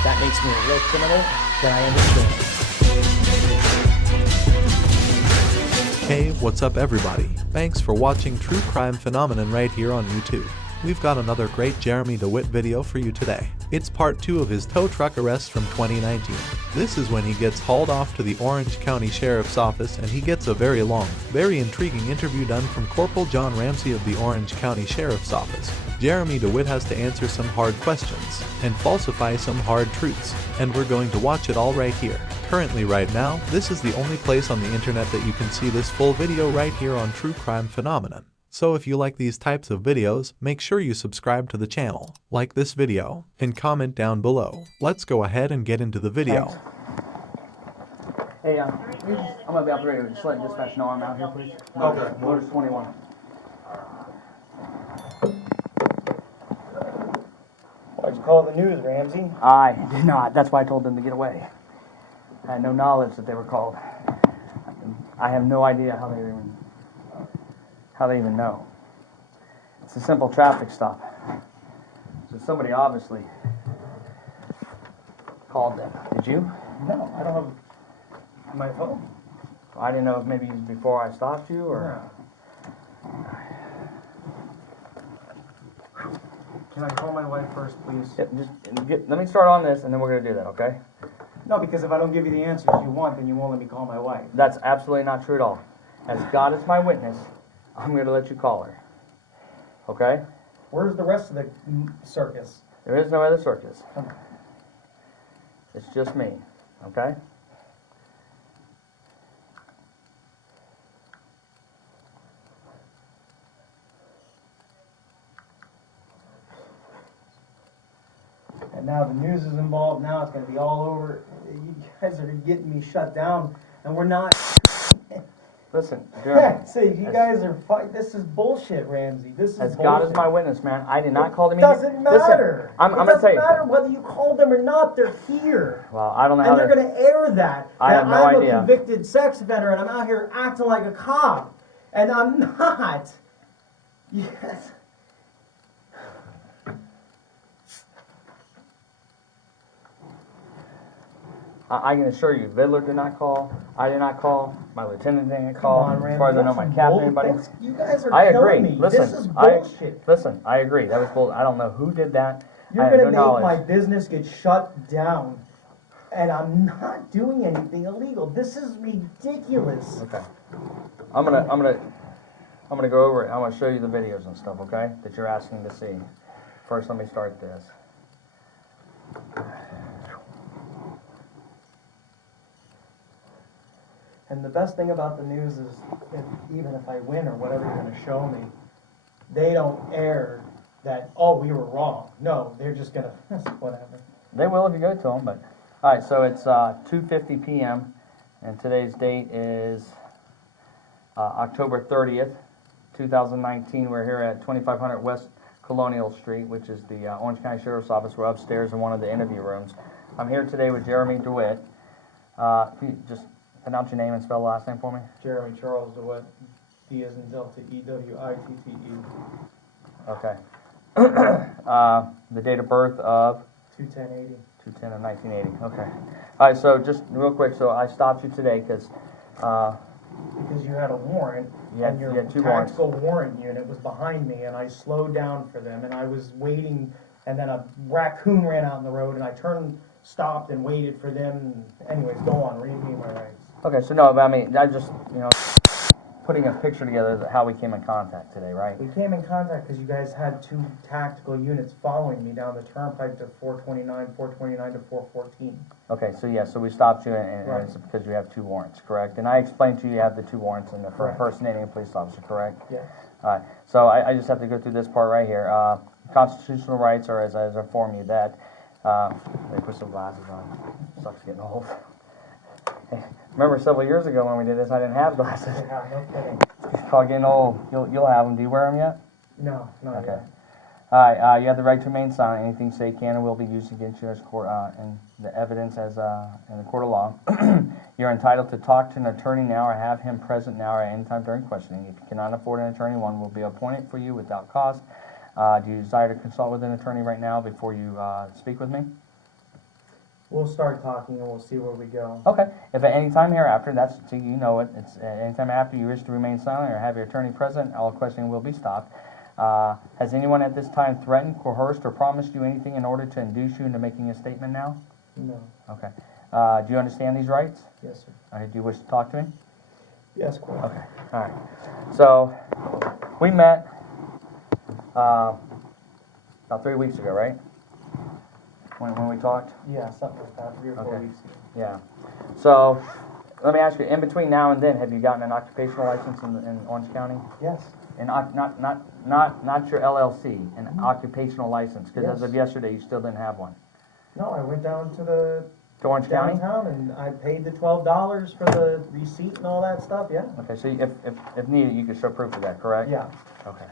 if that makes me a real criminal, then I understand. Hey, what's up everybody? Thanks for watching True Crime Phenomenon right here on YouTube. We've got another great Jeremy Dewitte video for you today. It's part 2 of his tow truck arrest from 2019. This is when he gets hauled off to the Orange County Sheriff's Office and he gets a very long, very intriguing interview done from Corporal John Ramsey of the Orange County Sheriff's Office. Jeremy Dewitte has to answer some hard questions and falsify some hard truths, and we're going to watch it all right here. Currently right now, this is the only place on the internet that you can see this full video right here on True Crime Phenomenon. So if you like these types of videos, make sure you subscribe to the channel, like this video, and comment down below. Let's go ahead and get into the video. Thanks. Hey, I'm gonna be out the radio. Just let dispatch know I'm out here, please. Okay. Motors 21. Why'd you call the news, Ramsey? I did not. That's why I told them to get away. I had no knowledge that they were called. I have no idea how they even know. It's a simple traffic stop. So somebody obviously called them. Did you? No, I don't have my phone. I didn't know if maybe before I stopped you or... Can I call my wife first, please? Let me start on this and then we're going to do that, okay? No, because if I don't give you the answers you want, then you won't let me call my wife. That's absolutely not true at all. As God is my witness, I'm going to let you call her. Okay? Where's the rest of the circus? There is no other circus. Come on. It's just me. Okay? And now the news is involved. Now it's going to be all over. You guys are getting me shut down, and we're not. Listen, Jeremy. So you guys are fighting. This is bullshit, Ramsey. This is As bullshit. God is my witness, man, I did not call them. It doesn't matter. Listen, I'm it going to tell doesn't you. matter whether you called them or not. They're here. Well, I don't know how And they're going to air that. I have no I'm idea. a convicted sex offender, and I'm out here acting like a cop, and I'm not. Yes. I can assure you, Vidler did not call. I did not call. My lieutenant didn't call. Come on, as far as I know, my captain, anybody. You guys are I killing agree. me. Listen, This is bullshit. Listen, I agree. That was bull. I don't know who did that. You're I have going to no make knowledge. my business get shut down, and I'm not doing anything illegal. This is ridiculous. Okay. I'm gonna go over it. I'm gonna show you the videos and stuff, okay? That you're asking to see. First, let me start this. And the best thing about the news is, even if I win or whatever you're going to show me, they don't air that, oh, we were wrong. No, they're just going to, whatever. They will if you go to them, but all right. So it's 2:50 p.m. and today's date is October 30th, 2019. We're here at 2500 West Colonial Street, which is the Orange County Sheriff's Office. We're upstairs in one of the interview rooms. I'm here today with Jeremy Dewitte. Can you just pronounce your name and spell the last name for me? Jeremy Charles Dewitte, D as in Delta, E-W-I-T-T-E. Okay. The date of birth of? 2/10/80. 2/10 of 1980. Okay. All right, so just real quick, so I stopped you today because... Because you had a warrant, and you your had two warrants. tactical warrant unit was behind me, and I slowed down for them, and I was waiting, and then a raccoon ran out in the road, and I stopped and waited for them. Anyways, go on, read me my rights. Okay, so no, but I mean, I just, putting a picture together of how we came in contact today, right? We came in contact because you guys had two tactical units following me down the turnpike to 429 to 414. Okay, so yeah, so we stopped you, and Right. it's because you have two warrants, correct? And I explained to you have the two warrants and the Correct. impersonating a police officer, correct? Yes. All right, so I just have to go through this part right here. Constitutional rights are, as I inform you, that, they put some glasses on. Sucks getting old. Remember several years ago when we did this, I didn't have glasses. Yeah, no kidding. It's called getting old. You'll have them. Do you wear them yet? No, not Okay. yet. All right. You have the right to remain silent. Anything say can or will be used against you as court in the evidence as in the court of law. You're entitled to talk to an attorney now or have him present now or at any time during questioning. If you cannot afford an attorney, one will be appointed for you without cost. Do you desire to consult with an attorney right now before you speak with me? We'll start talking and we'll see where we go. Okay. If at any time hereafter, that's so you know it. It's at any time after you wish to remain silent or have your attorney present, all questioning will be stopped. Has anyone at this time threatened, coerced, or promised you anything in order to induce you into making a statement now? No. Okay. Do you understand these rights? Yes, sir. Do you wish to talk to me? Yes, court. Okay. All right. So we met about 3 weeks ago, right? When we talked. Yeah, something like that, 3 or 4 Okay. weeks ago. Yeah. So let me ask you: in between now and then, have you gotten an occupational license in Orange County? Yes. And not your LLC, an occupational license, because as Yes. of yesterday, you still didn't have one. No, I went down to the To Orange County? downtown and I paid the $12 for the receipt and all that stuff, yeah. Okay, so if needed, you could show proof of that, correct? Yeah, Okay.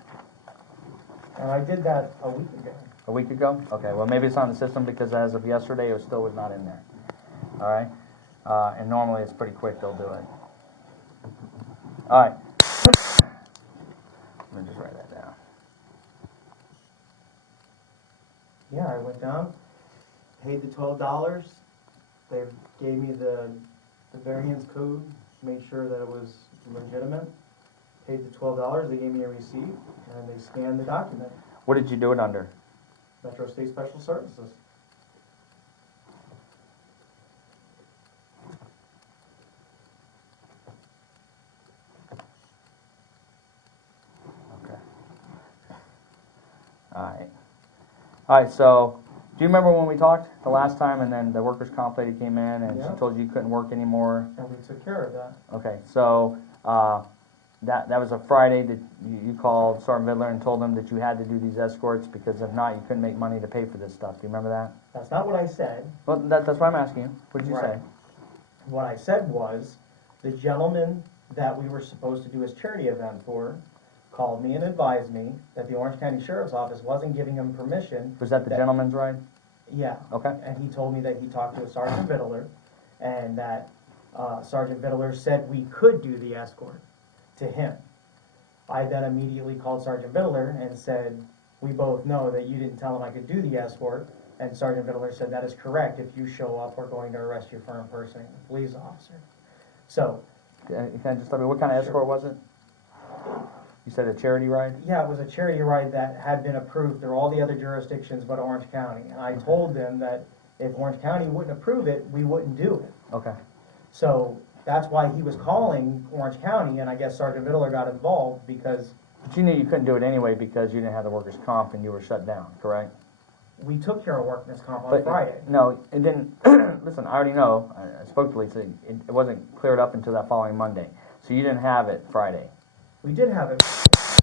and I did that a week ago. A week ago? Okay, well, maybe it's on the system because as of yesterday, it still was not in there. All right? And normally it's pretty quick, they'll do it. All right. Let me just write that down. Yeah, I went down, paid the $12. They gave me the variance code, made sure that it was legitimate. Paid the $12, they gave me a receipt, and they scanned the document. What did you do it under? Metro State Special Services. Okay. All right. All right, so do you remember when we talked the last time and then the workers' comp lady came in and Yeah. she told you you couldn't work anymore? And we took care of that. Okay, so that was a Friday that you called Sergeant Vidler and told him that you had to do these escorts because if not, you couldn't make money to pay for this stuff. Do you remember that? That's not what I said. Well, that's why I'm asking you. What did you Right. say? What I said was, the gentleman that we were supposed to do his charity event for called me and advised me that the Orange County Sheriff's Office wasn't giving him permission. Was that the gentleman's ride? Yeah. Okay. And he told me that he talked to Sergeant Vittler, and that Sergeant Vittler said we could do the escort to him. I then immediately called Sergeant Vittler and said, we both know that you didn't tell him I could do the escort. And Sergeant Vittler said, that is correct. If you show up, we're going to arrest you for impersonating a police officer. So, Can I just tell me, what kind of escort was it? You said a charity ride? yeah, it was a charity ride that had been approved through all the other jurisdictions but Orange County. And I told them that if Orange County wouldn't approve it, we wouldn't do it. Okay. So that's why he was calling Orange County, and I guess Sergeant Vittler got involved because But you knew you couldn't do it anyway because you didn't have the workers' comp and you were shut down, correct? we took care of workman's comp on But- Friday. No, it didn't. Listen, I already know. I spoke to Lisa. It wasn't cleared up until that following Monday. So you didn't have it Friday. We did have it.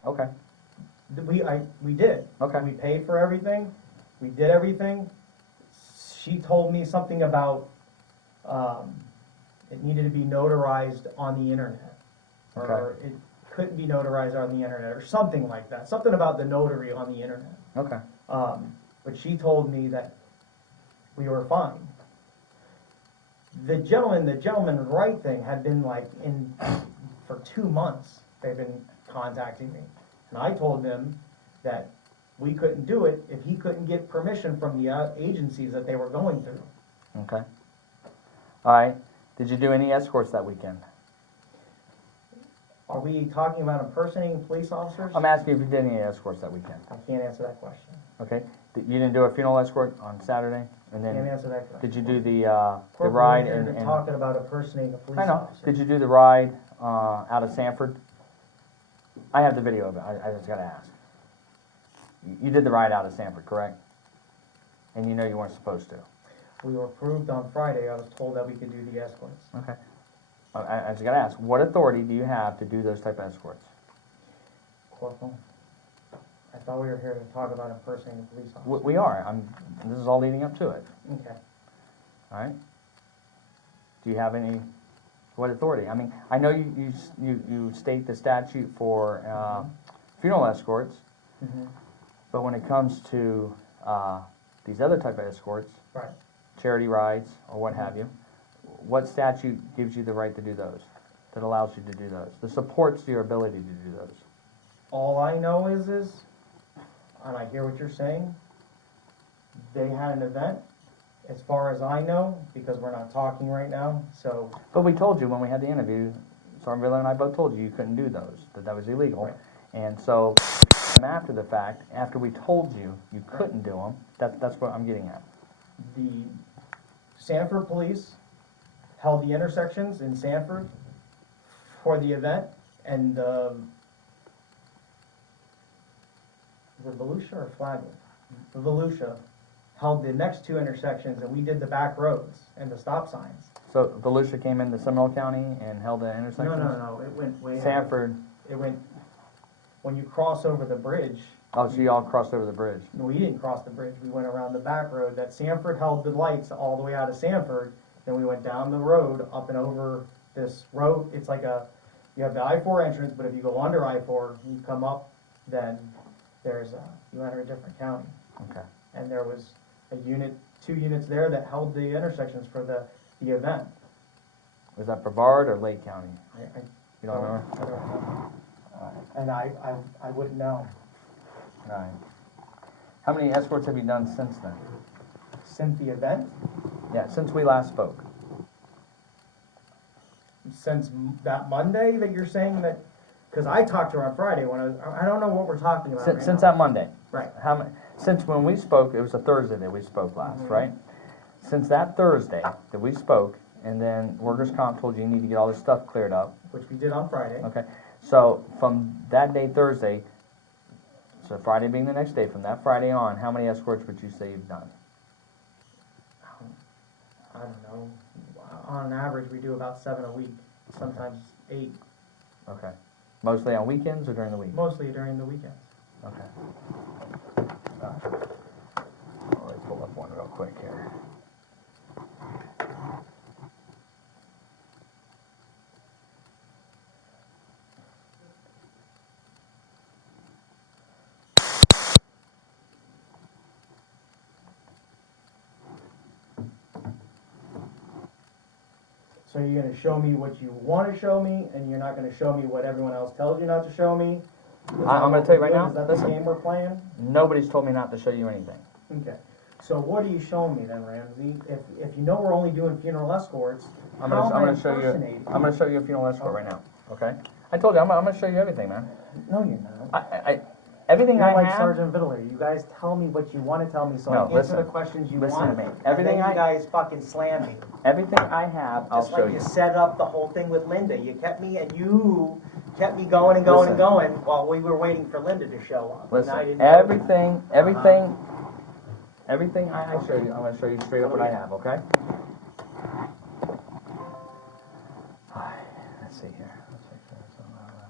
Okay. We did. Okay. We paid for everything. We did everything. She told me something about it needed to be notarized on the internet, or it couldn't be notarized on the internet, or something like that. Something about the notary on the internet. Okay. But she told me that we were fine. The gentleman right thing had been like in for 2 months. They've been contacting me, and I told them that we couldn't do it if he couldn't get permission from the agencies that they were going through. Okay. All right. Did you do any escorts that weekend? Are we talking about impersonating police officers? I'm asking if you did any escorts that weekend. I can't answer that question. Okay. You didn't do a funeral escort on Saturday, and Can't then answer that question. did you do the Corporal, ride we're and talking about impersonating a police I know. officer. Did you do the ride out of Sanford? I have the video of it. I just gotta ask. You did the ride out of Sanford, correct? And you know you weren't supposed to. We were approved on Friday. I was told that we could do the escorts. Okay. I just gotta ask, what authority do you have to do those type of escorts? Corporal, I thought we were here to talk about impersonating a police officer. We are. This is all leading up to it. Okay. All right. Do you have any? What authority? I mean, I know you state the statute for funeral escorts, Mhm. but when it comes to these other type of escorts, Right. charity rides or what have you, what statute gives you the right to do those? That allows you to do those? That supports your ability to do those? All I know is, and I hear what you're saying, they had an event, As far as I know, because we're not talking right now, so, But we told you when we had the interview, Sergeant Villa and I both told you couldn't do those, that was illegal. Right. And so, after the fact, after we told you you couldn't do them, that's what I'm getting at. the Sanford police held the intersections in Sanford for the event, and the Volusia or Flagler? The Volusia held the next two intersections, and we did the back roads and the stop signs. So Volusia came into Seminole County and held the intersection? No, it went way. Sanford. It went, when you cross over the bridge, Oh, so you all crossed over the bridge. we didn't cross the bridge, we went around the back road, that Sanford held the lights all the way out of Sanford, then we went down the road, up and over this road, it's like you have the I-4 entrance, but if you go under I-4, you come up, then you enter a different county. Okay. And there was two units there that held the intersections for the event. Was that Brevard or Lake County? I You don't remember? I don't know. And I wouldn't know. All right. How many escorts have you done since then? Since the event, Yeah, since we last spoke. since that Monday that you're saying that, because I talked to her on Friday when I don't know what we're talking about right Since now. that Monday. Right. How many? Since when we spoke, it was a Thursday that we spoke last, right? Since that Thursday that we spoke, and then workers' comp told you you need to get all this stuff cleared up. Which we did on Friday. Okay. So from that day, Thursday, so Friday being the next day, from that Friday on, how many escorts would you say you've done? I don't know. On average, we do about 7 a week, sometimes 8, Okay. Mostly on weekends or during the week? mostly during the weekends. Okay. Let me pull up one real quick here. So you're going to show me what you want to show me, and you're not going to show me what everyone else tells you not to show me? I'm going to tell you right now, Is that listen. the game we're playing? Nobody's told me not to show you anything. Okay. So what are you showing me then, Ramsey? If you know we're only doing funeral escorts, I'm how am I gonna show you. impersonating? I'm gonna show you a funeral escort right now. Okay. I told you I'm gonna show you everything, man. No, you're not. Everything You're I like have. Sergeant Vittler. You guys tell me what you want to tell me, so No, I answer listen. the questions you Listen want. to me. And Everything then I- you guys fucking slam me. Everything I have, I'll Just show like you. you set up the whole thing with Linda. You kept me going and going and Listen. going while we were waiting for Linda to show up. And I Listen. didn't Everything I show you, I'm gonna show you straight up what I have. Okay. Let's see here.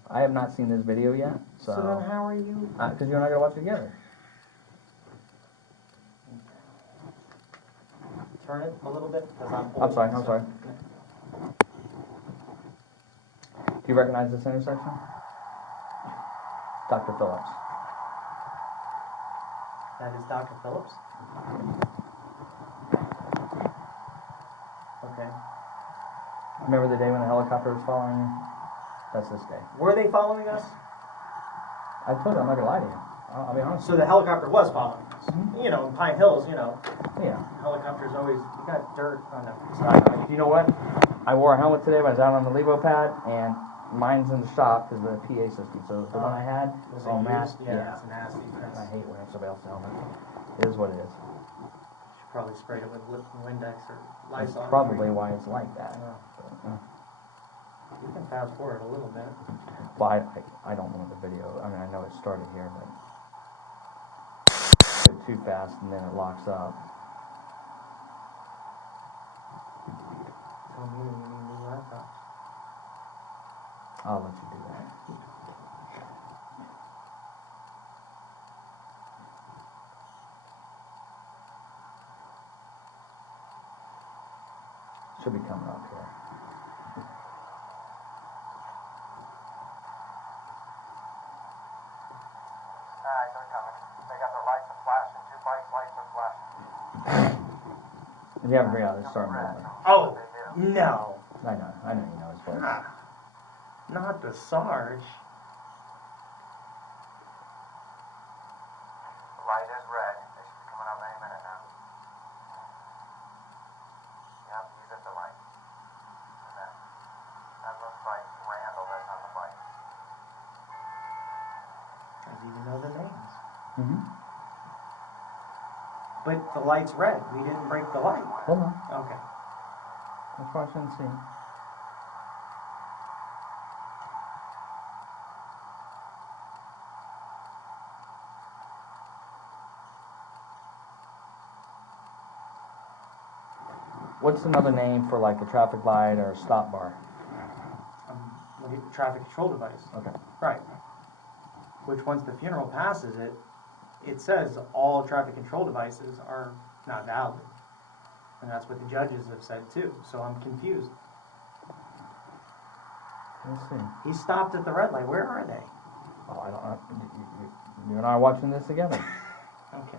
I have not seen this video yet, So then how are you? because you and I gotta watch it together. Turn it a little bit, because I'm I'm sorry. holding I'm sorry. Do you recognize this intersection? Dr. Phillips. That is Dr. Phillips? Okay. Remember the day when the helicopter was following you? That's this day. Were they following us? I told you, I'm not gonna lie to you. I'll be honest. So the helicopter was following us. You know, in Pine Hills, Yeah. helicopters always, you got dirt on them. You know what? I wore a helmet today when I was out on the Levo pad, and mine's in the shop because of the PA system. So the one I had, Was oh it man, used? Yeah, it's nasty. I hate wearing somebody else's helmet. It is what it is. Should probably sprayed it with Windex or That's Lysol. probably why it's like that. You can fast forward a little bit. Well, I don't know the video. I mean, I know it started here, but it's too fast and then it locks up. Tell me when you need new laptops. I'll let you do that. Should be coming up here. Alright, they're coming. They got their lights flashing, 2 bikes lights are flashing. If you haven't figured out, it's starting moving. Oh, no. I know you know his voice. Not the Sarge. The light is red. They should be coming up any minute now. like Randall that's on the bike. Doesn't even know their names. Mm-hmm. But the light's red. We didn't break the light. Hold on. Okay. That's why I shouldn't see. What's another name for like a traffic light or a stop bar? Traffic control device. Okay. Right. Which once the funeral passes it, it says all traffic control devices are not valid. And that's what the judges have said too. So I'm confused. Let's see. He stopped at the red light. Where are they? Oh, I don't know. You and I are watching this together. Okay.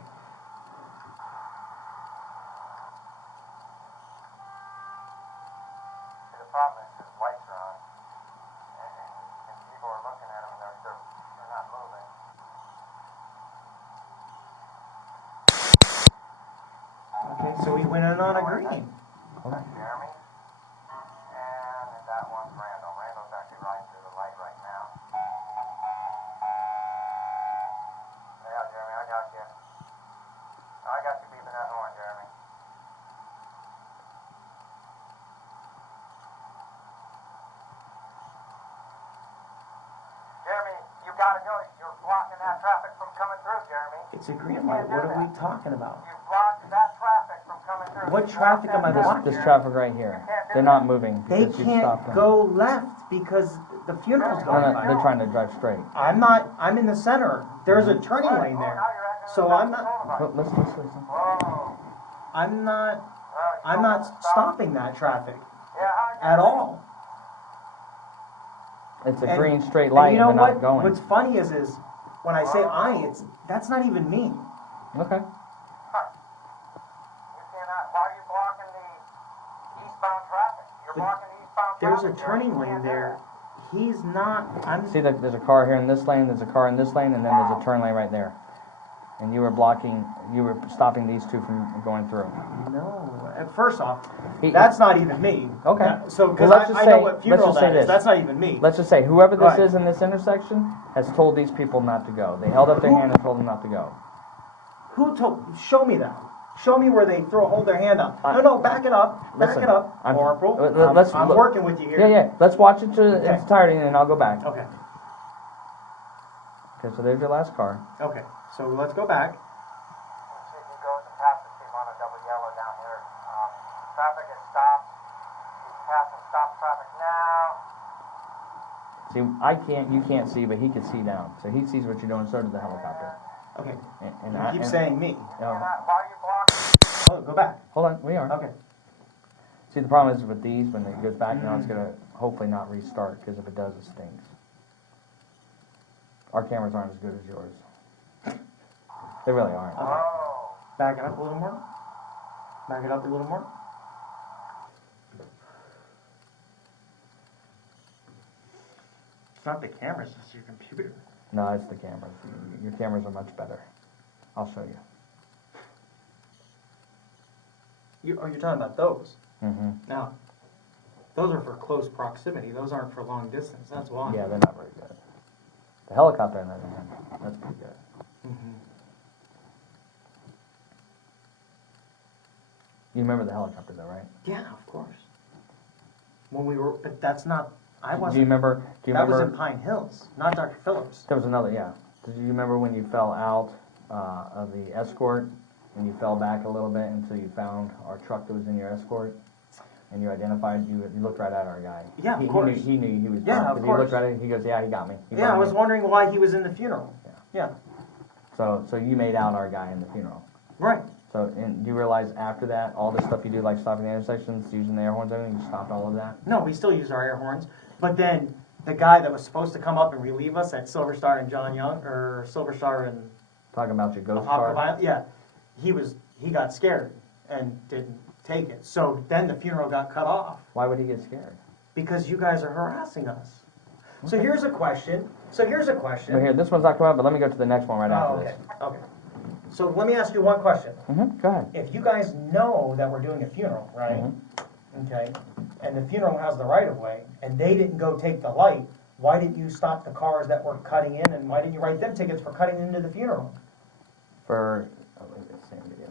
See, the problem is his lights are on, and people are looking at him and they're not moving. Okay, so he went in on a green. That's Jeremy, and that one's Randall. Randall's actually riding through the light right now. Yeah, Jeremy, I got you. I got you beeping that horn, Jeremy. Jeremy, you gotta go. You're blocking that traffic from coming through, Jeremy. It's a green light. What are we talking about? You blocked that traffic from coming through. What traffic am I blocking? This traffic right here. They're not moving. They because you stopped can't them. go left because the funeral's No, going no, by. they're trying to drive straight. I'm not, I'm in the center. There's a turning lane there. So I'm not, Listen. Whoa. I'm not, Well, I'm not stopping that traffic Yeah, how at all. It's a And- green straight and light you know and they're not what? going. What's funny is when I say that's not even me. Okay. You cannot, why are you blocking the eastbound traffic? You're But blocking the eastbound There's traffic. a turning Jeremy. You lane can't do there. that. He's not, I'm, See that there's a car here in this lane, there's a car in this lane, and then there's a turn lane right there. And you were stopping these two from going through. no. First off, He- that's not even me. Okay. So, because Well, let's just I know say- what funeral let's just say that is. this. That's not even me. Let's just say whoever this Right. is in this intersection has told these people not to go. They held up their hand and told them not to go. Who told? Show me that. Show me where they hold their hand up. No, back it up. Back Listen, it up, I'm- Corporal. let's I'm look- working with you here. Yeah. Let's watch it to Okay. its entirety, and then I'll go back. Okay. Okay, so there's your last car. Okay. So let's go back. Let's see if he goes and passes people on a double yellow down here. Traffic has stopped. He's passing stop traffic now. See, you can't see, but he can see down. So he sees what you're doing, so does the helicopter. Okay. And You keep saying me. Oh, Why are you blocking? Oh, go back. hold on, we are. Okay. See, the problem is with these, when it goes back now, Mm-hmm. it's going to hopefully not restart, because if it does, it stinks. Our cameras aren't as good as yours. They really aren't. Oh. Back it up a little more. Back it up a little more. It's not the cameras, it's your computer. No, it's the cameras. Your cameras are much better. I'll show you. You're talking about those. Mm-hmm. Now, those are for close proximity. Those aren't for long distance. That's why. Yeah, they're not very good. The helicopter, on the other hand, that's pretty good. Mhm. You remember the helicopter, though, right? Yeah, of course. When we were, but that's not. I Do you wasn't. remember? That was in Pine Hills, not Dr. Phillips. There was another, yeah. Did you remember when you fell out of the escort and you fell back a little bit until you found our truck that was in your escort? And you identified, you looked right at our guy. Yeah, of He course. knew he was Yeah, drunk, of 'cause he course. looked right at it, he goes, yeah, he got me. He Yeah, I brought was me." wondering why he was in the funeral. Yeah. Yeah, So you made out our guy in the funeral. right. So, and do you realize after that, all the stuff you do, like stopping the intersections, using the air horns, and everything, you stopped all of that? No, we still use our air horns. But then the guy that was supposed to come up and relieve us at Silver Star and John Young, or Silver Star and Talking about your ghost Opera car. Violet, yeah, he got scared and didn't take it. So then the funeral got cut off Why would he get scared? because you guys are harassing us. So Okay. here's a question. But here, this one's not coming up, but let me go to the next one right Oh, after okay. this. Okay. So let me ask you one question. Mm-hmm, go ahead. If you guys know that we're doing a funeral, right? Mhm. okay, and the funeral has the right of way, and they didn't go take the light, why didn't you stop the cars that were cutting in, and why didn't you write them tickets for cutting into the funeral? For, same video.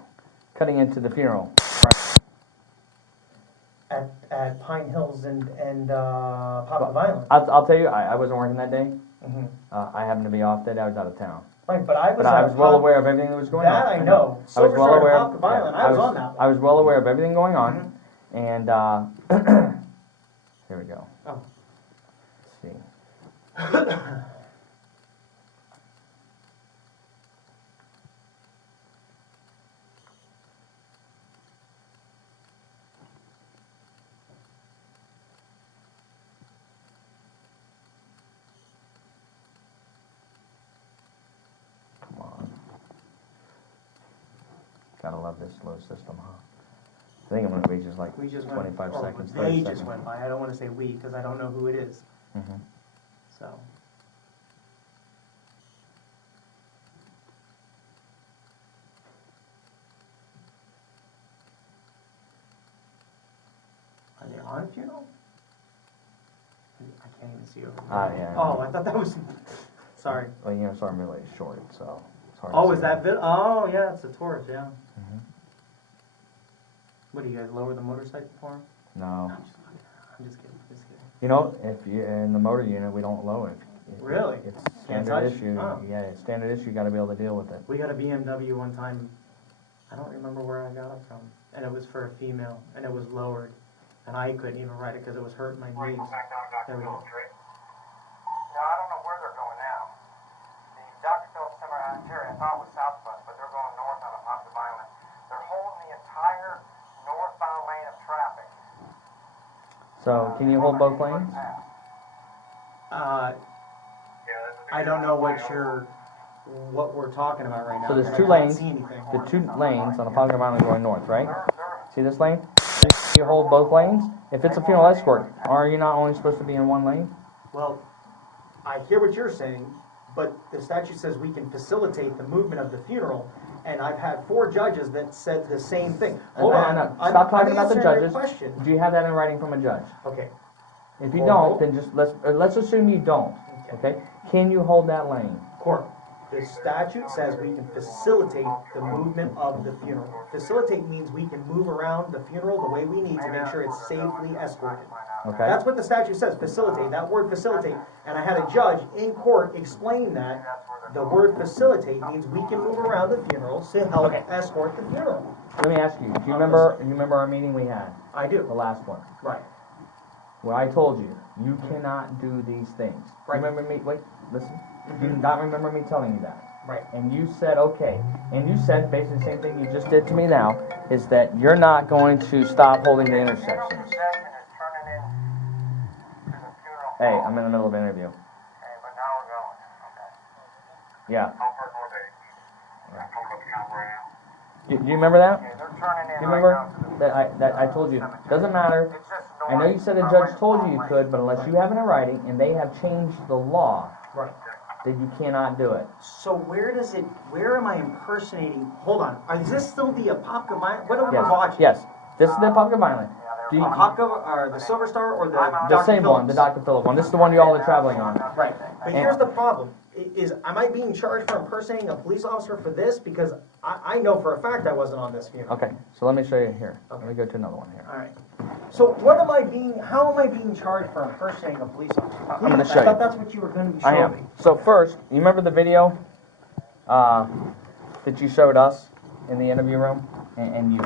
Cutting into the funeral. At Pine Hills and Poplar Island. I'll tell you, I wasn't working that day. Mhm. I happened to be off that day. I was out of town. Right, but I was. But I was well aware of everything that was going on. That I know. I was well aware. Of Island, I was on that one. I was well aware of everything going on, and here we go. Oh. Let's see. Come on. Gotta love this slow system, huh? I think I'm gonna be just like We just 25 went, seconds, They 30 just seconds. went by. I don't want to say we because I don't know who it is. Mhm. So. Are they on a funeral? I can't even see over there. Yeah. Oh, I thought that was. Sorry. Well, you know, so I'm really short, so it's hard. Oh, to is see. that vid? Oh, yeah, it's a torch, yeah. Mhm. What do you guys lower the motorcycle for him? No. I'm just kidding. Just kidding. You know, if you in the motor unit, we don't lower it. Really? It's Can't standard touch? issue. Oh. Yeah, it's standard issue. You got to be able to deal with it. We got a BMW one time. I don't remember where I got it from, and it was for a female, and it was lowered, and I couldn't even ride it because it was hurting my knees. Back down There Dr. we go. Phillips, right? No, I don't know where they're going now. The Dr. Phillips Cemetery, I thought was south of us, but they're going north on the Poplar Island. They're holding the entire northbound lane of traffic. So, can you hold both lanes? I don't know what we're talking about right now. So there's I two can't lanes. see anything. The 2 lanes on the Poplar Island going north, right? See this lane? You hold both lanes. If it's a funeral escort, are you not only supposed to be in one lane? Well, I hear what you're saying, but the statute says we can facilitate the movement of the funeral, and I've had 4 judges that said the same thing. Hold on. Stop talking about the answering your judges. question. Do you have that in writing from a judge? Okay. If you Hold. don't, then just let's assume you don't. Okay? Can you hold that lane? Court, the statute says we can facilitate the movement of the funeral. Facilitate means we can move around the funeral the way we need to make sure it's safely escorted. Okay. That's what the statute says, facilitate, that word facilitate. And I had a judge in court explain that the word facilitate means we can move around the funeral to help escort the funeral. Let me ask you. Do you remember our meeting we had? I do. The last one. Right. Where I told you, you cannot do these things. Right. Remember me? Wait, listen. You do not remember me telling you that. Right. And you said, okay. And you said basically the same thing you just did to me now, is that you're not going to stop holding the intersections. Hey, I'm in the middle of an interview. Okay, but now we're going. Okay. Yeah. Comfort North 8. I'm pulling up the camera right now. Do you remember that? Okay, they're turning in Do you right remember now to the that I told you? Doesn't matter. It's just I know you said the judge told you you could, but unless you have it in writing and they have changed the law, Right. then you cannot do it. So where am I impersonating? Hold on. Is this still the Apopka Island? What are we Yes. watching? Yes. This is the Apopka Island. Do you, Apopka, or the Silver Star, or the the Dr. same one, the Phillips? Dr. Phillips one. This is the one you all are traveling on. Right. But here's the problem. Is am I being charged for impersonating a police officer for this? Because I know for a fact I wasn't on this funeral. Okay, so let me show you here. Let me go to another one here. All right. So how am I being charged for impersonating a police officer? I'm gonna Please, show I thought you. that's what you were going to be I showing me. am. So first, you remember the video that you showed us in the interview room, and you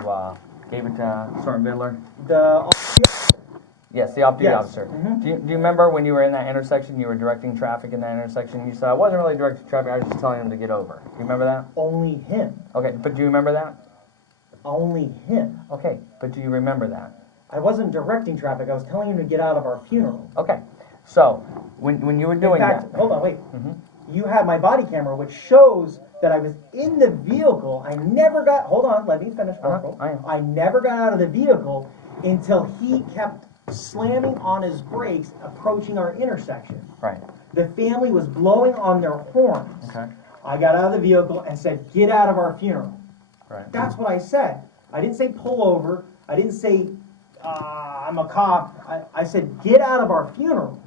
gave it to Sergeant Bidler? Yes, the off-duty Yes. officer. Mhm. Do you remember when you were in that intersection, you were directing traffic in that intersection? You said, I wasn't really directing traffic, I was just telling him to get over. Do you remember that? Only him. Okay, but do you remember that? Only him. Okay, but do you remember that? I wasn't directing traffic. I was telling him to get out of our funeral. Okay, so when you were doing In fact, that, hold on, wait. Mhm. You have my body camera, which shows that I was in the vehicle. I never got. Hold on, let me finish, Corporal. I am. I never got out of the vehicle until he kept slamming on his brakes, approaching our intersection. right? The family was blowing on their horns. Okay, I got out of the vehicle and said, "Get out of our funeral." right. That's what I said. I didn't say pull over. I didn't say I'm a cop. I said, get out of our funeral.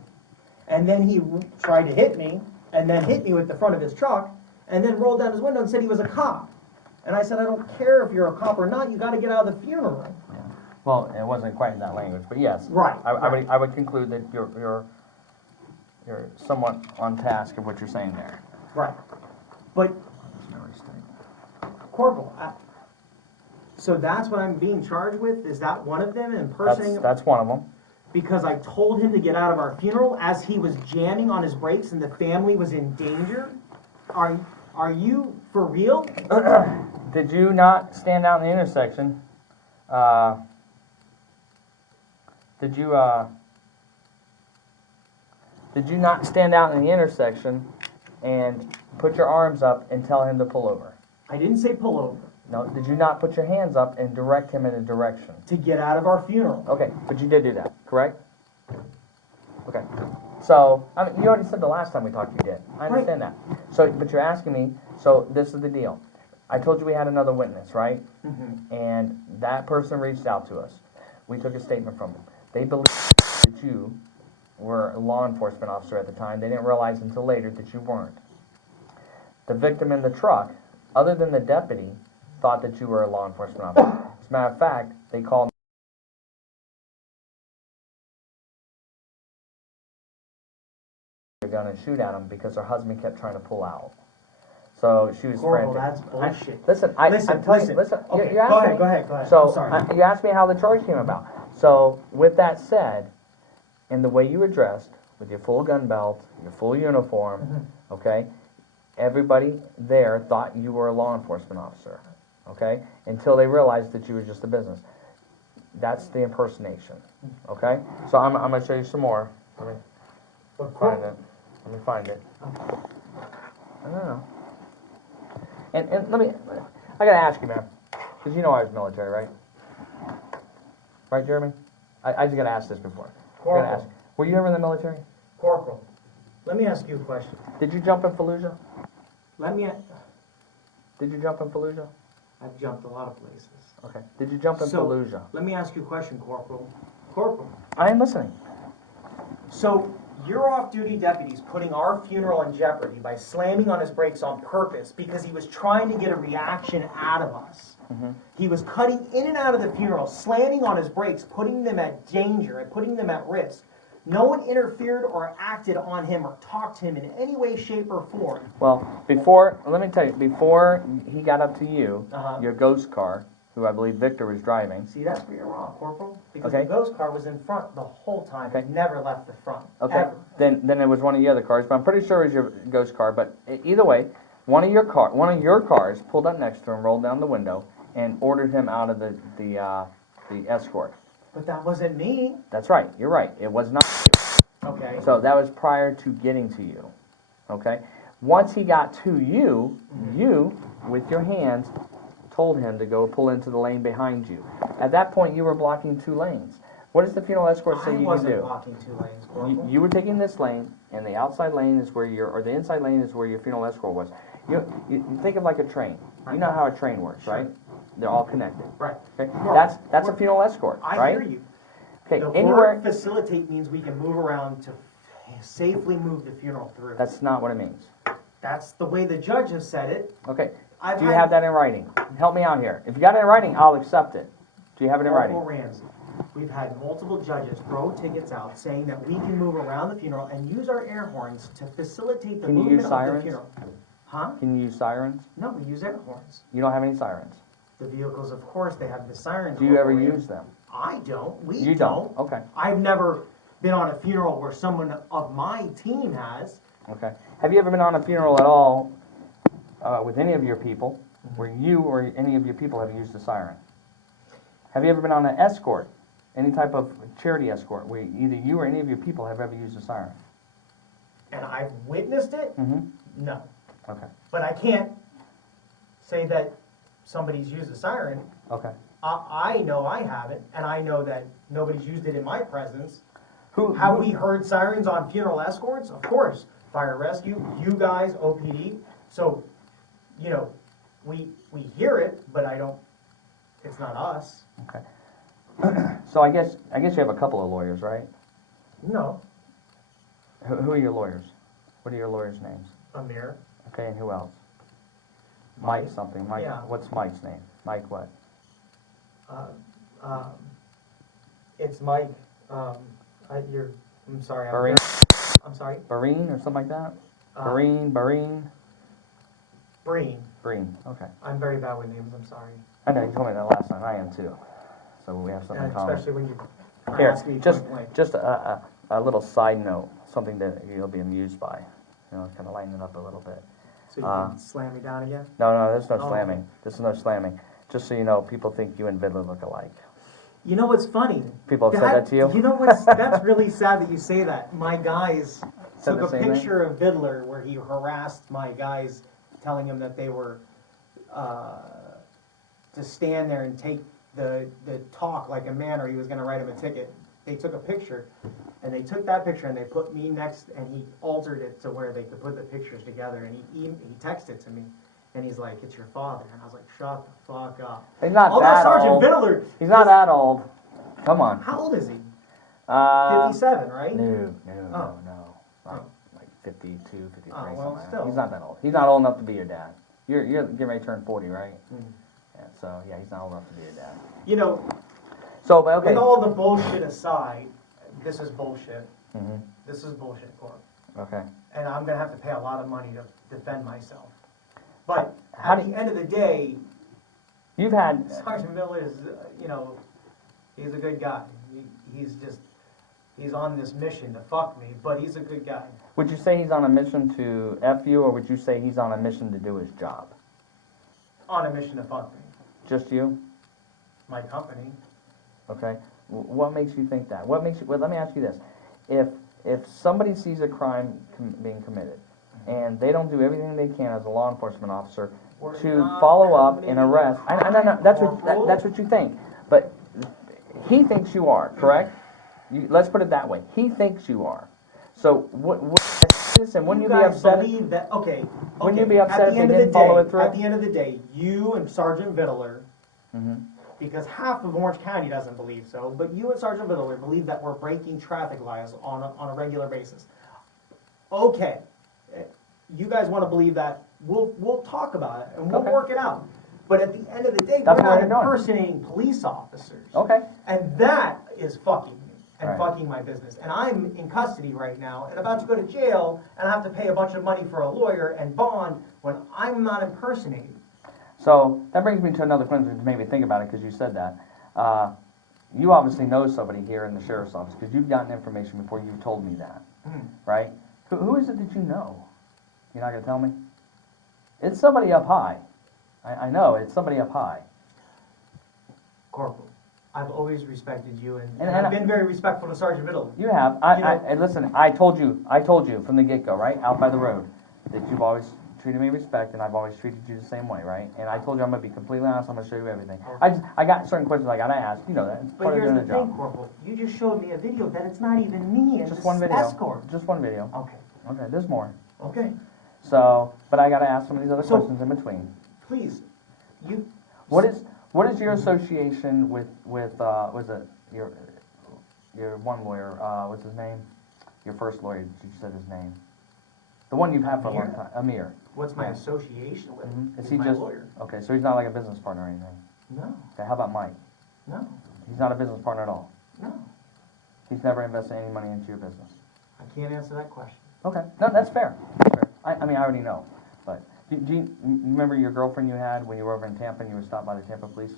And then he tried to hit me, and then hit me with the front of his truck, and then rolled down his window and said he was a cop. And I said, I don't care if you're a cop or not, you gotta get out of the funeral. Well, it wasn't quite in that language, but yes. Right, I would conclude that you're somewhat on task of what you're saying there. Right. But, Corporal, so that's what I'm being charged with? Is that one of them, impersonating? That's one of them. Because I told him to get out of our funeral as he was jamming on his brakes and the family was in danger? Are you for real? Did you not stand out in the intersection? Did you not stand out in the intersection and put your arms up and tell him to pull over? I didn't say pull over. No, did you not put your hands up and direct him in a direction? To get out of our funeral. Okay, but you did do that, correct? Okay. So, I mean, you already said the last time we talked you did. I understand that. So, but you're asking me, so this is the deal. I told you we had another witness, right? Mm-hmm. And that person reached out to us. We took a statement from them. They believe that you were a law enforcement officer at the time. They didn't realize until later that you weren't. The victim in the truck, other than the deputy, thought that you were a law enforcement officer. As a matter of fact, they called a gun and shoot at him because her husband kept trying to pull out. So she was Corporal, frantic. that's bullshit. I'm telling you, listen. Okay, you're go asking ahead, me. go ahead. So I'm sorry. you asked me how the charge came about. So with that said, in the way you were dressed, with your full gun belt, your full uniform, okay, everybody there thought you were a law enforcement officer, okay, until they realized that you were just a business. That's the impersonation, okay? So I'm going to show you some more. Let me find it. Let me find it. I don't know. And I got to ask you, man, because you know I was military, right? Right, Jeremy? I just got to ask this before. Corporal. Gotta ask. Were you ever in the military? Corporal, let me ask you a question. Did you jump in Fallujah? Did you jump in Fallujah? I've jumped a lot of places. Okay. Did you jump in Fallujah? Let me ask you a question, Corporal. Corporal, I am listening. so your off-duty deputy's putting our funeral in jeopardy by slamming on his brakes on purpose because he was trying to get a reaction out of us. Mm-hmm. He was cutting in and out of the funeral, slamming on his brakes, putting them at danger and putting them at risk. No one interfered or acted on him or talked to him in any way, shape, or form. Well, let me tell you, before he got up to you, your ghost car, who I believe Victor was driving. See, that's where you're wrong, Corporal. Because Okay. the ghost car was in front the whole time. Okay. It never left the front. Okay. Ever. Then it was one of the other cars, but I'm pretty sure it was your ghost car. But either way, one of your cars pulled up next to him, rolled down the window, and ordered him out of the escort. But that wasn't me. That's right. You're right. It was not. Okay. So that was prior to getting to you. Okay? Once he got to you, you, with your hands, told him to go pull into the lane behind you. At that point, you were blocking 2 lanes. What does the funeral escort say you can wasn't do? blocking 2 lanes, Corporal. You were taking this lane, and the outside lane is where the inside lane is where your funeral escort was. You think of like a train. You know how a train works, right? They're all connected. Right. Okay? That's a funeral escort, I right? hear you. Okay, The anywhere. word facilitate means we can move around to safely move the funeral through. That's not what it means. That's the way the judge has said it. Okay. I've Do you had- have that in writing? Help me out here. If you got it in writing, I'll accept it. Do you have it in Corporal writing? Ramsey, we've had multiple judges throw tickets out saying that we can move around the funeral and use our air horns to facilitate the Can you movement use of the sirens? funeral. Huh? Can you use sirens? No, we use air horns. You don't have any sirens. The vehicles, of course, they have the sirens. Do you ever Corporal. use them? I don't. We You don't. Okay. I've never been on a funeral where someone of my team has. Okay. Have you ever been on a funeral at all with any of your people where you or any of your people have used a siren? Have you ever been on an escort, any type of charity escort, where either you or any of your people have ever used a siren? And I've witnessed it? Mm-hmm. No. Okay. But I can't say that somebody's used a siren. Okay. I know I haven't, and I know that nobody's used it in my presence. Who Have we heard sirens on funeral escorts? Of course. Fire rescue, you guys, OPD. So, you know, we hear it, but it's not us. Okay. So I guess you have a couple of lawyers, right? No, Who are your lawyers? What are your lawyers' names? Amir. Okay, and who else? Mike something. Mike. Yeah. What's Mike's name? Mike what? Uh, um, it's Mike. I'm sorry. Barine? I'm sorry. Barine or something like that? Uh, Barine. Breen. Breen. Okay. I'm very bad with names. I'm sorry. I know you told me that last time. I am too. So we have something in And common. especially when you Here, ask me just point blank. just a little side note, something that you'll be amused by. You know, kind of lighten it up a little bit. So you can slam me down again. No, there's no Oh. slamming. This is no slamming. Just so you know, people think you and Vidler look alike. You know what's funny? People have said that to you? You know what's that's really sad that you say that. My guys Said took the a same thing? picture of Vidler where he harassed my guys, telling him that they were to stand there and take the talk like a man, or he was going to write him a ticket. They took a picture, and they took that picture and they put me next, and he altered it to where they could put the pictures together. And he texted to me, and he's like, "It's your father," and I was like, "Shut the fuck up." He's not Although that Sergeant old. Vidler, He's not that old. Come on. how old is he? 57, 57, right? No. Oh. Like 52, 53, Oh, well, something like that. still. He's not that old. He's not old enough to be your dad. You're getting ready to turn 40, right? Mm. Yeah, so yeah, he's not old enough to be your dad. You know, So, but okay. with all the bullshit aside, this is bullshit. hmm This is bullshit, Corp. Okay. And I'm gonna have to pay a lot of money to defend myself. But How at do the end of the day, You've had, Sergeant Miller is, he's a good guy. He's on this mission to fuck me, but he's a good guy. would you say he's on a mission to F you, or would you say he's on a mission to do his job? On a mission to fuck me. Just you? My company. Okay. What makes you think that? What makes you? Well, let me ask you this: if somebody sees a crime being committed, and they don't do everything they can as a law enforcement officer We're to not follow up and committing arrest, a I know, that's what crime, that's what you think, but he thinks you are correct. Let's put it that way. He thinks you are. So listen, wouldn't you be guys upset? believe that? Okay. Wouldn't you okay, be upset at if the they end of the didn't follow day- it through? At the end of the day, you and Sergeant Vittler, Mm-hmm. because half of Orange County doesn't believe so, but you and Sergeant Vittler believe that we're breaking traffic laws on a regular basis. Okay, you guys want to believe that? We'll talk about it and we'll Okay. work it out. But at the end of the day, That's we're what not you're doing. impersonating police officers. Okay. And that is fucking me and Right. fucking my business. And I'm in custody right now and about to go to jail and I have to pay a bunch of money for a lawyer and bond when I'm not impersonating. So that brings me to another question to maybe think about it because you said that. You obviously know somebody here in the sheriff's office because you've gotten information before you told me that, right? Who is it that you know? You're not going to tell me? It's somebody up high. I know, it's somebody up high. Corporal, I've always respected you and And I've been very respectful to Sergeant Middle. You have. And listen, I told you from the get-go, right, out by the road, that you've always treated me with respect, and I've always treated you the same way, right? And I told you I'm going to be completely honest, I'm going to show you everything. I got certain questions I got to ask, you know that. It's But part of here's doing the the thing, job. Corporal. You just showed me a video that it's not even me and Just this one video. escort. Just one video. Okay. Okay, there's more. Okay. So, but I got to ask some of these other So- questions in between. Please, you. What is your association with was it your one lawyer? What's his name? Your first lawyer. You said his name. The one you've had for a long Amir? time. Amir. What's my Yeah. association with? Mm-hmm. Is He's he my just lawyer? okay? So he's not like a business partner or anything. No. Okay. How about Mike? No. He's not a business partner at all. No. He's never invested any money into your business. I can't answer that question. Okay. No, that's fair. That's fair. I mean, I already know. But do you remember your girlfriend you had when you were over in Tampa and you were stopped by the Tampa police?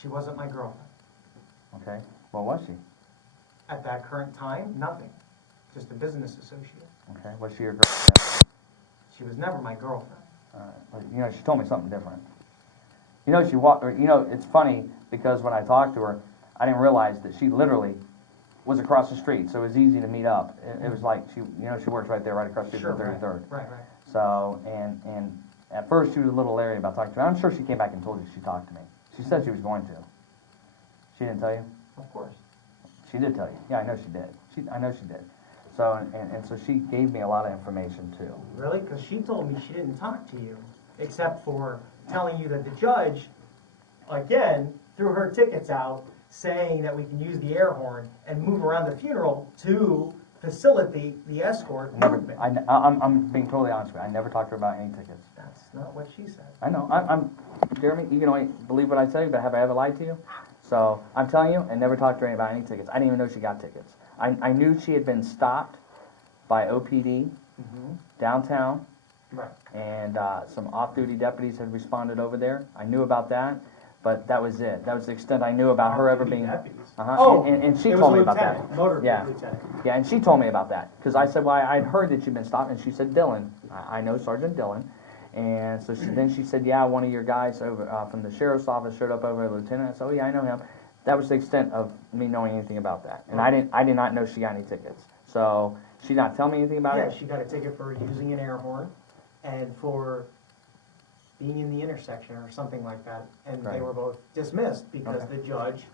She wasn't my girlfriend. Okay. What was she? At that current time, nothing. Just a business associate. Okay. Was she your girlfriend? She was never my girlfriend. But, you know, she told me something different. You know, she walked. You know, it's funny because when I talked to her, I didn't realize that she literally was across the street, so it was easy to meet up. It was like she works right there, right across the street from 33rd. Right. So, and at first she was a little leery about talking to me. I'm sure she came back and told you she talked to me. She said she was going to. She didn't tell you? Of course. She did tell you. Yeah, I know she did. I know she did. So, and so she gave me a lot of information too. Really? Because she told me she didn't talk to you, except for telling you that the judge, again, threw her tickets out saying that we can use the air horn and move around the funeral to facilitate the escort movement. I'm being totally honest with you. I never talked to her about any tickets. That's not what she said. I know. I'm Jeremy, you can only believe what I tell you, but have I ever lied to you? So I'm telling you, I never talked to her about any tickets. I didn't even know she got tickets. I knew she had been stopped by OPD downtown, Right. and some off-duty deputies had responded over there. I knew about that, but that was it. That was the extent I knew about her ever being. Deputies. Oh, and she it was told a me about lieutenant, that. Motor Yeah. lieutenant. Yeah, and she told me about that because I said, "Well, I'd heard that you'd been stopped," and she said, "Dylan, I know Sergeant Dylan." And so then she said, "Yeah, one of your guys over from the sheriff's office showed up over, Lieutenant." I said, "Oh yeah, I know him." That was the extent of me knowing anything about that, and I did not know she got any tickets. So she did not tell me anything about Yeah, it. she got a ticket for using an air horn and for being in the intersection or something like that. And they Right. were both dismissed because Okay. the judge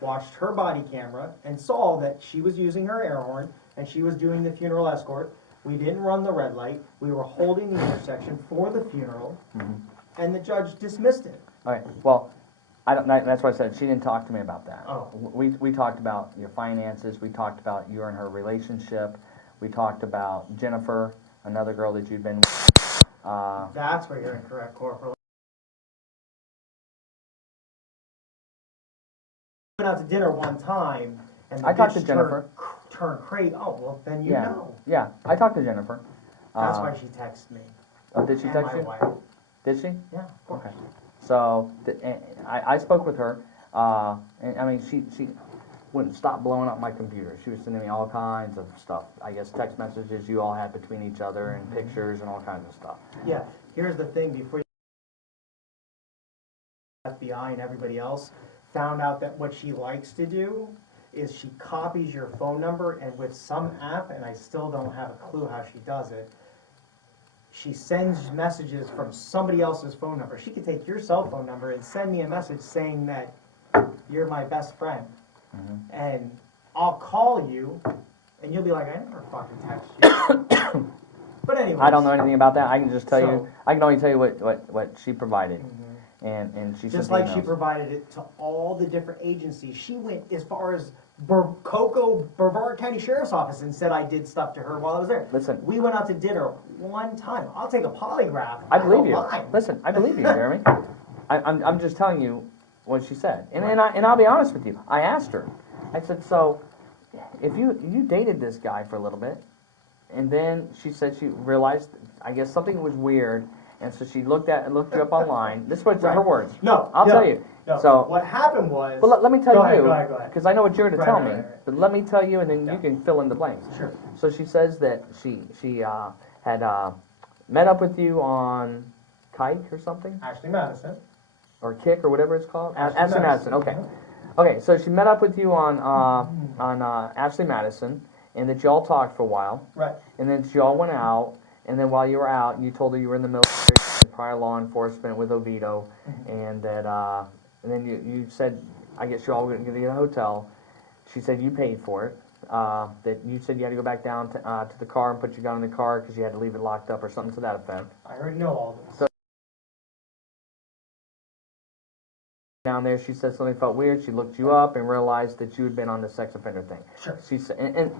watched her body camera and saw that she was using her air horn and she was doing the funeral escort. We didn't run the red light. We were holding the intersection for the funeral, and the judge dismissed it. Okay, well, I don't. That's why I said she didn't talk to me about that. Oh. We talked about your finances. We talked about you and her relationship. We talked about Jennifer, another girl that you'd been with. That's where you're incorrect, Corporal. We went out to dinner one time, and the I talked to bitch Jennifer. turned crazy. Oh, well, then you Yeah, know. yeah. I talked to Jennifer. That's why she texted me. Oh, did she And text my you? wife. Did she? Yeah, of course. Okay. So I spoke with her, and I mean she wouldn't stop blowing up my computer. She was sending me all kinds of stuff. I guess text messages you all had between each other and pictures and all kinds of stuff. Yeah, here's the thing, before you FBI and everybody else found out that what she likes to do is she copies your phone number, and with some app, and I still don't have a clue how she does it, she sends messages from somebody else's phone number. She could take your cell phone number and send me a message saying that you're my best friend. And I'll call you, and you'll be like, I never fucking text you. But anyway. I don't know anything about that. I can just tell you. So- I can only tell you what she provided, and she Just sent like me she emails. provided it to all the different agencies. She went as far as Brevard County Sheriff's Office and said I did stuff to her while I was there. Listen. We went out to dinner one time. I'll take a polygraph. I believe you. don't mind. Listen, I believe you, Jeremy. I'm just telling you what she said, and I'll be honest with you. I asked her. I said, so if you dated this guy for a little bit, and then she said she realized, I guess something was weird, and so she looked you up online. This was her words. No, I'll no, tell you. No. So what happened was. well, let me tell Go you, ahead, go ahead. because I know what you're going to Right, tell right, me. right, right. But let me tell you, and then Yeah. you can fill in the blanks. Sure. So she says that she had met up with you on Kike or something, Ashley Madison. or Kick or whatever it's called. Ashley Ashley Madison. Madison. Okay. Okay. So she met up with you on Ashley Madison, and that y'all talked for a while, Right. and then y'all went out, and then while you were out, you told her you were in the military, prior law enforcement with Oviedo, and that and then you said, I guess you all were going to get a hotel. She said you paid for it. That you said you had to go back down to the car and put your gun in the car because you had to leave it locked up or something to that effect. I already know all this. So- Down there, she said something felt weird. She looked you up and realized that you had been on the sex offender thing. Sure. She said, and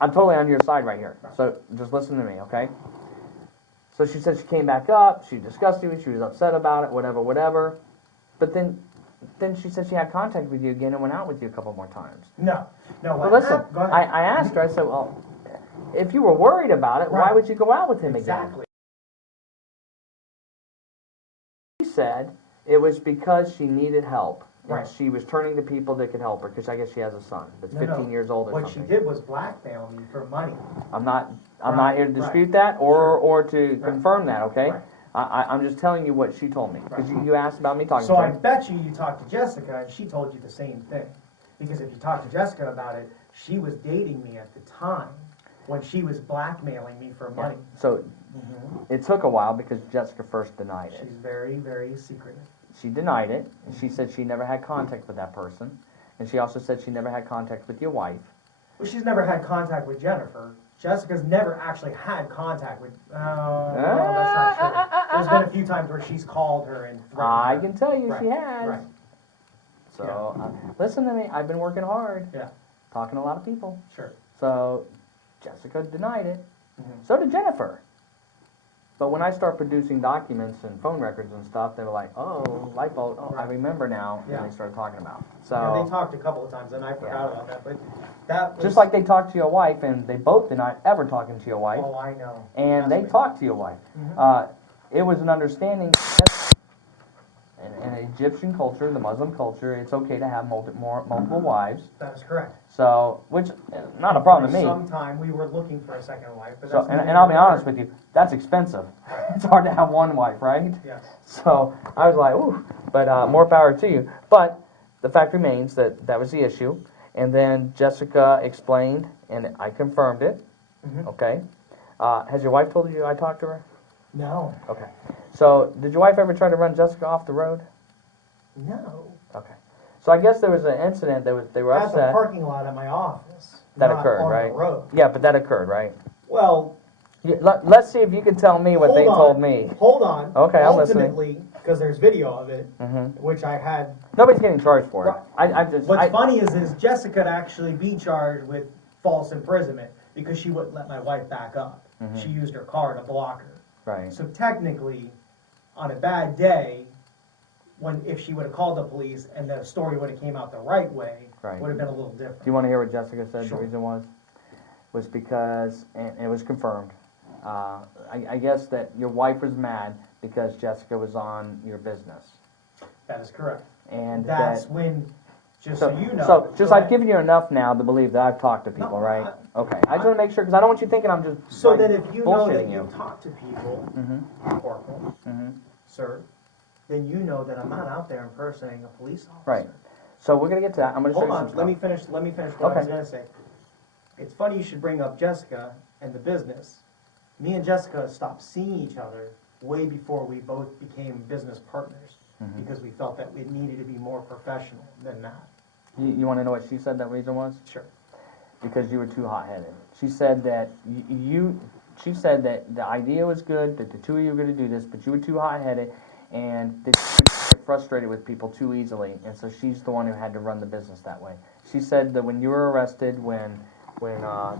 I'm totally on your side right here. So just listen to me, okay? So she said she came back up. She discussed it. She was upset about it. Whatever. But then she said she had contact with you again and went out with you a couple more times. No. No. But What listen, happened? Go ahead. I asked her. I said, well, if you were worried about it, why Right. would you go out with him again? Exactly. She said it was because she needed help. And Right. she was turning to people that could help her because I guess she has a son that's 15 years old or What something. she did was blackmail me for money. I'm not Right, here to right. dispute that or to Right. confirm that, okay? Right. I'm just telling you what she told me because Right. you asked about me talking So to I her. bet you talked to Jessica and she told you the same thing. Because if you talked to Jessica about it, she was dating me at the time when she was blackmailing me for Yeah. money. So it took a while because Jessica first denied it. She's very, very secretive. She denied it. And she said she never had contact with that person, and she also said she never had contact with your wife. Well, she's never had contact with Jennifer. Jessica's never actually had contact with. Oh, no, that's not true. There's been a few times where she's called her and threatened I her. can tell you Right, she has. Right. So listen to me. I've been working hard, Yeah, talking to a lot of people. sure. So Jessica denied it. Mhm. So did Jennifer. But when I start producing documents and phone records and stuff, they were like, "Oh, light bulb. Oh, I Right. remember now." Yeah. And they started talking about. Yeah, they So talked a couple of times, and I forgot about that, but that was... just like they talked to your wife, and they both denied ever talking to your wife, Oh, I know. and they Trust me. talked to your wife. Mhm. It was an understanding. In Egyptian culture, the Muslim culture, it's okay to have multiple wives. That is correct. So, which not a problem to me. Sometime we were looking for a second wife, but So, that's and neither I'll be here nor honest there. with you, that's expensive. It's hard to have one wife, right? Yes. So I was like, ooh, but more power to you. But the fact remains that that was the issue. And then Jessica explained, and I confirmed it. Mhm. Okay. Has your wife told you I talked to her? No. Okay. So did your wife ever try to run Jessica off the road? No. Okay. So I guess there was an incident that they were At the upset. parking lot at my office. That not occurred, on right? The road. Yeah, but that occurred, right? Well, Let's see if you can tell me what they hold on. told me. Hold on. Okay, I'm listening. Ultimately, because there's video of it, Mm-hmm. which I had. Nobody's getting charged for it. I just. What's funny is Jessica could actually be charged with false imprisonment because she wouldn't let my wife back up. Mhm. She used her car to block her. Right. So technically, on a bad day, if she would have called the police and the story would have came out the right way, Right. would have been a little different. Do you want to hear what Jessica said? Sure. The reason was because, and it was confirmed. I guess that your wife was mad because Jessica was on your business, That is correct. and That's that. when, just so you know. So just go I've ahead. given you enough now to believe that I've talked to people, No, right? Okay. I just want to make sure because I don't want you thinking I'm just. So like, then if you know that bullshitting you talk to people, Mm-hmm. Corporal, Mm-hmm. sir, then you know that I'm not out there impersonating a police officer. Right. So we're gonna get to that. I'm gonna show Hold you on, some let me stuff. finish what I was Okay. gonna say. It's funny you should bring up Jessica and the business. Me and Jessica stopped seeing each other way before we both became business partners Mhm. because we felt that we needed to be more professional than that. You want to know what she said that reason was? Sure. Because you were too hot-headed. She said that she said that the idea was good, that the two of you were going to do this, but you were too hot-headed, and that you get frustrated with people too easily, and so she's the one who had to run the business that way. She said that when you were arrested, when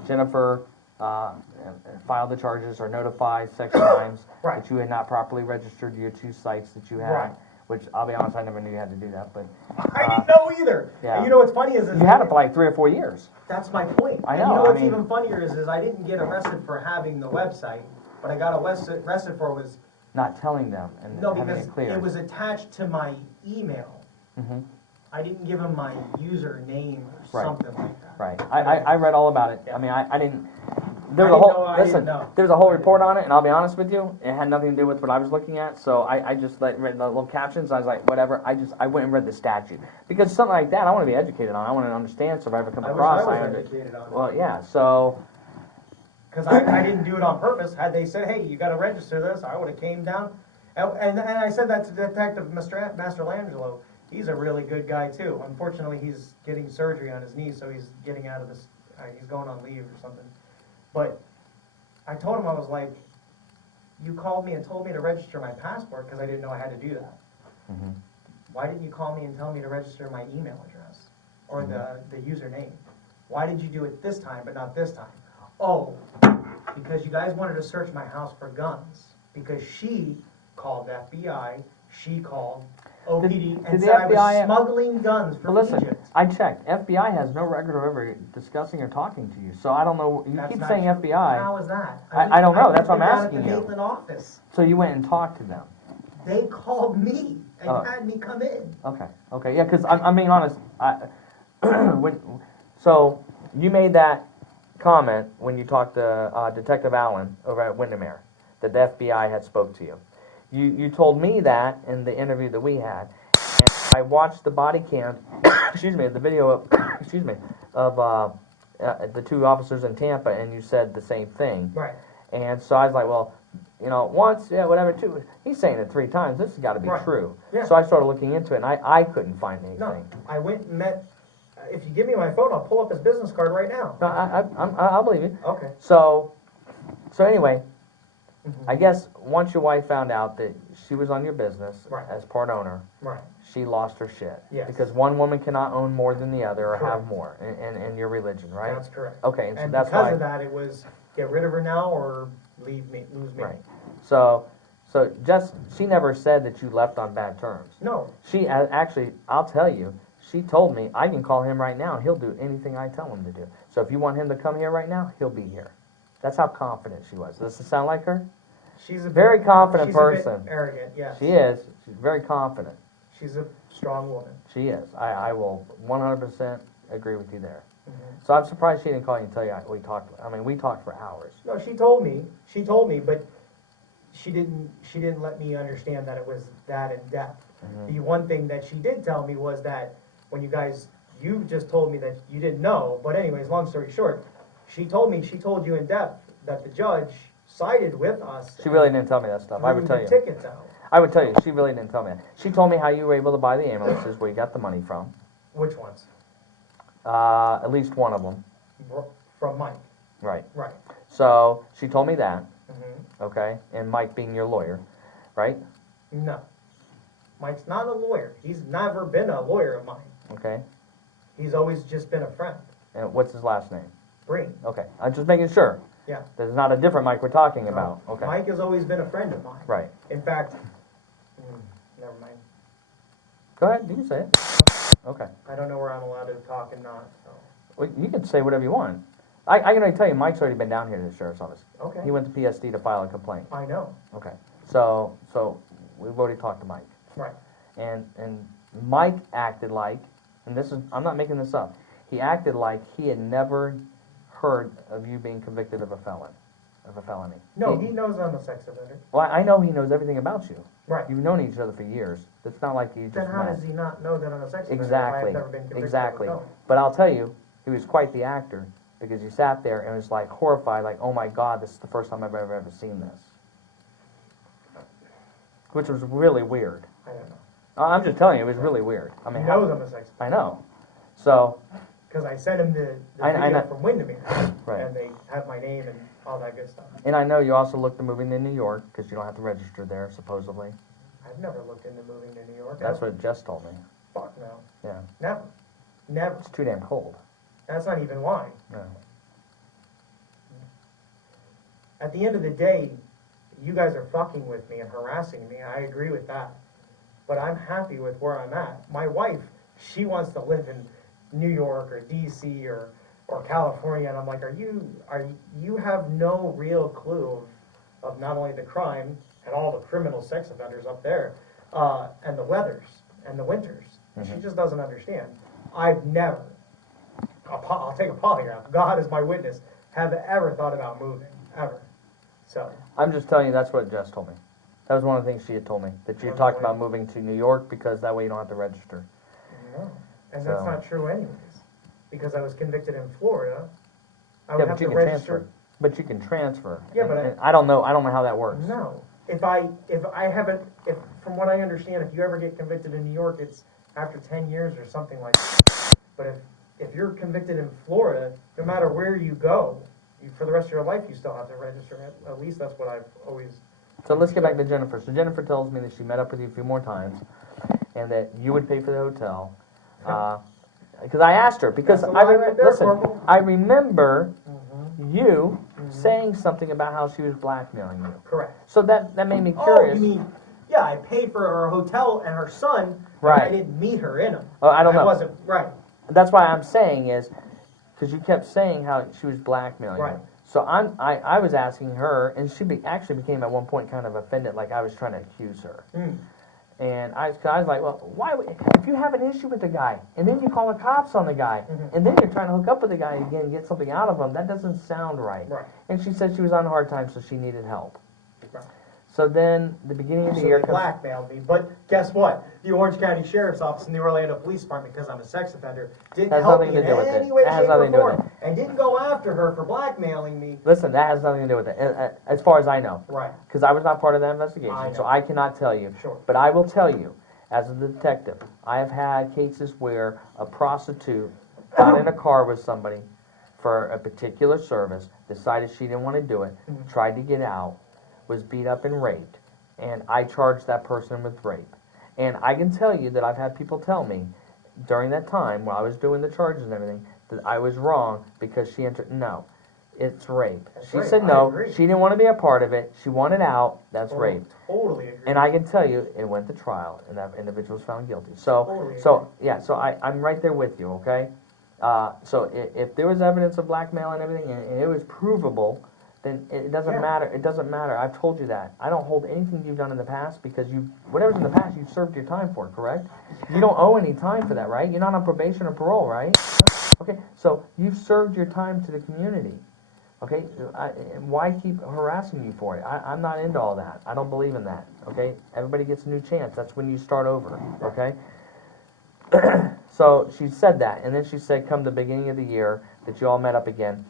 Jennifer filed the charges or notified sex crimes, Right. that you had not properly registered your two sites that you had, Right. which I'll be honest, I never knew you had to do that, but I didn't know either. yeah. And you know what's funny is you had it for like 3 or 4 years. that's my point. I And know, you know I what's mean- even funnier is I didn't get arrested for having the website. What I got arrested for was Not telling them and no, having because it clear. it was attached to my email. Mhm. I didn't give him my username or Right. something like that. Right. I read all about it. Yeah. I mean, I didn't. There was I a didn't whole know, I listen. didn't know. There was a whole report on it, and I'll be honest with you, it had nothing to do with what I was looking at. So I just read the little captions. I was like, whatever. I went and read the statute because something like that I want to be educated on. I want to understand. So if I ever come I wish across, I was under- educated on it. Well, yeah. So Because I didn't do it on purpose. Had they said, hey, you got to register this, I would have came down. And I said that to Detective Masterlangelo. He's a really good guy, too. Unfortunately, he's getting surgery on his knee, so he's getting out of this, he's going on leave or something. But I told him, I was like, you called me and told me to register my passport because I didn't know I had to do that. Mhm. Why didn't you call me and tell me to register my email address or the username? Why did you do it this time but not this time? Oh, because you guys wanted to search my house for guns. Because she called the FBI, she called OPD, Did and the said I FBI was smuggling guns from Well, listen, Egypt. I checked. FBI has no record of ever discussing or talking to you. So I don't know. You That's keep not saying true. FBI. How is that? I don't know. That's what I'm went down asking at the you. Maitland office. So you went and talked to them. They called me and Oh. had me come in. Okay, yeah, because I'm being honest. So you made that comment when you talked to Detective Allen over at Windermere that the FBI had spoke to you. You told me that in the interview that we had. And I watched the body cam, the video of, of the two officers in Tampa, and you said the same thing. Right. And so I was like, well, once, yeah, whatever, two. He's saying it 3 times. This has got to be Right. true. Yeah. So I started looking into it, and I couldn't find anything. No, I went and met. If you give me my phone, I'll pull up his business card right now. No, I'll believe you. Okay. So anyway, I guess once your wife found out that she was on your business Right. as part owner, Right. she lost her shit. Yes. Because one woman cannot own more than the other or have Correct. more in your religion, right? That's correct. Okay, and so And that's because why. of that, it was get rid of her now or lose me. Right. So just she never said that you left on bad terms. No. She actually, I'll tell you, she told me I can call him right now and he'll do anything I tell him to do. So if you want him to come here right now, he'll be here. That's how confident she was. Does it sound like her? She's a Very confident she's person. A bit arrogant, yes. She is. She's very confident. She's a strong woman. She is. I will 100% agree with you there. Mhm. So I'm surprised she didn't call you and tell you we talked. I mean, we talked for hours. No, she told me. She told me, but she didn't. She didn't let me understand that it was that in depth. Mhm. The one thing that she did tell me was that when you just told me that you didn't know. But anyways, long story short, she told you in depth that the judge sided with us. She really didn't tell me that stuff. I would tell the you. tickets out. I would tell you. She really didn't tell me that. She told me how you were able to buy the ambulances, where you got the money from. Which ones? At least one of them. From Mike. Right. Right. So she told me that. Hmm. Okay. And Mike being your lawyer, right? No. Mike's not a lawyer. He's never been a lawyer of mine. Okay. He's always just been a friend. And what's his last name? Breen. Okay. I'm just making sure. Yeah. There's not a different Mike we're talking No. about. Okay. Mike has always been a friend of mine. Right. In fact, never mind. Go ahead. You can say it. Okay. I don't know where I'm allowed to talk and not. So. Well, you can say whatever you want. I can already tell you, Mike's already been down here to the sheriff's office. Okay. He went to PSD to file a complaint. I know. Okay. So we've already talked to Mike. Right. And Mike acted like, and I'm not making this up, he acted like he had never heard of you being convicted of a felony. No, he knows I'm a sex offender. Well, I know he knows everything about you. Right. You've known each other for years. It's not like you just Then how met. does he not know that I'm a sex offender? Exactly. If I've never been convicted Exactly. Of a felony? But I'll tell you, he was quite the actor, because you sat there and was like horrified, like, oh my God, this is the first time I've ever seen this. Which was really weird. I don't know. I'm just telling you, it was really weird. I mean, He knows I'm a sex offender. I know. So, Because I sent him the I video know. from Windermere. Right. And they have my name and all that good stuff. and I know you also looked at moving to New York, because you don't have to register there, supposedly. I've never looked into moving to New York. That's what Jess told me. Fuck no. Yeah. Never. Never. It's too damn cold. That's not even why. No. At the end of the day, you guys are fucking with me and harassing me. I agree with that. But I'm happy with where I'm at. My wife, she wants to live in New York or DC or California, and I'm like, you have no real clue of not only the crime and all the criminal sex offenders up there, and the weathers and the winters. She just doesn't understand. I've never, I'll take a polygraph, God is my witness, have ever thought about moving, ever. So, I'm just telling you, that's what Jess told me. That was one of the things she had told me, that you talked about moving to New York because that way you don't have to register. no. And that's So- not true anyways. Because I was convicted in Florida, I would Yeah, have but you to can register. transfer. But you can transfer. Yeah, but And I don't know how that works. No. If from what I understand, if you ever get convicted in New York, it's after 10 years or something like that. But if you're convicted in Florida, no matter where you go, for the rest of your life, you still have to register. At least that's what I've always. So let's get back to Jennifer. So Jennifer tells me that she met up with you a few more times, and that you would pay for the hotel. Because I asked her, because That's a lie right there, listen, Corporal. I remember Mm-hmm. you saying something about how she was blackmailing you. Correct. So that made me Oh, curious. you mean? Yeah, I paid for her hotel and her son. Right. But I didn't meet her in them. Oh, I don't know. wasn't right. That's why I'm saying is, because you kept saying how she was blackmailing Right. you. So I was asking her, and she actually became at one point kind of offended, like I was trying to accuse her. Mm. And I was like, well, why? If you have an issue with the guy, and then you call the cops on the guy, Mhm. and then you're trying to hook up with the guy again and get something out of him, that doesn't sound right. Right. And she said she was on a hard time, so she needed help. Right. So then the beginning of the So year they blackmailed me. But guess what? The Orange County Sheriff's Office and the Orlando Police Department, because I'm a sex offender, didn't Has help nothing me to in do with it. any way, It has shape, or nothing to do with form, and didn't go after her for blackmailing me. Listen, that has nothing to do with it, as far as I know. Right. Because I was not part of that investigation, I so know. I cannot tell you. Sure. But I will tell you, as a detective, I have had cases where a prostitute got in a car with somebody for a particular service, decided she didn't want to do it, Mm-hmm. tried to get out, was beat up and raped, and I charged that person with rape. And I can tell you that I've had people tell me during that time while I was doing the charges and everything that I was wrong because she entered. No, it's rape. She said no. She didn't want to be a part of it. She wanted out. That's rape. Totally agree. And I can tell you, it went to trial, and that individual was found guilty. So, I'm right there with you. Okay. So if there was evidence of blackmail and everything, and it was provable, then it doesn't matter. It doesn't matter. I've told you that. I don't hold anything you've done in the past because whatever's in the past, you've served your time for, correct? You don't owe any time for that, right? You're not on probation or parole, right? Okay, so you've served your time to the community. Okay, why keep harassing you for it? I'm not into all that. I don't believe in that. Okay, everybody gets a new chance. That's when you start over. Okay. So she said that, and then she said, come the beginning of the year, that you all met up again.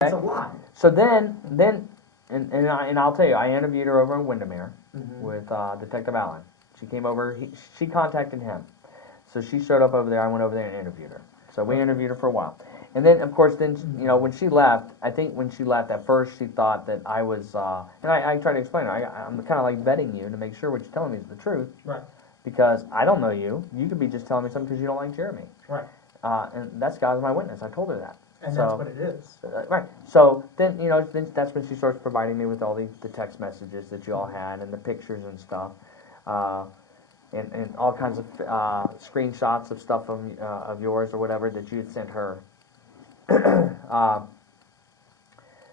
It's a lot. So then, and I'll tell you, I interviewed her over in Windermere with Detective Allen. She came over. She contacted him, so she showed up over there. I went over there and interviewed her. So we interviewed her for a while, and then of course, when she left, I think when she left, at first she thought that I was, and I tried to explain to her. I'm kind of like vetting you to make sure what you're telling me is the truth, Right. because I don't know you. You could be just telling me something because you don't like Jeremy. Right. And that's God's my witness. I told her that. And So- that's what it is. Right. So then, then that's when she starts providing me with all the text messages that you all had and the pictures and stuff, and all kinds of screenshots of stuff of yours or whatever that you had sent her.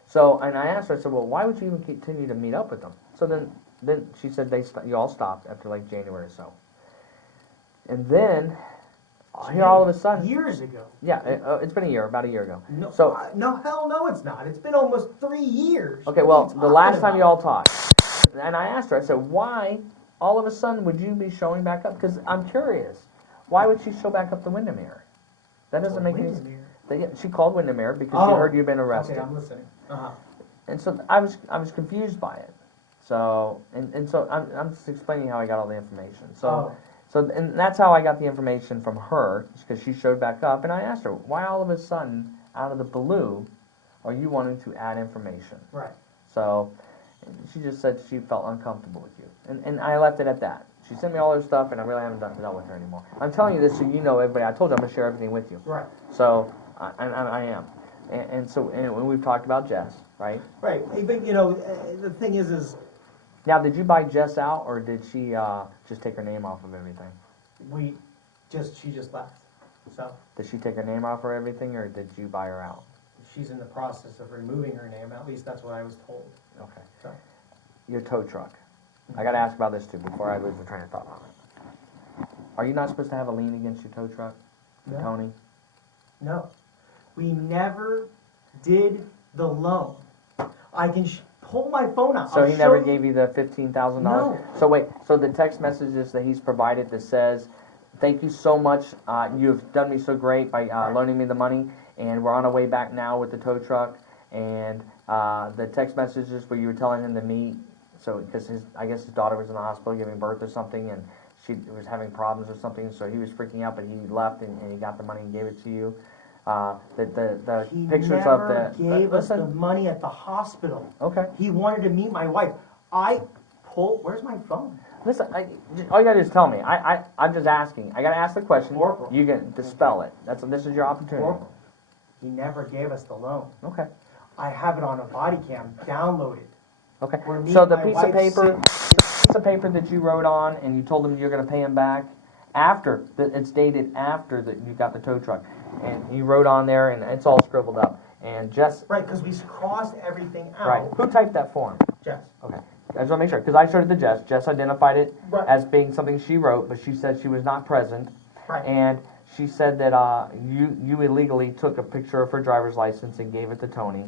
So, and I asked her, I said, well, why would you even continue to meet up with them? So then she said you all stopped after like January or so. And then, here all of a sudden, Years ago. yeah, it's been about a year ago. No, So, no, hell no, it's not. It's been almost 3 years. okay, What well, are you the talking last time about? you all talked, and I asked her, I said, why all of a sudden would you be showing back up? Because I'm curious. Why would she show back up to Windermere? That doesn't make any sense. She called Windermere because she heard you'd been arrested. Okay, I'm listening. Uh-huh. And so I was confused by it. So, and so I'm just explaining how I got all the information. So, and that's how I got the information from her, because she showed back up, and I asked her, why all of a sudden, out of the blue, are you wanting to add information? Right. So, she just said she felt uncomfortable with you, and I left it at that. She sent me all her stuff, and I really haven't dealt with her anymore. I'm telling you this so you know, everybody. I told you I'm gonna share everything with you. Right. So, I am, and so when we've talked about Jess, right? Right. But the thing is Now, did you buy Jess out, or did she just take her name off of everything? she just left. So Did she take her name off of everything, or did you buy her out? she's in the process of removing her name. At least that's what I was told. Okay. So. Your tow truck. I got to ask about this too before I lose the train of thought on it. Are you not supposed to have a lien against your tow truck, No. Tony? No. We never did the loan. I can pull my phone out. So I'll he never show you. gave you the $15,000? No. So wait, so the text messages that he's provided that says, thank you so much, you've done me so great by loaning me the money, and we're on our way back now with the tow truck, and the text messages where you were telling him to meet, so because I guess his daughter was in the hospital giving birth or something, and she was having problems or something, so he was freaking out, but he left and he got the money and gave it to you. The He pictures never of the gave us the listen. money at the hospital. Okay. He wanted to meet my wife. Where's my phone? Listen, all you gotta do is tell me. I'm just asking. I gotta ask the question. Corporal. You can dispel it. This is your opportunity. Corporal. He never gave us the loan. Okay. I have it on a body cam downloaded. Okay. Where me So and the my piece of wife paper, that you wrote on, and you told him you're gonna pay him back it's dated after that you got the tow truck, and you wrote on there, and it's all scribbled up. And Jess. Right, because we crossed everything out. Right. Who typed that form? Jess. Okay. I just want to make sure, because I showed it to Jess. Jess identified it Right. as being something she wrote, but she said she was not present. Right. And she said that you illegally took a picture of her driver's license and gave it to Tony.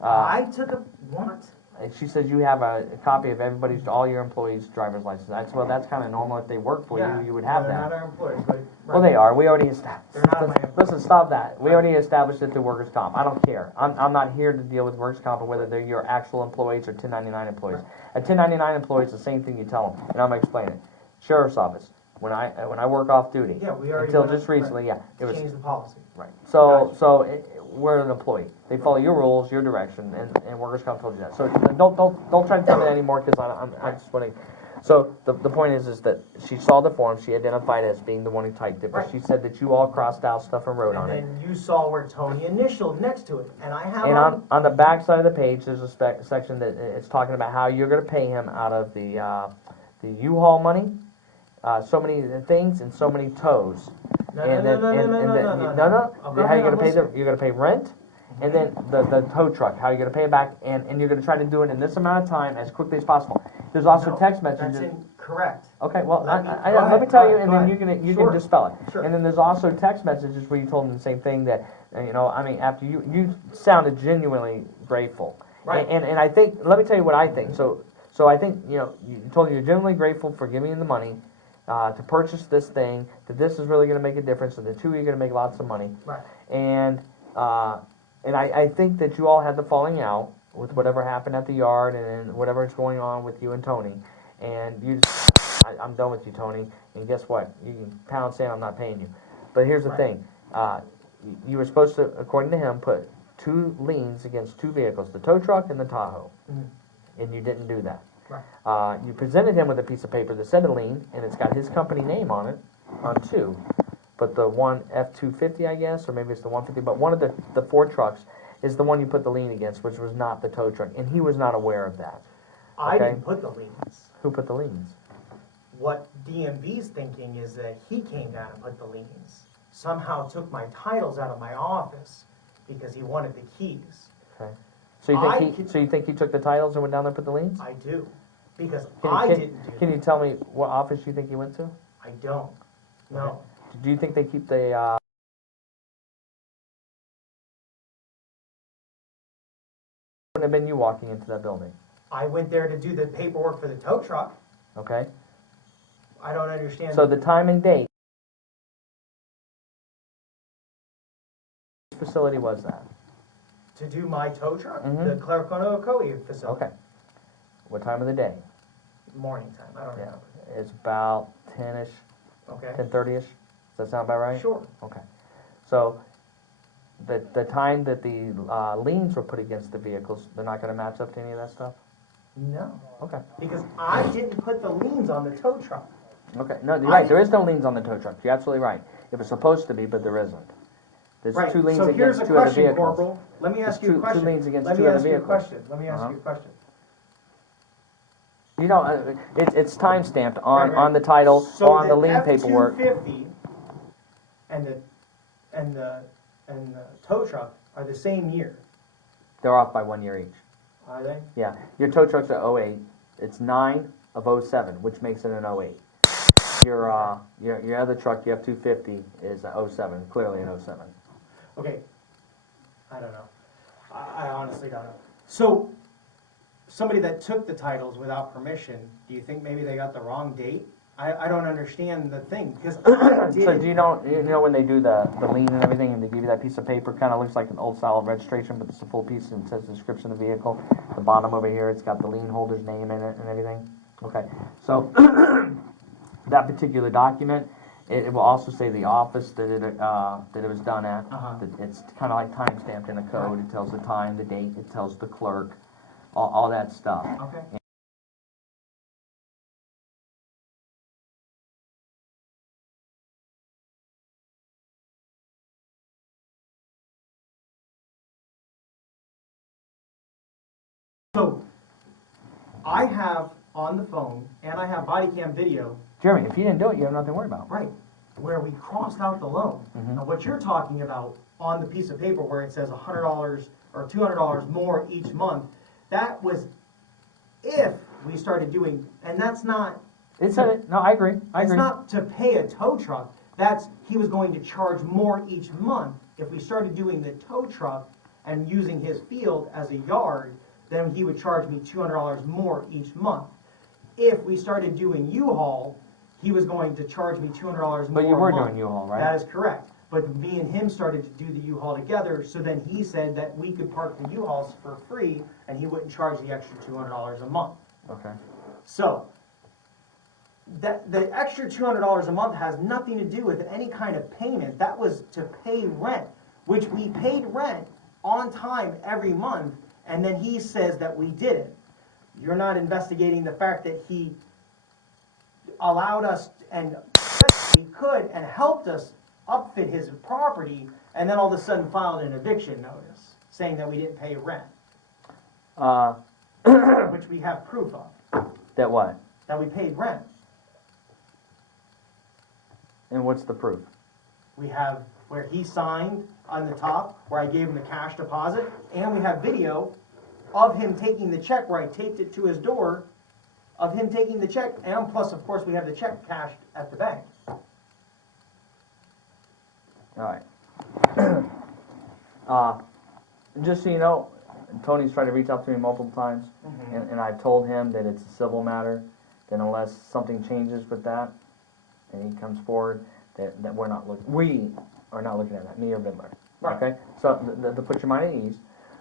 I took a what? And she says you have a copy of all your employees' driver's license. That's kind of normal if they work for you. You would have they're that. not our employees, but Well, they are. We already established. They're not my employees. Listen, stop that. We already established it through workers' comp. I don't care. I'm not here to deal with workers' comp or whether they're your actual employees or 1099 employees. A 1099 employee is the same thing you tell them, and I'm gonna explain it. Sheriff's office. When I work off duty. Yeah, we already until went just recently. Yeah, it was change the policy. right. So Gotcha. we're an employee. They follow your rules, your direction, and workers' comp told you that. So don't try to tell me that anymore because I just want to. So the point is that she saw the form, she identified it as being the one who typed it, but Right. she said that you all crossed out stuff and wrote on it. And then you saw where Tony initialed next to it, and I have And on the back side of the page, there's a section that it's talking about how you're going to pay him out of the U-Haul money, so many things and so many tows. No, And no, then no. Oh, go how ahead, you're I'm gonna pay listening. you're gonna pay rent, and then the tow truck, how you're gonna pay it back, and you're gonna try to do it in this amount of time as quickly as possible. There's also No, text messages. That's incorrect. Okay, well, Let me- let go me tell ahead, you, and go then ahead. you Sure. can dispel it. Sure. And then there's also text messages where you told them the same thing that, I mean, after you sounded genuinely grateful. Right. And I think, let me tell you what I think. So I think, you told me you're genuinely grateful for giving him the money to purchase this thing, that this is really going to make a difference, and the two of you are going to make lots of money. Right. And I think that you all had the falling out with whatever happened at the yard and whatever's going on with you and Tony. And you just, I'm done with you, Tony. And guess what? You can pound sand, I'm not paying you. But here's the Right. thing. You were supposed to, according to him, put 2 liens against 2 vehicles, the tow truck and the Tahoe. Mhm. And you didn't do that. Right. You presented him with a piece of paper that said a lien, and it's got his company name on it, on 2. But the one F-250, I guess, or maybe it's the 150, but one of the 4 trucks is the one you put the lien against, which was not the tow truck, and he was not aware of that. I Okay. didn't put the liens. Who put the liens? What DMV's thinking is that he came down and put the liens. Somehow took my titles out of my office because he wanted the keys. Okay. So you think he took the titles and went down there and put the liens? I do. Because Can I you, didn't do Can that. you tell me what office you think he went to? I don't. No. Do you think they keep the, wouldn't have been you walking into that building, I went there to do the paperwork for the tow truck. okay? I don't understand. So the time and date, which facility was that? To do my tow truck, Mhm. the Claricone facility. Okay. What time of the day? Morning time. I don't Yeah. know. It's about 10-ish, Okay. 10:30-ish. Does that sound about right? Sure. Okay. So the time that the liens were put against the vehicles, they're not going to match up to any of that stuff? No. Okay. Because I didn't put the liens on the tow truck. Okay. No, you're right. There is no liens on the tow truck. You're absolutely right. It was supposed to be, but there isn't. There's Right. 2 liens So here's against a 2 other question, vehicles. Corporal. Let me ask There's you a question. two liens against Let 2 me other ask you a vehicles. question. Let me ask Uh-huh. you a question. It's time stamped on, Right, right. on the title So or on the the lien paperwork. F-250 and the tow truck are the same year, They're off by 1 year each. are they? Yeah. Your tow truck's at 08. It's 9 of 07, which makes it an 08. Your other truck, your F-250, is a 07, clearly an 07. Okay. I don't know. I honestly don't know. So, somebody that took the titles without permission, do you think maybe they got the wrong date? I don't understand the thing, because I did. So do you know when they do the lien and everything, and they give you that piece of paper, kind of looks like an old style registration, but it's a full piece and it says the description of the vehicle. The bottom over here, it's got the lien holder's name in it and everything. Okay, so that particular document, it will also say the office that it was done at. Uh-huh. It's kind of like time stamped in a code. It tells the time, the date, it tells the clerk, all that stuff. Okay. So, I have on the phone, and I have body cam video, Jeremy, if you didn't do it, you have nothing to worry about. right, where we crossed out the loan. Mhm. Now, what you're talking about on the piece of paper where it says $100 or $200 more each month, that was if we started doing, and that's not, It said it. No, I agree. I it's agree. not to pay a tow truck, he was going to charge more each month. If we started doing the tow truck and using his field as a yard, then he would charge me $200 more each month. If we started doing U-Haul, he was going to charge me $200 more. But you were a month. doing U-Haul, right? That is correct. But me and him started to do the U-Haul together, so then he said that we could park the U-Hauls for free, and he wouldn't charge the extra $200 a month. Okay. So, the extra $200 a month has nothing to do with any kind of payment. That was to pay rent, which we paid rent on time every month, and then he says that we didn't. You're not investigating the fact that he allowed us and he could and helped us upfit his property, and then all of a sudden filed an eviction notice saying that we didn't pay rent, which we have proof of, That what? that we paid rent. And what's the proof? We have where he signed on the top, where I gave him the cash deposit, and we have video of him taking the check where I taped it to his door, of him taking the check, and plus, of course, we have the check cashed at the bank. All right. Just so you know, Tony's tried to reach out to me multiple times, and I told him that it's a civil matter, that unless something changes with that, and he comes forward, that we are not looking at that, me or Vidler. Right. Okay? So, to put your mind at ease,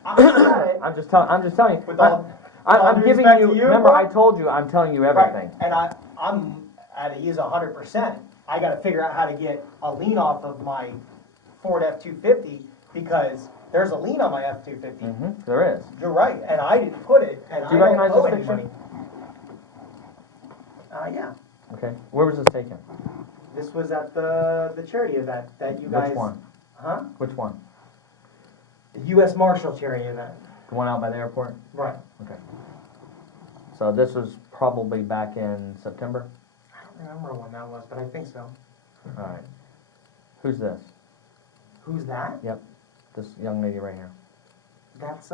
I'm I'm just telling you. With all I'm due giving respect you, to you, remember bro? I told you, I'm telling you everything. Right. And I'm at a use 100%. I got to figure out how to get a lien off of my Ford F-250 because there's a lien on my F-250. There is. You're right, and I didn't put it, and Do you I don't recognize owe this any picture? money. Yeah. Okay. Where was this taken? This was at the charity event that you guys... Which one? Huh? Which one? The U.S. Marshal charity event. The one out by the airport? Right. Okay. So this was probably back in September? I don't remember when that was, but I think so. All right. Who's this? Who's that? Yep. This young lady right here. That's,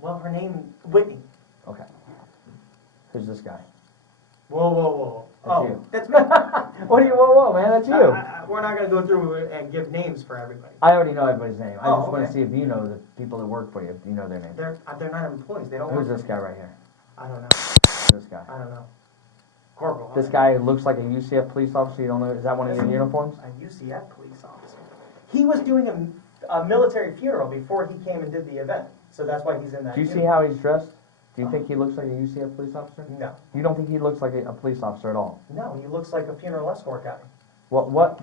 well, her name, Whitney. Okay. Who's this guy? Whoa. That's you. That's me. What are you? Whoa, man, that's you. We're not going to go through and give names for everybody. I already know everybody's name. I Oh, just want to okay. see if you know the people that work for you, if you know their name. They're not employees. They don't Who's work. this guy right here? I don't know. This guy. I don't know. Corporal. This guy looks like a UCF police officer. You don't know? Is that one of your uniforms? A UCF police officer. He was doing a military funeral before he came and did the event. So that's why he's in that Do you see uniform. how he's dressed? Do you think he looks like a UCF police officer? No. You don't think he looks like a police officer at all? No, he looks like a funeral escort guy.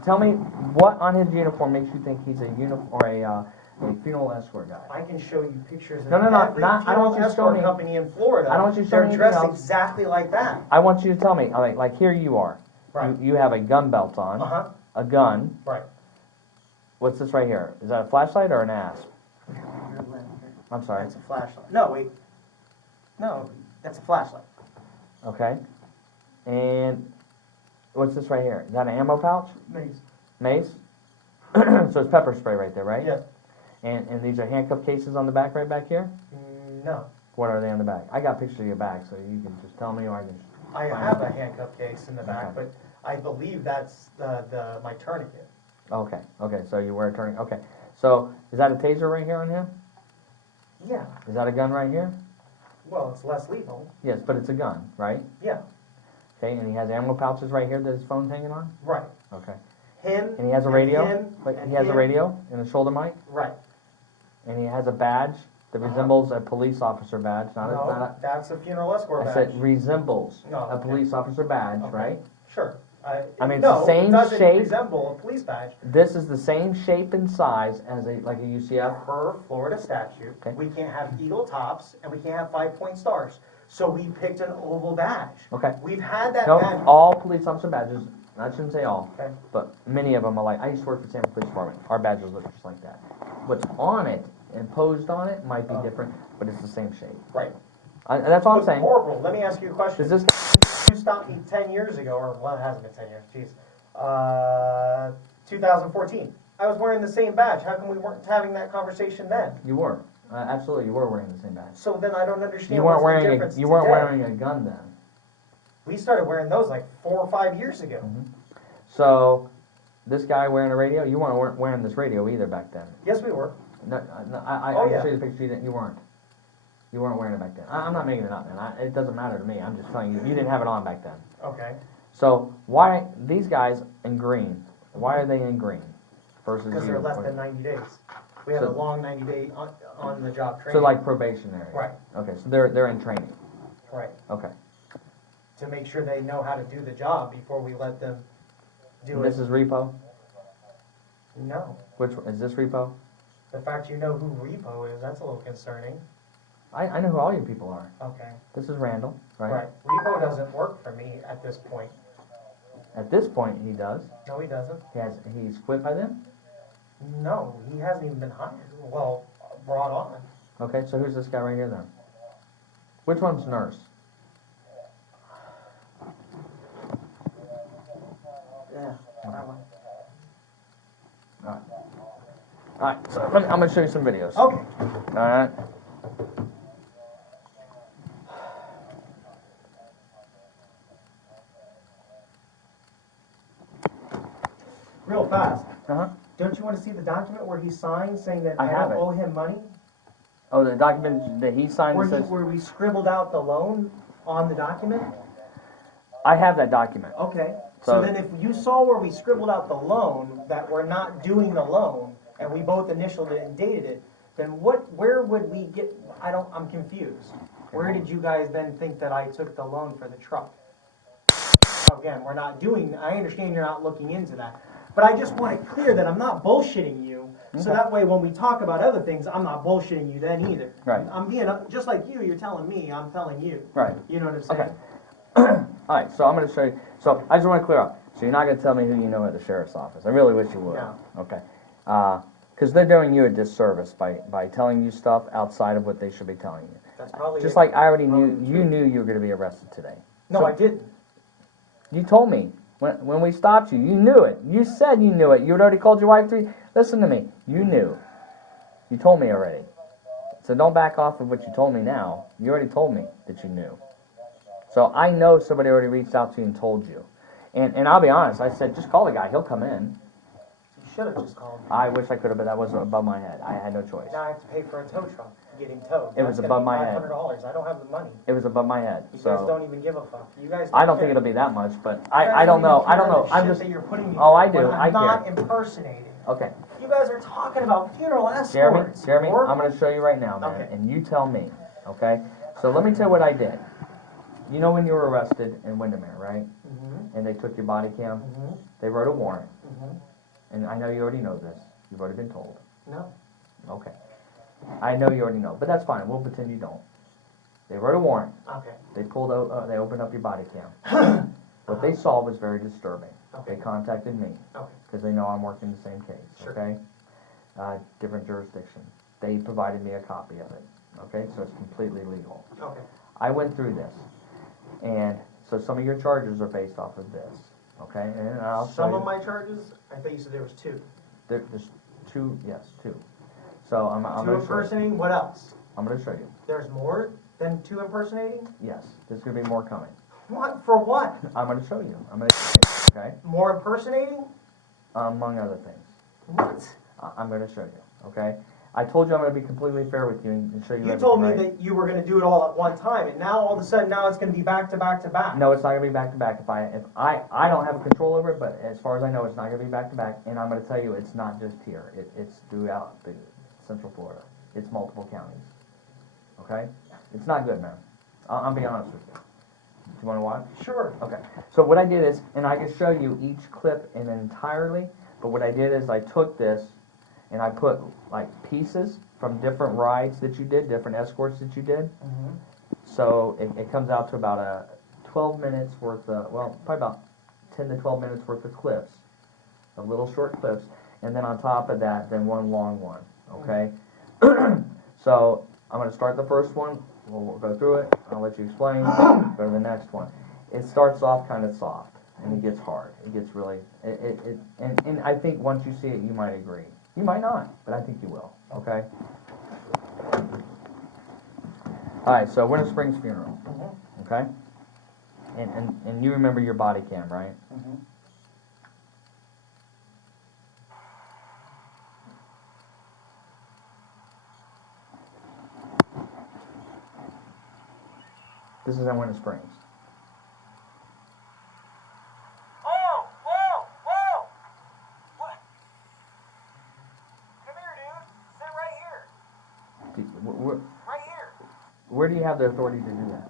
Tell me, what on his uniform makes you think he's a funeral escort guy? I can show you pictures of No, every I don't funeral want you to show escort me. company in Florida. I don't want you to show They're me anything dressed else. exactly like that. I want you to tell me, like here you are. Right. You have a gun belt on, Uh-huh. a gun. Right. What's this right here? Is that a flashlight or an asp? I'm sorry. That's a flashlight. No, wait. No, that's a flashlight. Okay. And what's this right here? Is that an ammo pouch? Mace. Mace? So it's pepper spray right there, right? Yes. And these are handcuff cases on the back right back here? No. What are they on the back? I got pictures of your back, so you can just tell me or I can... I Fine. have a handcuff case in the back, Okay. but I believe that's my tourniquet. Okay, so you wear a turning... Okay. So, is that a taser right here on him? Yeah. Is that a gun right here? Well, it's less lethal. Yes, but it's a gun, right? Yeah. Okay, and he has ammo pouches right here that his phone's hanging on? Right. Okay. Him. And he has a and radio? him, Wait, and he has a him. radio and a shoulder mic? Right. And he has a badge that resembles a police officer badge, not No, that's a funeral escort I badge. said resembles No, a okay. police officer badge, Okay. right? Sure. I mean, it's no, the same it doesn't shape. resemble a police badge. This is the same shape and size as like a UCF. Per Florida statute, Okay. we can't have eagle tops and we can't have 5-point stars. So we picked an oval badge. Okay. We've had that No, badge. all police officer badges, I shouldn't say all, Okay. but many of them are like, I used to work for the San Diego Police Department. Our badges look just like that. What's on it, imposed on it, might be different, but it's the same shape. Right. That's all I'm But saying. Corporal, let me ask you a question. Does this... You stopped me 10 years ago, or well, it hasn't been 10 years, jeez. 2014. I was wearing the same badge. How come we weren't having that conversation then? You were. Absolutely, you were wearing the same badge. So then I don't understand You weren't what's the wearing difference you weren't today. wearing a gun then. We started wearing those like 4 or 5 years ago. So, this guy wearing a radio, you weren't wearing this radio either back then. Yes, we were. No, I Oh, can yeah. show you the picture. You weren't. You weren't wearing it back then. I'm not making it up, man. It doesn't matter to me. I'm just telling you, you didn't have it on back then. Okay. So why these guys in green? Why are they in green versus Because you? they're less than 90 days. We have So- a long 90-day on the job training. So like probationary. Right. Okay, so they're in training. Right. Okay. To make sure they know how to do the job before we let them do it. This is repo. No. Which one? Is this repo? The fact you know who Repo is, that's a little concerning. I know who all you people are. Okay. This is Randall, right? Right. Repo doesn't work for me at this point. At this point, he does. No, he doesn't. He's quit by then. No, he hasn't even been hired. Well, brought on. Okay, so who's this guy right here then? Which one's nurse? Yeah, that one. All right, so I'm gonna show you some videos. Okay. All right. Real fast. Uh-huh. Don't you want to see the document where he signed saying that I I have don't it. owe him money? Oh, the document that he signed Where, that says where we scribbled out the loan on the document? I have that document. Okay. So- So then if you saw where we scribbled out the loan, that we're not doing the loan, and we both initialed it and dated it, then where would we get, I'm confused. Where did you guys then think that I took the loan for the truck? Again, we're not doing, I understand you're not looking into that, but I just want it clear that I'm not bullshitting you, so that way when we talk about other things, I'm not bullshitting you then either. Right. I'm being, just like you're telling me, I'm telling you. Right. You know what I'm saying? Okay. All right, so I'm going to show you. So I just want to clear up. So you're not going to tell me who you know at the sheriff's office. I really wish you would. No. Okay. Because they're doing you a disservice by telling you stuff outside of what they should be telling you. That's probably Just it. like I already Probably knew, the you truth. knew you were going to be arrested today. No, So I didn't. You told me when we stopped you. You knew it. You said you knew it. You had already called your wife 3. Listen to me. You knew. You told me already. So don't back off of what you told me now. You already told me that you knew. So I know somebody already reached out to you and told you. And I'll be honest, I said, just call the guy. He'll come in. You should have just called me. I wish I could have, but that was above my head. I had no choice. Now I have to pay for a tow truck to get him towed. It was That's above gonna be my head. $500. I don't have the money. It was above my head. You guys So don't even give a fuck. You guys. I don't think care. it'll be that much, but You guys I don't know. even I don't care know. the I'm shit just that you're putting me Oh, through I do. when I I'm not care. impersonating. okay. You guys are talking about funeral escorts. Jeremy, or- I'm going to show you right now, man, Okay. and you tell me, okay? So let me tell you what I did. You know when you were arrested in Windermere, right? Mhm, And they took your body cam? mhm, They wrote a warrant, mhm. and I know you already know this. You've already been told. No. Okay. I know you already know, but that's fine. We'll pretend you don't. They wrote a warrant. Okay. They they opened up your body cam. What they saw was very disturbing. Okay. They contacted me Okay. because they know I'm working the same case. Sure. Okay. Different jurisdiction. They provided me a copy of it. Okay, so it's completely legal. Okay. I went through this, and so some of your charges are based off of this. Okay, and I'll show Some you. of my charges, I thought you said there was two. There's two. Yes, two. So I'm Two going to show you. impersonating. What else? I'm going to show you. There's more than two impersonating. Yes, there's going to be more coming. What for? What? I'm going to show you. I'm going to show you. Okay, More impersonating? among other things. What? I'm going to show you. Okay, I told you I'm going to be completely fair with you and show you. You told me everything, right? that you were going to do it all at one time, and now all of a sudden, now it's going to be back to back to back. No, it's not going to be back to back. If I don't have control over it, but as far as I know, it's not going to be back to back. And I'm going to tell you, it's not just here. It's throughout the Central Florida. It's multiple counties. Okay, it's not good, man. I'll be honest with you. Do you want to watch? Sure. Okay. So what I did is, and I can show you each clip in entirely. But what I did is I took this and I put like pieces from different rides that you did, different escorts that you did. Mm-hmm. So it comes out to about a 12 minutes worth of, well, probably about 10 to 12 minutes worth of clips, of little short clips, and then on top of that, then one long one, okay? So I'm going to start the first one, we'll go through it, I'll let you explain, go to the next one. It starts off kind of soft, and it gets hard, it gets really, and I think once you see it, you might agree. You might not, but I think you will, okay? All right, so Winter Springs funeral, Mhm. okay? And you remember your body cam, right? Mhm. This is in Winter Springs. Whoa! Whoa! Whoa! What? Come here, dude. Sit right here. Right here. Where do you have the authority to do that?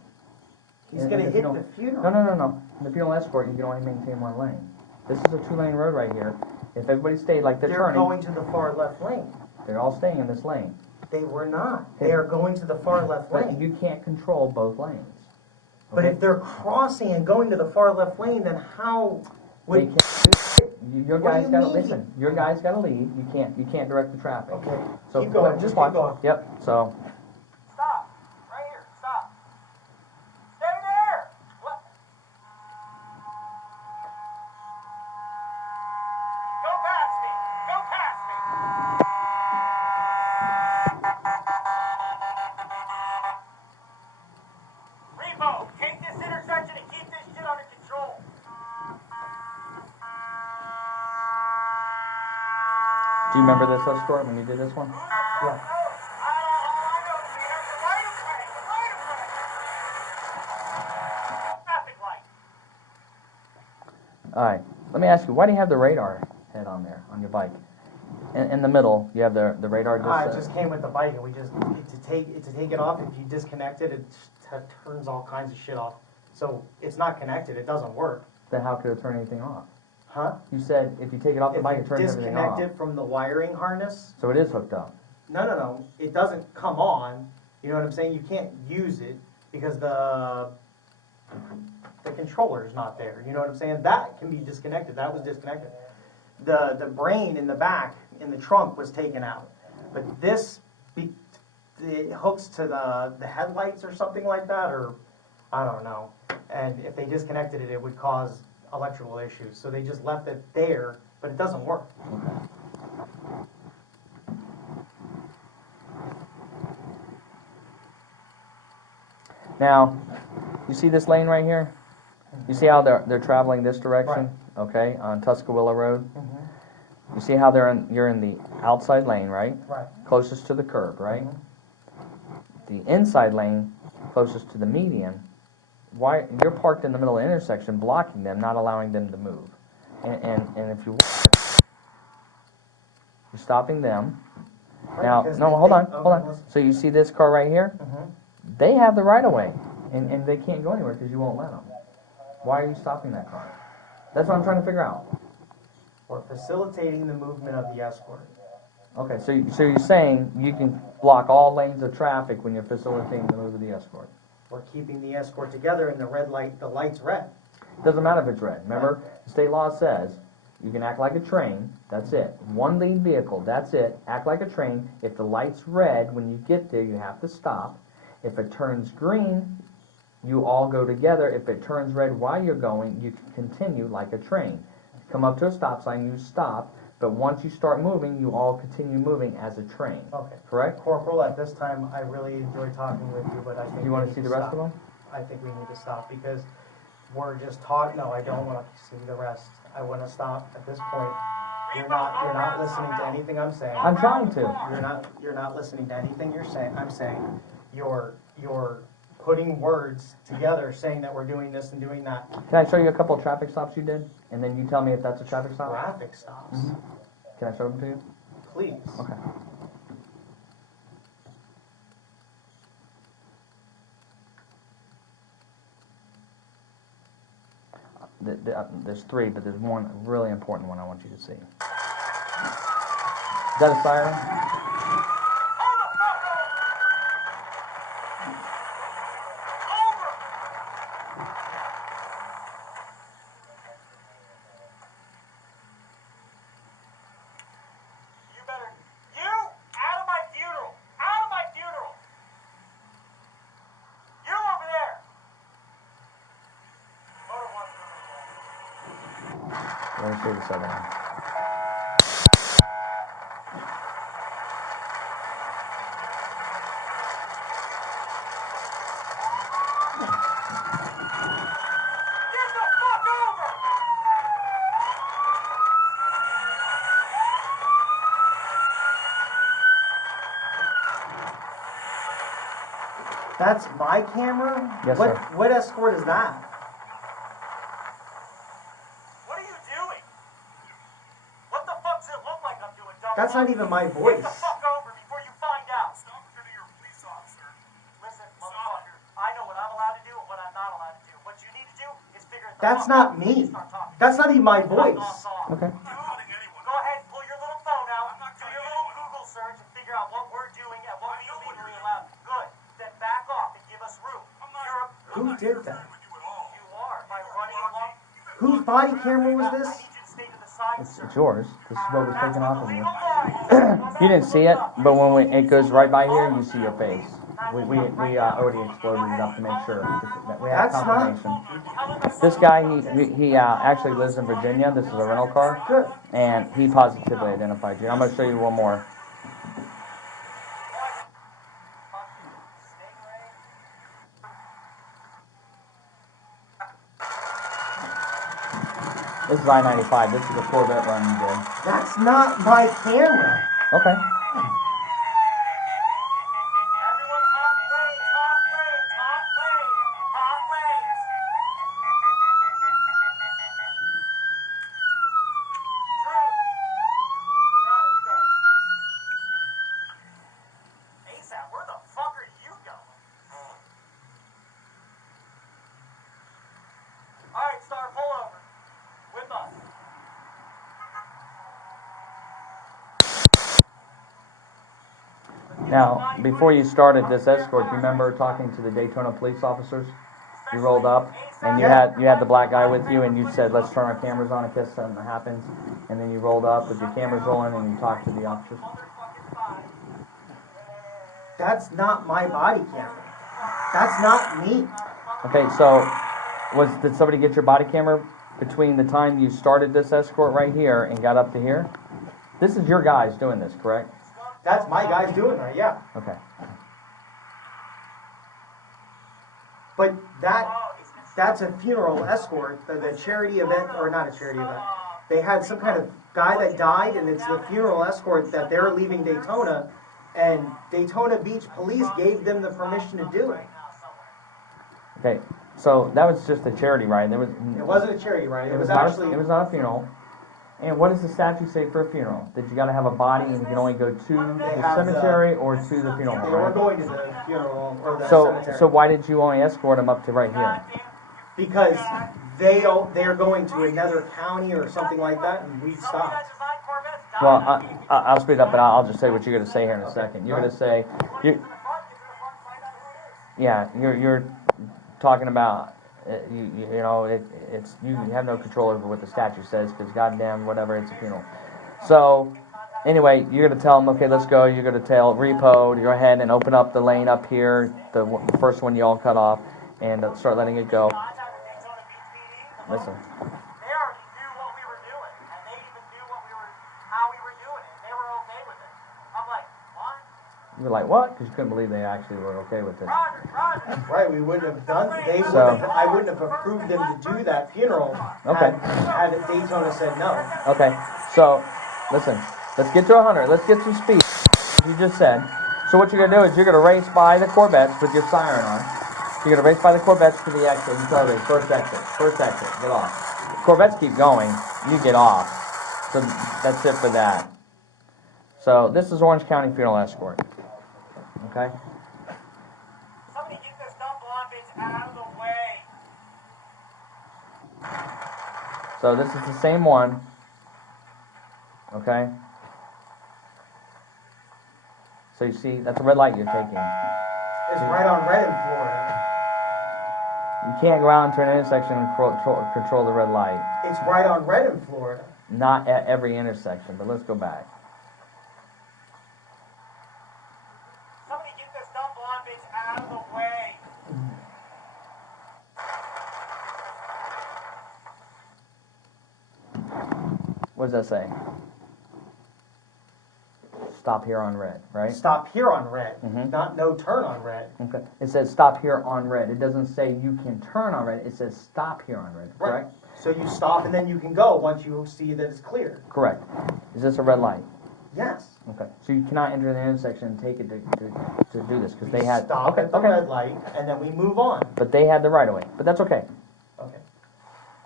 He's And gonna if hit you the don't- funeral. No. In the funeral escort, you can only maintain one lane. This is a 2-lane road right here. If everybody stayed like they're They're turning, going to the far left lane. they're all staying in this lane. They were not. They are going to the far left But lane. you can't control both lanes. But Okay? if they're crossing and going to the far left lane, then how They would... can't. Your What do guys you gotta mean? listen. Your guys gotta leave. You can't direct the traffic. Okay, So keep going, just keep watch. going. Yep. So Stop. Right here. Stop. Stay there. What? Go past me. Go past me. Repo, take this intersection and keep this shit under control. do you remember this escort when you did this one? Yeah. Traffic light. All right. Let me ask you. Why do you have the radar head on there on your bike? In the middle, you have the radar. It just came with the bike, and we just to take it off. If you disconnect it, it turns all kinds of shit off. So it's not connected. It doesn't work, Then how could it turn anything off? huh? You said if you take it off the If bike, you it turns everything off. disconnect it from the wiring harness, So it is hooked up. no. It doesn't come on. You know what I'm saying? You can't use it because the controller is not there. You know what I'm saying? That can be disconnected. That was disconnected. The brain in the back in the trunk was taken out, but it hooks to the headlights or something like that, or I don't know. And if they disconnected it, it would cause electrical issues. So they just left it there, but it doesn't work. Now, you see this lane right here? You see how they're traveling this direction? Okay, on Tuscaloosa Road. You see how you're in the outside lane, right? Right. Closest to the curb, right? The inside lane, closest to the median. Why you're parked in the middle of the intersection, blocking them, not allowing them to move. And if you're stopping them. Now, because no, they hold on, think- hold okay, on. listen. So you see this car right here? They have the right of way, and they can't go anywhere because you won't let them. Why are you stopping that car? That's what I'm trying to figure out. We're facilitating the movement of the escort. Okay, so you're saying you can block all lanes of traffic when you're facilitating the move of the escort. We're keeping the escort together, and the light's red. Doesn't matter if it's red. Remember, the state law says you can act like a train. That's it. One lead vehicle. That's it. Act like a train. If the light's red, when you get there, you have to stop. If it turns green, you all go together. If it turns red while you're going, you can continue like a train. Come up to a stop sign, you stop. But once you start moving, you all continue moving as a train. Okay. Correct? Corporal, at this time, I really enjoy talking with you, but I think You want to see the rest of them? I think we need to stop because we're just taught. No, I don't want to see the rest. I want to stop at this point. You're not listening to anything I'm saying. I'm trying to. You're not listening to anything I'm saying. You're putting words together saying that we're doing this and doing that. Can I show you a couple of traffic stops you did? And then you tell me if that's a traffic stop? Traffic stops. Can I show them to you? Please. Okay. There's three, but there's one really important one I want you to see. Is that a siren? You out of my funeral! Out of my funeral! You over there! Motor one's Let me show you the second one. Get the fuck over! That's my camera? Yes, what, sir. What escort is that? What are you doing? What the fuck does it look like I'm doing, dumb That's not fuck? even my Get the voice. fuck over before you find out. Stop pretending you're a police officer. Listen, motherfucker, I know what I'm allowed to do and what I'm not allowed to do. What you need to do is figure it the That's fuck not out before me. you start talking. That's not even my voice. Okay. Go ahead and pull your little phone out, do your little Google search, and figure out what we're doing and what we legally allow. Good. Then back off and give us room. Who did that? You are by running along. Whose body camera was this? I need you to stay to the side, sir. It's yours. This is what was taken off of you. Legal line. You didn't see it, but when it goes right by here, you see your face. We already exploded it up to make sure that we have That's not- confirmation. This guy, he actually lives in Virginia. This is a rental car, Good. and he positively identified you. I'm going to show you one more. This is I-95. This is a Corvette run you did. That's not my camera. Okay. Everyone hot lanes, hot lanes, hot lanes, hot lanes. Drew. Got it, you got it. ASAP, where the fuck are you going? Alright, Star, pull over. With us. Now, before you started this escort, you remember talking to the Daytona police officers? You rolled up, and you had the black guy with you, and you said, "Let's turn our cameras on in case something happens." And then you rolled up with your cameras rolling, and you talked to the officers. That's not my body camera. That's not me. Okay, so did somebody get your body camera between the time you started this escort right here and got up to here? This is your guys doing this, correct? That's my guys doing that, yeah. Okay. But that's a funeral escort, the charity event, or not a charity event. They had some kind of guy that died, and it's the funeral escort that they're leaving Daytona, and Daytona Beach Police gave them the permission to do it. Okay, so that was just a charity ride. It wasn't a charity ride, it was not actually... it was not a funeral. And what does the statute say for a funeral? That you got to have a body, and you can only go to the have cemetery or to the funeral They home, were right? going to the funeral, or the cemetery. So why did you only escort them up to right here? Because they're going to another county or something like that, and we stopped. Well, I'll speed up, and I'll just say what you're going to say here in a second. You're going to say, you're talking about, you know, it's you have no control over what the statute says, because goddamn whatever, it's a funeral. So anyway, you're going to tell them, okay, let's go. You're going to tell Repo to go ahead and open up the lane up here, the first one you all cut off, and start letting it go. Listen. They already knew what we were doing, and they even knew how we were doing it. They were okay with it. I'm like, what? You were like, what? Because you couldn't believe they actually were okay with it. Roger. Right, we wouldn't have done. So- I wouldn't have approved them to do that funeral. Okay. Had Daytona said no. Okay, so listen, let's get to 100. Let's get some speed. You just said. So what you're gonna do is you're gonna race by the Corvettes with your siren on. You're gonna race by the Corvettes to the exit. You tell them first exit, get off. Corvettes keep going. You get off. So that's it for that. So this is Orange County Funeral Escort. Okay. Somebody get this dumb blonde bitch out of the way. So this is the same one. Okay. So you see, that's a red light you're taking. It's right on red in Florida. You can't go out into an intersection and control the red light. It's right on red in Florida. Not at every intersection, but let's go back. Somebody get this dumb blonde bitch out of the way. What does that say? stop here on red, right? Stop here on red, Mhm. not no turn on red. Okay. It says stop here on red. It doesn't say you can turn on red. It says stop here on red, Right. correct? So you stop and then you can go once you see that it's clear. Correct. Is this a red light? Yes. Okay. So you cannot enter the intersection and take it to do this because We they had stop okay, at the okay. red light and then we move on. But they had the right of way. But that's okay. Okay.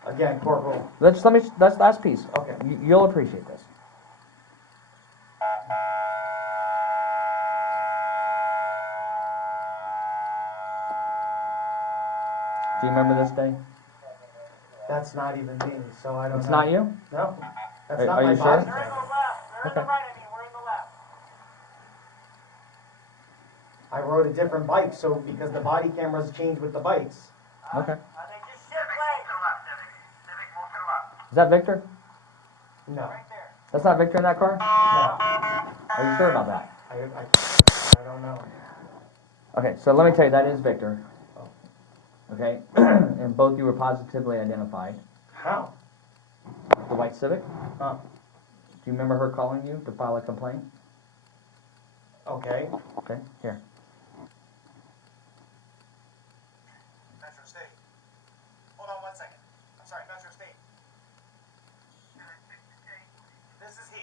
Again, Corporal. That's last piece. Okay. You'll appreciate this. Do you remember this day? That's not even me, so I don't It's know. not you? No. That's Are- not are my you sure? body They're in camera. the left. They're in Okay. the right. I mean, we're in the left. I rode a different bike, so because the body cameras change with the bikes. Okay. They just shift lanes. To the left, Civic. Civic, move to the left. Is that Victor? No. Right there. That's not Victor in that car? No. Are you sure about that? I don't know. Okay, so let me tell you, that is Victor. Okay? And both you were positively identified. How? The white Civic? Huh. Do you remember her calling you to file a complaint? Okay. Okay, here. Metro State. Hold on 1 second. I'm sorry, Metro State. This is he.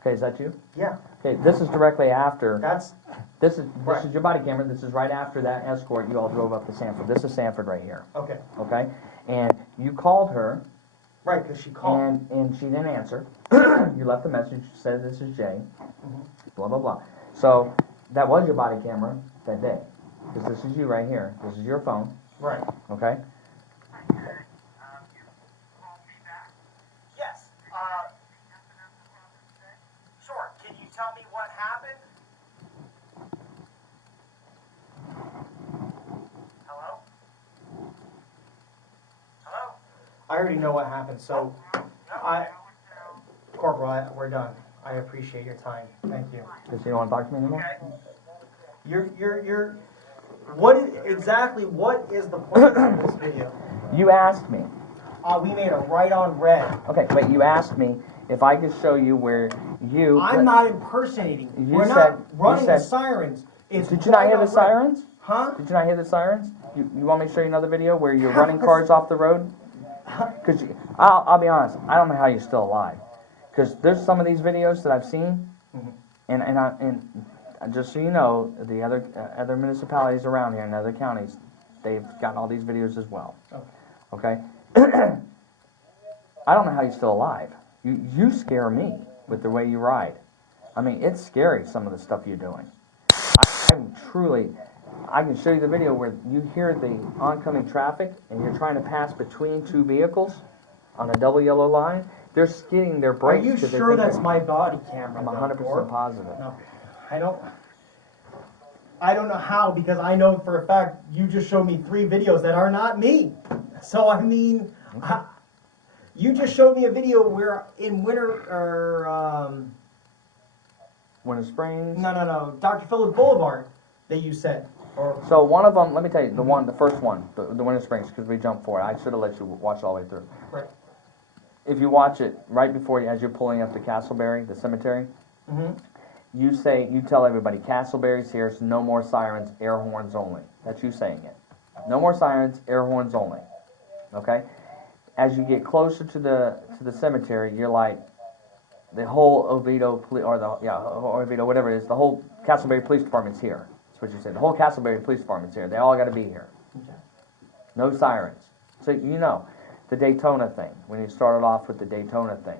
Okay, is that you? Yeah. Okay, this is directly after. That's This is Right. your body camera. This is right after that escort you all drove up to Sanford. This is Sanford right here. okay. Okay? And you called her Right, because she called. and she didn't answer. You left a message, said this is Jay. Blah blah blah. So that was your body camera that day. Because this is you right here. This is your phone. Right. Okay? Yes. Sure. Can you tell me what happened? Hello? Hello? I already know what happened, so Corporal, we're done. I appreciate your time. Thank you. Because you don't want to talk to me anymore? You're exactly what is the point of this video? You asked me. We made a right on red. Okay, wait, you asked me if I could show you where you... I'm not impersonating. You We're said- not you running said- the sirens. It's Did you not right hear the on red. sirens? Huh? Did you not hear the sirens? You want me to show you another video where you're running cars off the road? Because I'll be honest, I don't know how you're still alive. Because there's some of these videos that I've seen, and just so you know, the other municipalities around here and other counties, they've gotten all these videos as well. Okay? I don't know how you're still alive. You scare me with the way you ride. I mean, it's scary, some of the stuff you're doing. I can show you the video where you hear the oncoming traffic and you're trying to pass between two vehicles on a double yellow line. They're skidding their Are brakes. you 'cause they sure think that's they're- my body camera? I'm though, 100% Corp? positive. No, I don't know how, because I know for a fact you just showed me 3 videos that are not me. So I mean, you just showed me a video where in Winter Springs. no, Dr. Phillips Boulevard that you said. Or So one of them, let me tell you, the first one, the Winter Springs, because we jumped for it. I should have let you watch it all the way through. right. If you watch it right before as you're pulling up to Castleberry, the cemetery, you tell everybody, Castleberry's here, so no more sirens, air horns only. That's you saying it. No more sirens, air horns only. Okay? As you get closer to the cemetery, you're like, the whole Oviedo, Oviedo, whatever it is, the whole Castleberry Police Department's here. That's what you said. The whole Castleberry Police Department's here. They all got to be here. Okay. No sirens. So you know, the Daytona thing, when you started off with the Daytona thing,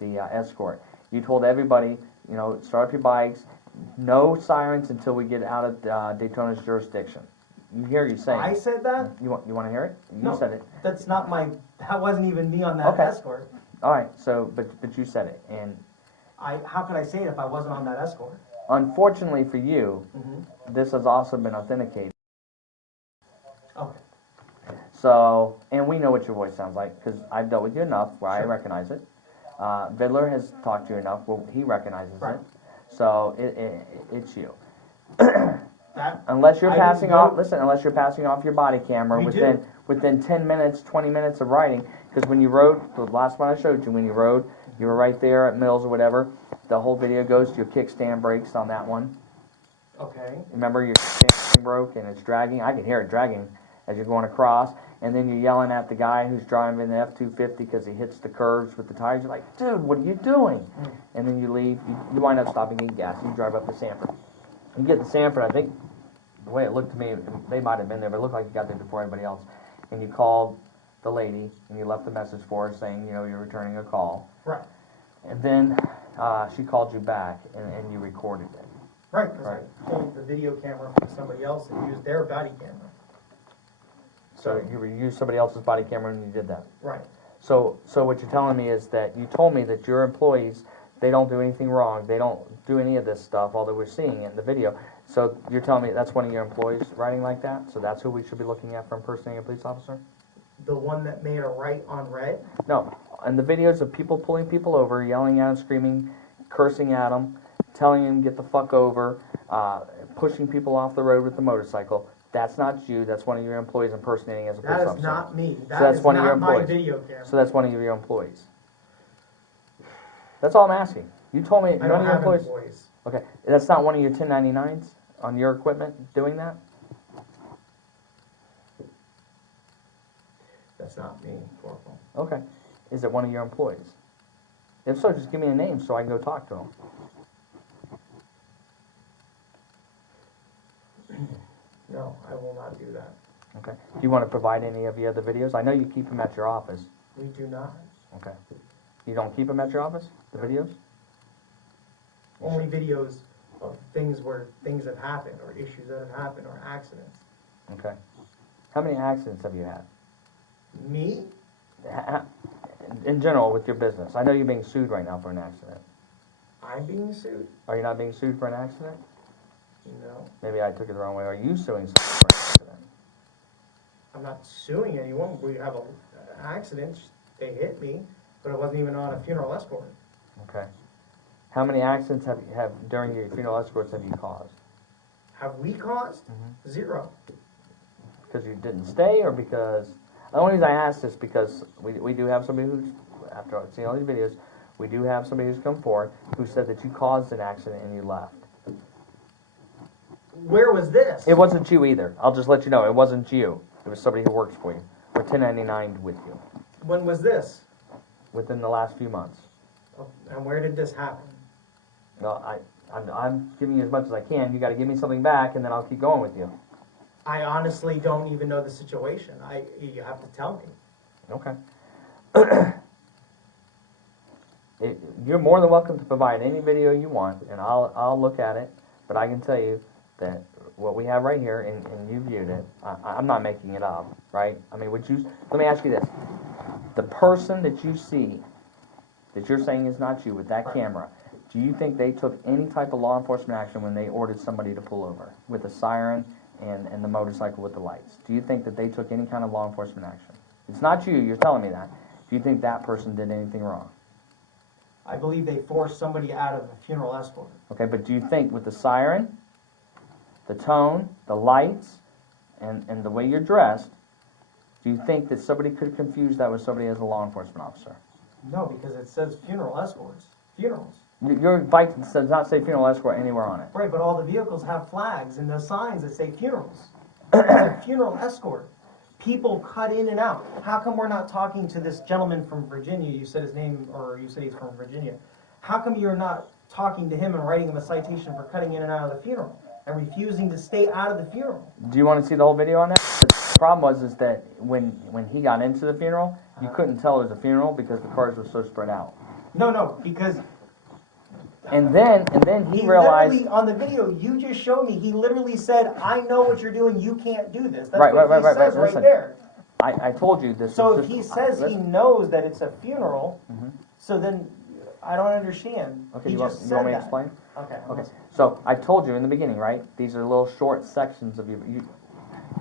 the escort, you told everybody, start up your bikes, no sirens until we get out of Daytona's jurisdiction. You hear you saying I it. said that? You want to hear it? You No. said it. That wasn't even me on that Okay. escort. All right, so, but you said it. And How could I say it if I wasn't on that escort? unfortunately for you, this has also been authenticated. Okay. So, and we know what your voice sounds like, because I've dealt with you enough where I recognize it. Vidler has talked to you enough where he recognizes Right. it. So, it's you. That Unless you're I didn't passing know- off, unless you're passing off your body camera We within 10 minutes, 20 minutes of riding, because when you rode, the last one I showed you, when you rode You were right there at Mills or whatever. The whole video goes to your kickstand brakes on that one. Okay. Remember your kickstand broke and it's dragging? I can hear it dragging as you're going across. And then you're yelling at the guy who's driving the F-250 because he hits the curves with the tires. You're like, dude, what are you doing? And then you leave. You wind up stopping and getting gas. You drive up to Sanford. You get to Sanford, I think, the way it looked to me, they might have been there, but it looked like you got there before everybody else. And you called the lady, and you left a message for her saying, you're returning a call. Right. And then she called you back, and you recorded it. Right, because I pulled the video camera from somebody else and used their body camera. So you used somebody else's body camera and you did that. Right. So what you're telling me is that you told me that your employees, they don't do anything wrong. They don't do any of this stuff, although we're seeing it in the video. So you're telling me that's one of your employees writing like that? So that's who we should be looking at for impersonating a police officer? The one that made a right on red? No. And the videos of people pulling people over, yelling at them, screaming, cursing at them, telling them get the fuck over, pushing people off the road with the motorcycle. That's not you. That's one of your employees impersonating as a police officer. That is not me. So that's one of your not my employees. video camera. So that's one of your employees. That's all I'm asking. You told me I one don't of your have employees. employees. Okay, that's not one of your 1099s on your equipment doing that? That's not me, Corporal. Okay. Is it one of your employees? If so, just give me a name so I can go talk to him. No, I will not do that. Okay. Do you want to provide any of the other videos? I know you keep them at your office. We do not. Okay. You don't keep them at your office, the videos? Only videos of things where things have happened, or issues that have happened, or accidents. Okay. How many accidents have you had? Me? In general, with your business. I know you're being sued right now for an accident. I'm being sued? Are you not being sued for an accident? No. Maybe I took it the wrong way. Are you suing someone for an accident? I'm not suing anyone. We have an accident. They hit me, but it wasn't even on a funeral escort. Okay. How many accidents have during your funeral escorts have you caused? Have we caused? 0. Because you didn't stay, or because... The only reason I ask this because we do have somebody who's, after seeing all these videos, we do have somebody who's come forward who said that you caused an accident and you left. Where was this? It wasn't you either. I'll just let you know. It wasn't you. It was somebody who works for you. We're 1099'd with you. When was this? Within the last few months. Oh, and where did this happen? No, I'm giving you as much as I can. You got to give me something back, and then I'll keep going with you. I honestly don't even know the situation. You have to tell me. Okay. You're more than welcome to provide any video you want, and I'll look at it. But I can tell you that what we have right here, and you viewed it, I'm not making it up, right? I mean, let me ask you this. The person that you see, that you're saying is not you with that camera, do you think they took any type of law enforcement action when they ordered somebody to pull over with a siren and the motorcycle with the lights? Do you think that they took any kind of law enforcement action? It's not you, you're telling me that. Do you think that person did anything wrong? I believe they forced somebody out of a funeral escort. Okay, but do you think with the siren, the tone, the lights, and the way you're dressed, do you think that somebody could confuse that with somebody as a law enforcement officer? No, because it says funeral escorts. Funerals. Your bike does not say funeral escort anywhere on it. Right, but all the vehicles have flags and the signs that say funerals. It's a funeral escort. People cut in and out. How come we're not talking to this gentleman from Virginia? You said his name, or you said he's from Virginia. How come you're not talking to him and writing him a citation for cutting in and out of the funeral and refusing to stay out of the funeral? Do you want to see the whole video on that? The problem is that when he got into the funeral, you couldn't tell it was a funeral because the cars were so spread out. No, because And then he realized... literally, on the video you just showed me, he literally said, I know what you're doing, you can't do this. That's Right. what he says right Listen, there. I told you this. So was if he just, says he listen. knows that it's a funeral, so then I don't understand. Okay, He you want just me said to that. explain? Okay. Okay, so I told you in the beginning, right? These are little short sections of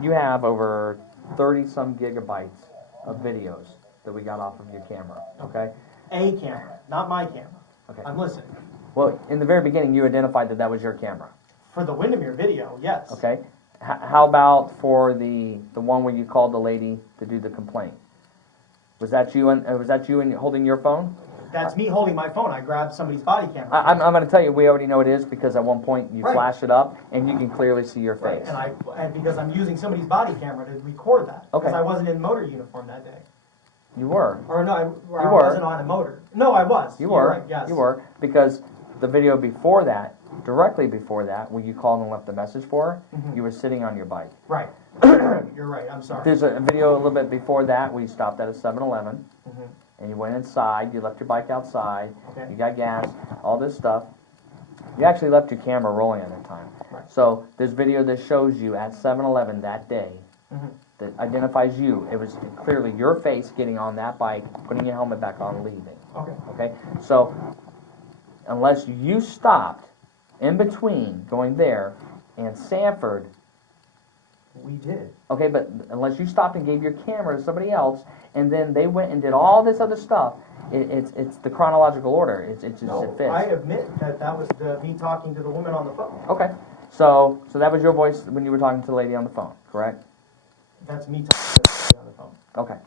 you have over 30-some gigabytes of videos that we got off of your camera, okay? A camera, not my camera. Okay. I'm listening. Well, in the very beginning, you identified that was your camera, For the Windermere video, yes. okay? How about for the one where you called the lady to do the complaint? Was that you and holding your phone? That's me holding my phone. I grabbed somebody's body camera. I'm going to tell you, we already know it is because at one point you Right. flash it up and you can clearly see your Right, face. and because I'm using somebody's body camera to record that. Okay. Because I wasn't in motor uniform that day. You were. Or no, I were. wasn't on a motor. No, I was. You You're were. right, yes. You were. Because the video before that, directly before that, when you called and left the message for her, Mhm. you were sitting on your bike. Right. You're right, I'm sorry. There's a video a little bit before that where you stopped at a 7-Eleven Mhm. and you went inside, you left your bike outside, Okay. you got gas, all this stuff. You actually left your camera rolling at the time. Right. So there's video that shows you at 7-Eleven that day Mhm. that identifies you. It was clearly your face getting on that bike, putting your helmet back on, leaving. Okay. Okay? So unless you stopped in between going there and Sanford, We did. okay, but unless you stopped and gave your camera to somebody else, and then they went and did all this other stuff, it's the chronological order. It just No, it fits. I admit that was me talking to the woman on the phone. Okay, so that was your voice when you were talking to the lady on the phone, correct? That's me talking to the lady on the phone. Okay.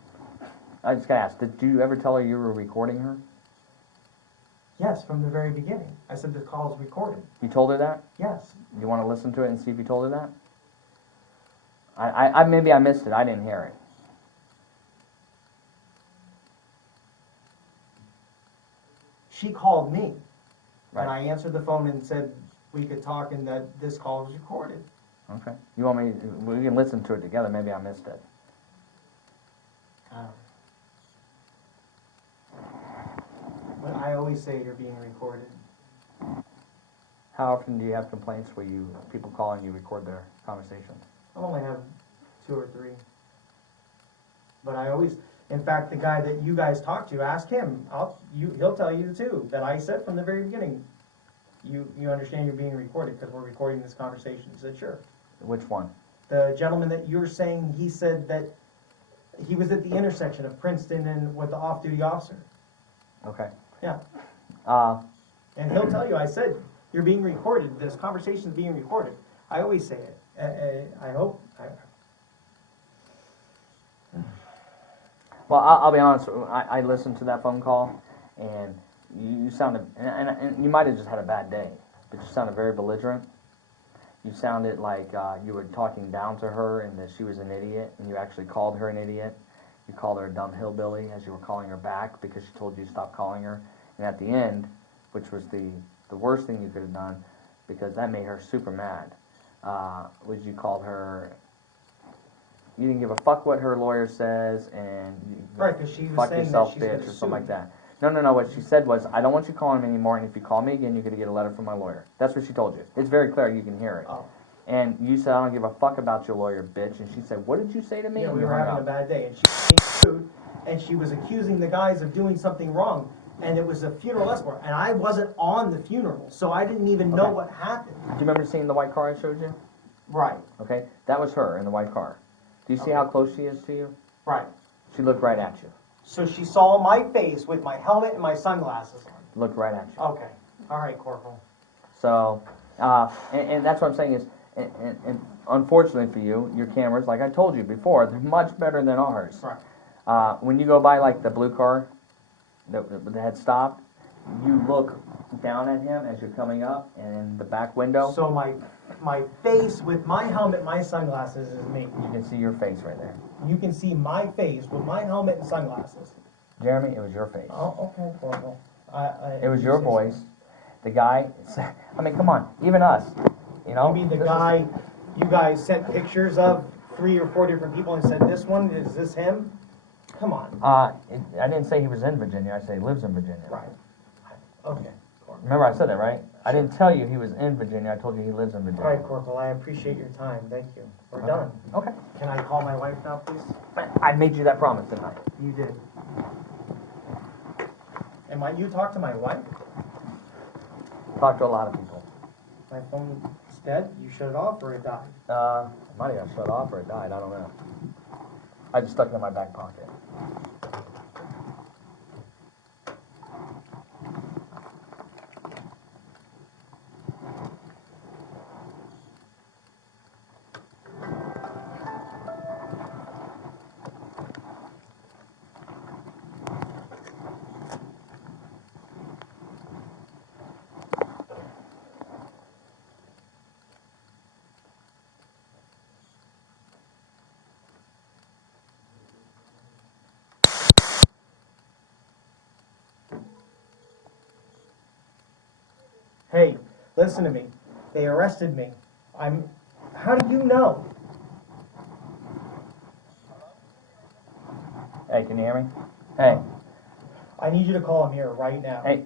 I just gotta ask, did you ever tell her you were recording her? Yes, from the very beginning. I said the call is recorded. You told her that? Yes. You want to listen to it and see if you told her that? I maybe I missed it. I didn't hear it. She called me. Right. And I answered the phone and said we could talk and that this call was recorded. Okay. You want me? We can listen to it together. Maybe I missed it. But I always say you're being recorded. How often do you have complaints where people call and you record their conversations? I only have 2 or 3. But I always, in fact, the guy that you guys talked to, ask him. He'll tell you too that I said from the very beginning, you understand you're being recorded because we're recording this conversation. He said, sure. Which one? The gentleman that you were saying, he said that he was at the intersection of Princeton and with the off-duty officer. Okay. Yeah. Uh, And he'll tell you, I said, you're being recorded. This conversation's being recorded. I always say it. I hope. Well, I'll be honest. I listened to that phone call, and you sounded, and you might have just had a bad day, but you sounded very belligerent. You sounded like you were talking down to her and that she was an idiot, and you actually called her an idiot. You called her a dumb hillbilly as you were calling her back because she told you to stop calling her. And at the end, which was the worst thing you could have done, because that made her super mad, was you called her, you didn't give a fuck what her lawyer says, and you Right, because she was fuck saying yourself, that she's bitch, gonna or something like sue. that. No, what she said was, I don't want you calling me anymore, and if you call me again, you're going to get a letter from my lawyer. That's what she told you. It's very clear, you can hear it. Oh. And you said, I don't give a fuck about your lawyer, bitch, and she said, what did you say to me? Yeah, And we you were hung having a up. bad day, and she was being rude, and she was accusing the guys of doing something wrong, and it was a funeral escort, and I wasn't on the funeral, so I didn't even know Okay. what happened. Do you remember seeing the white car I showed you? Right, Okay, that was her in the white car. Do you see how close she is to you? right. She looked right at you. So she saw my face with my helmet and my sunglasses on. Looked right at you. Okay, all right, Corporal. So, and that's what I'm saying is, and unfortunately for you, your cameras, like I told you before, they're much better than ours. Right. When you go by like the blue car that had stopped, you look down at him as you're coming up, and in the back window, So my face with my helmet, my sunglasses is me. you can see your face right there. You can see my face with my helmet and sunglasses. Jeremy, it was your face. Oh, okay, Corporal. It was your voice. The guy, I mean, come on, even us, you know? You mean the this is- guy you guys sent pictures of 3 or 4 different people and said, this one, is this him? Come on. I didn't say he was in Virginia, I said he lives in Virginia. Right. Okay. Remember I said that, right? I didn't tell you he was in Virginia, I told you he lives in Virginia. All right, Corporal, I appreciate your time. Thank you. We're done. Okay. Can I call my wife now, please? I made you that promise, didn't I? You did. And you talked to my wife? Talked to a lot of people. My phone's dead? You shut it off or it died? It might have got shut off or it died, I don't know. I just stuck it in my back pocket. Hey, listen to me. They arrested me. How do you know? Hey, can you hear me? Hey, I need you to call Amir right now. hey.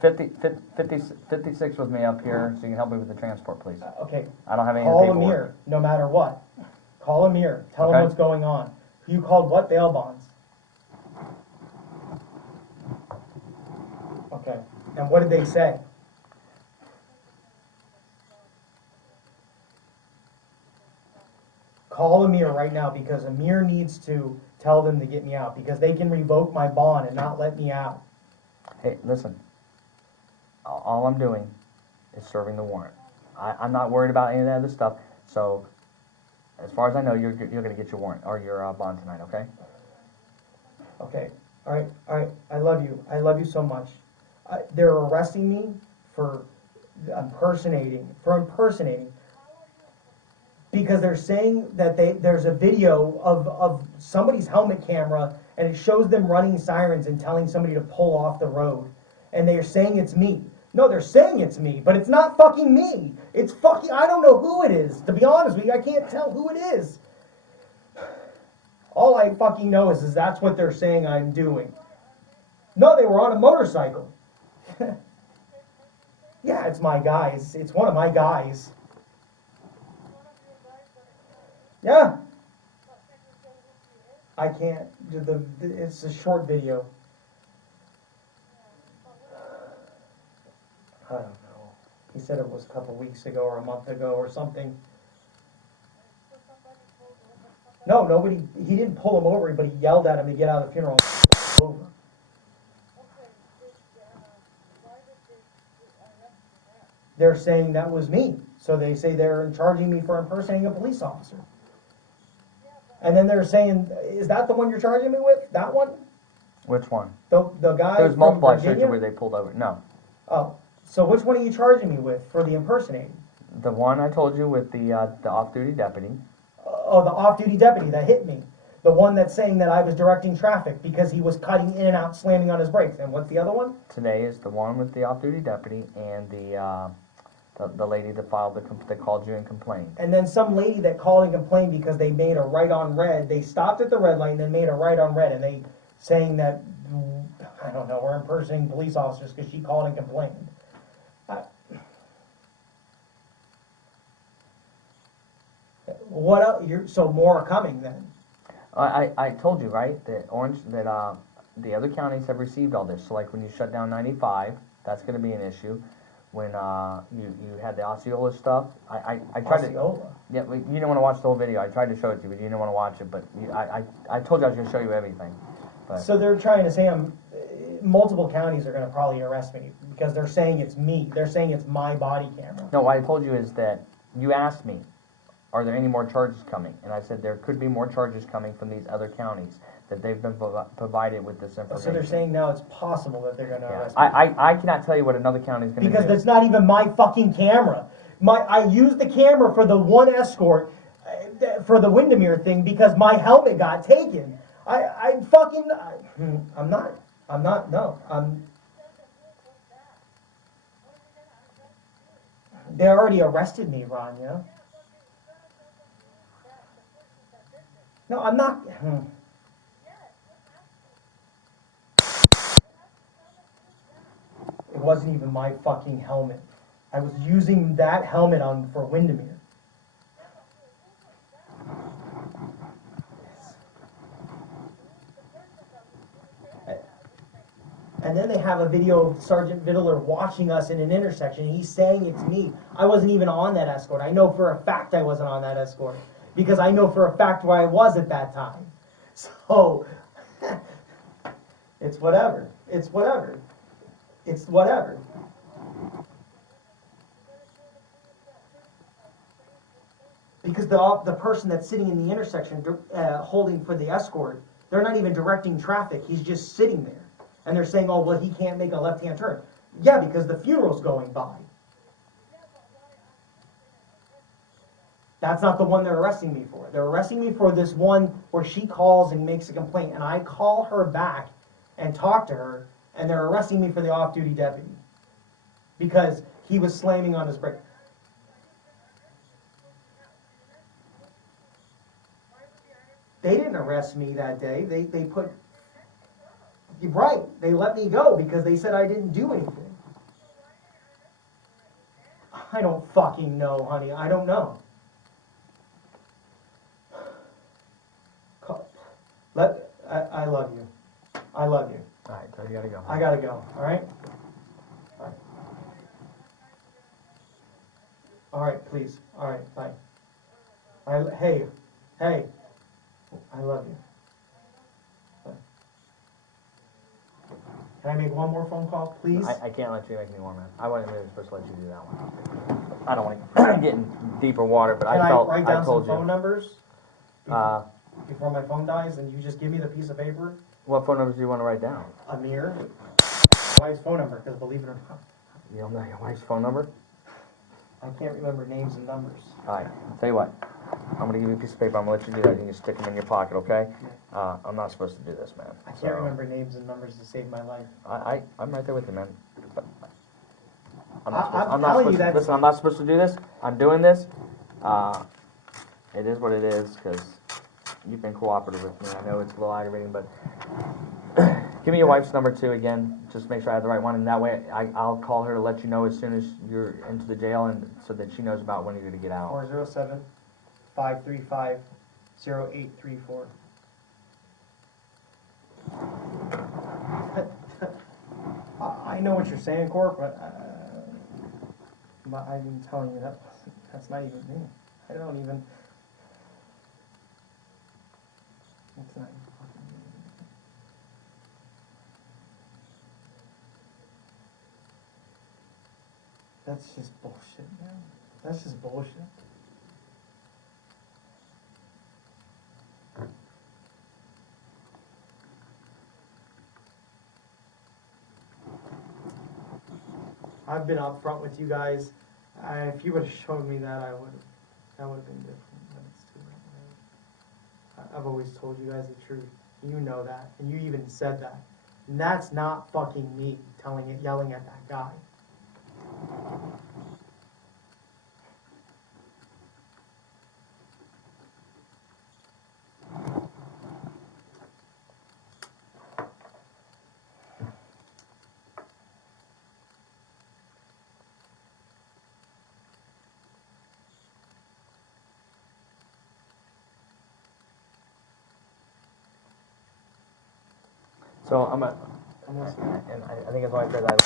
56 with me up here, so you can help me with the transport, please. Okay, I don't have any call paperwork. Amir, no matter what. Call Amir. Tell him Okay. what's going on. You called what? Bail bonds. Okay. And what did they say? Call Amir right now because Amir needs to tell them to get me out because they can revoke my bond and not let me out. Hey, listen. All I'm doing is serving the warrant. I'm not worried about any of that other stuff. So, as far as I know, you're going to get your warrant or your bond tonight. Okay? Okay. All right. All right. I love you. I love you so much. They're arresting me for impersonating. Because they're saying that there's a video of somebody's helmet camera and it shows them running sirens and telling somebody to pull off the road. And they're saying it's me. No, they're saying it's me, but it's not fucking me. It's fucking, I don't know who it is. To be honest with you, I can't tell who it is. All I fucking know is that's what they're saying I'm doing. No, they were on a motorcycle. Yeah, it's my guys. It's one of my guys. Yeah. I can't. It's a short video. I don't know. He said it was a couple weeks ago or a month ago or something. No, nobody. He didn't pull him over, but he yelled at him to get out of the funeral. Over. They're saying that was me. So they say they're charging me for impersonating a police officer. And then they're saying, is that the one you're charging me with? That one? Which one? The guy There's from multiple I showed Virginia? you where they pulled over. No. Oh, so which one are you charging me with for the impersonating? The one I told you with the off-duty deputy. Oh, the off-duty deputy that hit me. The one that's saying that I was directing traffic because he was cutting in and out, slamming on his brakes. And what's the other one? Today is the one with the off-duty deputy and the lady that that called you and complained. And then some lady that called and complained because they made a right on red. They stopped at the red light and then made a right on red. And they saying that, I don't know, we're impersonating police officers because she called and complained. What else? So more are coming then. I told you, right, that the other counties have received all this. So like when you shut down 95, that's going to be an issue. When you had the Osceola stuff, I tried Osceola? to. Yeah, you didn't want to watch the whole video. I tried to show it to you, but you didn't want to watch it. But I told you I was going to show you everything. But So they're trying to say multiple counties are going to probably arrest me because they're saying it's me. They're saying it's my body camera. no, what I told you is that you asked me, are there any more charges coming? And I said there could be more charges coming from these other counties that they've been provided with this information. So they're saying now it's possible that they're going to Yeah. arrest me. I cannot tell you what another county is going to do. Because that's not even my fucking camera. I used the camera for the one escort for the Windermere thing because my helmet got taken. They already arrested me, Rania. No, I'm not. It wasn't even my fucking helmet. I was using that helmet for Windermere. And then they have a video of Sergeant Vittler watching us in an intersection. He's saying it's me. I wasn't even on that escort. I know for a fact I wasn't on that escort. Because I know for a fact where I was at that time. So, it's whatever. It's whatever. It's whatever. Because the person that's sitting in the intersection holding for the escort, they're not even directing traffic. He's just sitting there. And they're saying, oh, well, he can't make a left-hand turn. Yeah, because the funeral's going by. That's not the one they're arresting me for. They're arresting me for this one where she calls and makes a complaint, and I call her back and talk to her, and they're arresting me for the off-duty deputy. because he was slamming on his brake. They didn't arrest me that day. They put... You're right. They let me go because they said I didn't do anything. I don't fucking know, honey. I don't know. I love you. I love you. All right, so you gotta go. I gotta go. All right? All right. All right, please. All right, bye. Hey. I love you. Bye. Can I make one more phone call, please? I can't let you make any more, man. I wasn't really supposed to let you do that one. I don't want to get in deeper water, but Can I felt, write I down told some phone you. numbers before my phone dies, and you just give me the piece of paper? What phone numbers do you want to write down? Amir, my wife's phone number, because believe it or not, You don't know your wife's phone number? I can't remember names and numbers. All right, tell you what. I'm going to give you a piece of paper. I'm going to let you do that. You can stick them in your pocket, okay? I'm not supposed to do this, man. I can't remember names and numbers to save my life. I'm right there with you, man. But I'm I'm not telling you supposed to, that- listen, I'm not supposed to do this. I'm doing this. It is what it is, because you've been cooperative with me. I know it's a little aggravating, but give me your wife's number, too, again. Just make sure I have the right one, and that way I'll call her to let you know as soon as you're into the jail, and so that she knows about when you're going to get out. 407-535-0834. I know what you're saying, Corp, but I've been telling you that's not even me. I don't even... It's not even fucking me. That's just bullshit, man. That's just bullshit. I've been up front with you guys. If you would have shown me that, that would have been different. But it's too late. I've always told you guys the truth. You know that, and you even said that. And that's not fucking me yelling at that guy. So I'm listening. and I think it's why I said that.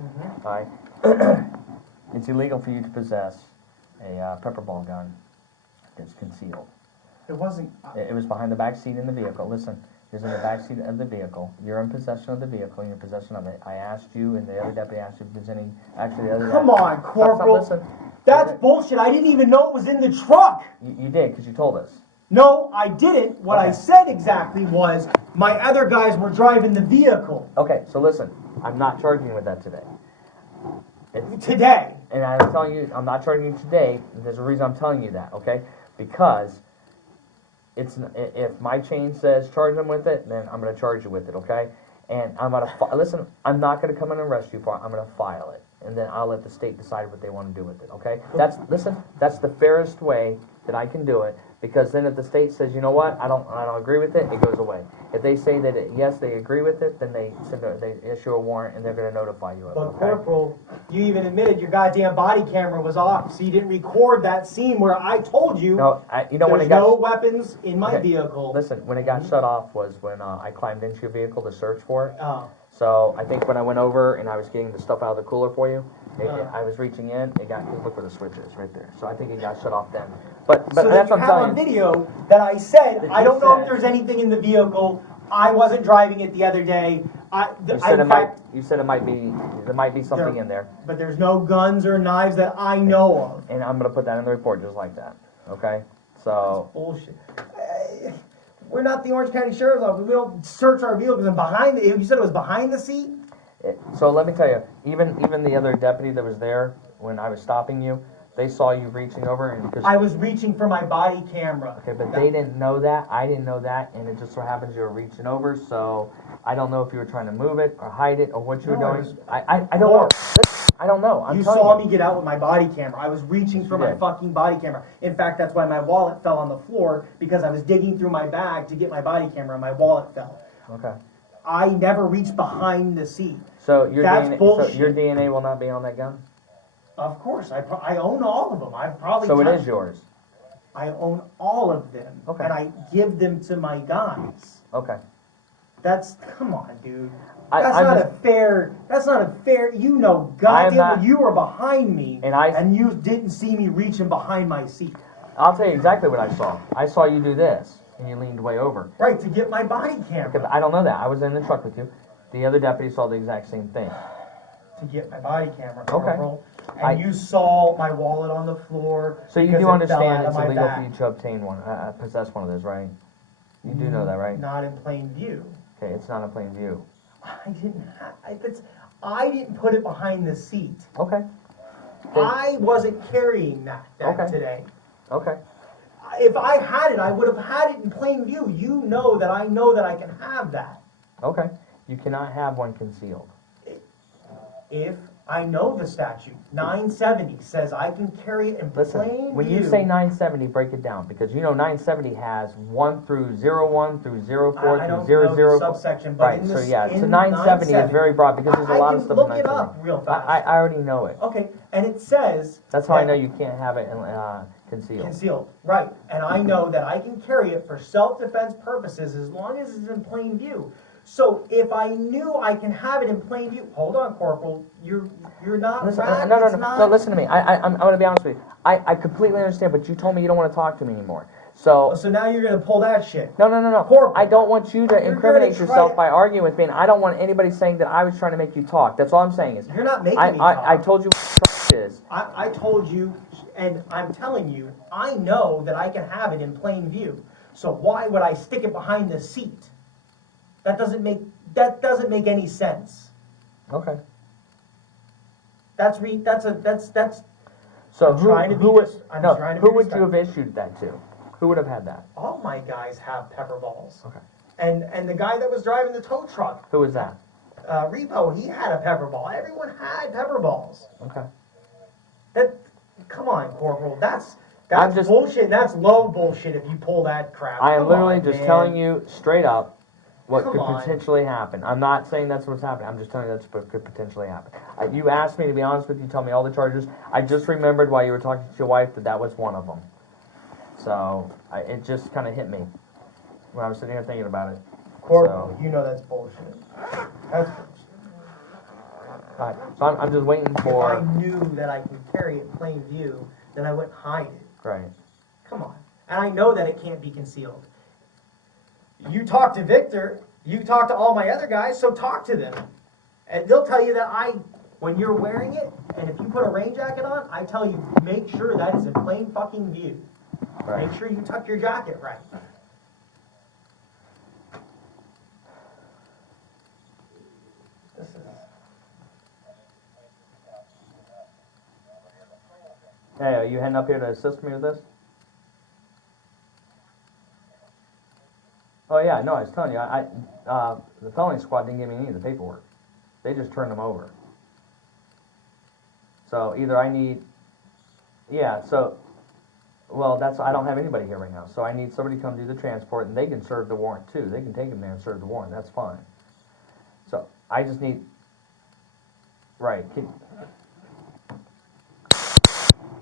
Mm-hmm. All right. It's illegal for you to possess a pepper ball gun that's concealed. It wasn't... It was behind the back seat in the vehicle. Listen, it was in the back seat of the vehicle. You're in possession of the vehicle. You're in possession of it. I asked you, and the other deputy asked you if there's any... Actually, the other Come deputy... on, Corporal. Listen. That's bullshit. I didn't even know it was in the truck. You did, because you told us. No, I didn't. What I Okay. said exactly was my other guys were driving the vehicle. Okay, so listen. I'm not charging you with that today. Today. And I'm telling you, I'm not charging you today. There's a reason I'm telling you that, okay? Because if my chain says charge them with it, then I'm going to charge you with it, okay? And I'm going to listen. I'm not going to come in and arrest you for it. I'm going to file it, and then I'll let the state decide what they want to do with it, okay? That's the fairest way that I can do it. Because then if the state says, you know what, I don't agree with it, it goes away. If they say that yes, they agree with it, then they issue a warrant and they're going to notify you of it. But Okay? Corporal, you even admitted your goddamn body camera was off, so you didn't record that scene where I told you No, you know when there's it got no weapons in my Okay, vehicle. Listen, when it got shut off was when I climbed into your vehicle to search for it. Oh. So I think when I went over and I was getting the stuff out of the cooler for you, I was reaching in. Look where the switch is, right there. So I think it got shut off then. But So that's that what you I'm have on telling you. video that I said, That I you don't know if said. there's anything in the vehicle. I wasn't driving it the other day. You said it might. You said it might be. There might be something in there, But there's no guns or knives that I know of. and I'm gonna put that in the report just like that. Okay. So Bullshit. We're not the Orange County Sheriff's Office. We don't search our vehicles. And behind the, you said it was behind the seat? so let me tell you. Even the other deputy that was there when I was stopping you, they saw you reaching over and because. I was reaching for my body camera. Okay, but they didn't know that. I didn't know that, and it just so happens you were reaching over. So I don't know if you were trying to move it or hide it or what you were No, I doing. was- I don't know. I don't know. You saw me get out with my body camera. I was reaching for my fucking body camera. In fact, that's why my wallet fell on the floor, because I was digging through my bag to get my body camera and my wallet fell. Okay. I never reached behind the seat. So your That's DNA, bullshit. So your DNA will not be on that gun? Of course, I own all of them. I've probably So it touched is yours? I own all of them, Okay. and I give them to my guys. Okay. Come on, dude. That's not a fair, you know, goddamn, not, you were behind me, and you didn't see me reaching behind my seat. I'll tell you exactly what I saw. I saw you do this, and you leaned way over. Right, to get my body camera. Okay, but I don't know that. I was in the truck with you. The other deputy saw the exact same thing. To get my body camera, Okay. Corporal. And you saw my wallet on the floor. So you do understand it's illegal back. for you to obtain one, possess one of those, right? You do know that, right? Not in plain view. Okay, it's not in plain view. I didn't put it behind the seat. Okay. I wasn't carrying that today. Okay. If I had it, I would have had it in plain view. You know that I can have that. Okay. You cannot have one concealed. If I know the statute, 970 says I can carry it in plain view. When you say 970, break it down, because you know 970 has 1 through 01 through 04 I don't through 00. know the subsection, but right, in so this, yeah, in so 970 is very broad, because there's a lot of stuff in 970. I can look it up real fast. I already know it. Okay, and it says... That's how I know you can't have it concealed. Concealed, right. And I know that I can carry it for self-defense purposes as long as it's in plain view. So if I knew I can have it in plain view... Hold on, Corporal. You're not... Listen, right. No, listen to me. I'm going to be honest with you. I completely understand, but you told me you don't want to talk to me anymore. So now you're going to pull that shit. No. Corporal, I don't want you to incriminate yourself by arguing with me, and I don't want anybody saying that I was trying to make you talk. That's all I'm saying is... You're not making me talk. I told you what the is. I told you, and I'm telling you, I know that I can have it in plain view. So why would I stick it behind the seat? That doesn't make any sense. Okay. So who would you have issued that to? Who would have had that? All my guys have pepper balls. Okay. And the guy that was driving the tow truck, Who was that? Repo, he had a pepper ball. Everyone had pepper balls. Okay. Come on, Corporal. That's I'm just- bullshit. That's low bullshit if you pull that crap. I am Come literally on, just man. telling you straight up what Come could on. potentially happen. I'm not saying that's what's happening. I'm just telling you that's what could potentially happen. You asked me to be honest with you, tell me all the charges. I just remembered while you were talking to your wife that was one of them. So it just kind of hit me when I was sitting here thinking about it. Corporal, you know that's bullshit. That's bullshit. All right, so I'm just waiting If for... I knew that I could carry it plain view, then I wouldn't hide it. Right. Come on. And I know that it can't be concealed. You talk to Victor, you talk to all my other guys, so talk to them. And they'll tell you that when you're wearing it, and if you put a rain jacket on, I tell you, make sure that is in plain fucking view. Right. Make sure you tuck your jacket right. This is... Hey, are you heading up here to assist me with this? Oh yeah, no, I was telling you, the felony squad didn't give me any of the paperwork. They just turned them over. So either I need, I don't have anybody here right now. So I need somebody to come do the transport, and they can serve the warrant too. They can take him there and serve the warrant. That's fine. So I just need, right?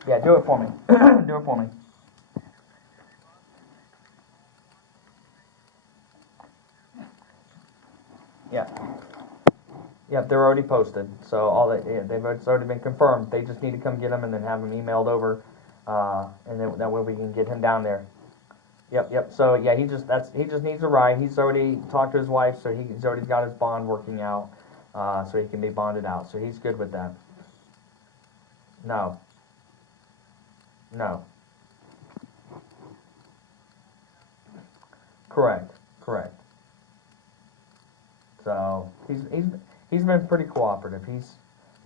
Yeah, do it for me. Do it for me. Yeah. Yep, they're already posted, so it's already been confirmed. They just need to come get them and then have them emailed over, and then that way we can get him down there. Yep. So yeah, he just needs a ride. He's already talked to his wife, so he's already got his bond working out, so he can be bonded out. So he's good with that. No. Correct. So he's been pretty cooperative. He's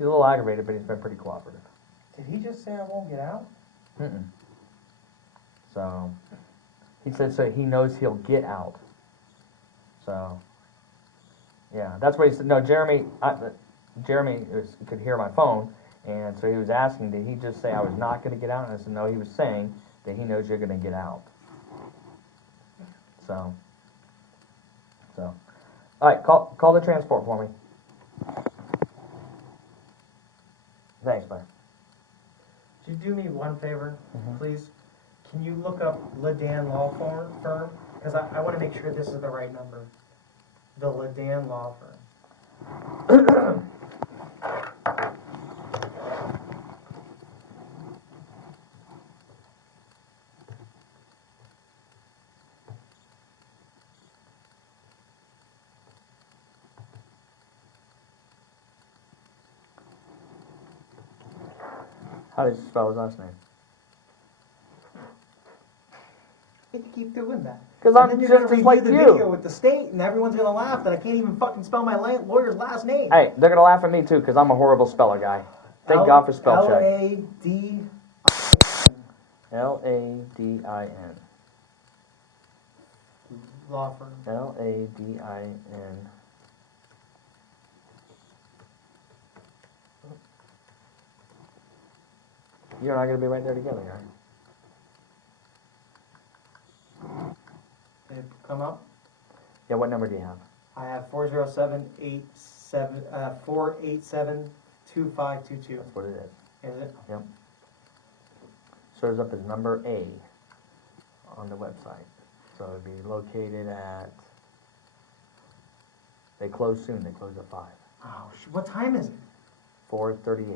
a little aggravated, but he's been pretty cooperative. Did he just say I won't get out? So he said so he knows he'll get out. So yeah, that's what he said. No, Jeremy, could hear my phone, and so he was asking, did he just say I was not going to get out? And I said, no, he was saying that he knows you're going to get out. So, all right, call the transport for me. Thanks, bud. Could you do me one favor, please? Can you look up Ledan Law Firm? Because I want to make sure this is the right number. The Ledan Law Firm. How did you spell his last name? You keep doing that. 'Cause And I'm then you're just gonna review like the you. video with the state, and everyone's gonna laugh that I can't even fucking spell my lawyer's last name. Hey, they're going to laugh at me too, because I'm a horrible speller guy. Thank God for spell check. L-A-D. L-A-D-I-N. Law firm. L-A-D-I-N. You're not going to be right there together, are you? Did it come up? Yeah, what number do you have? I have 487-2522. That's what it is. Is it? Shows up as number A on the website. So it'd be located at, they close soon, they close at 5. Oh, what time is it? 4:38.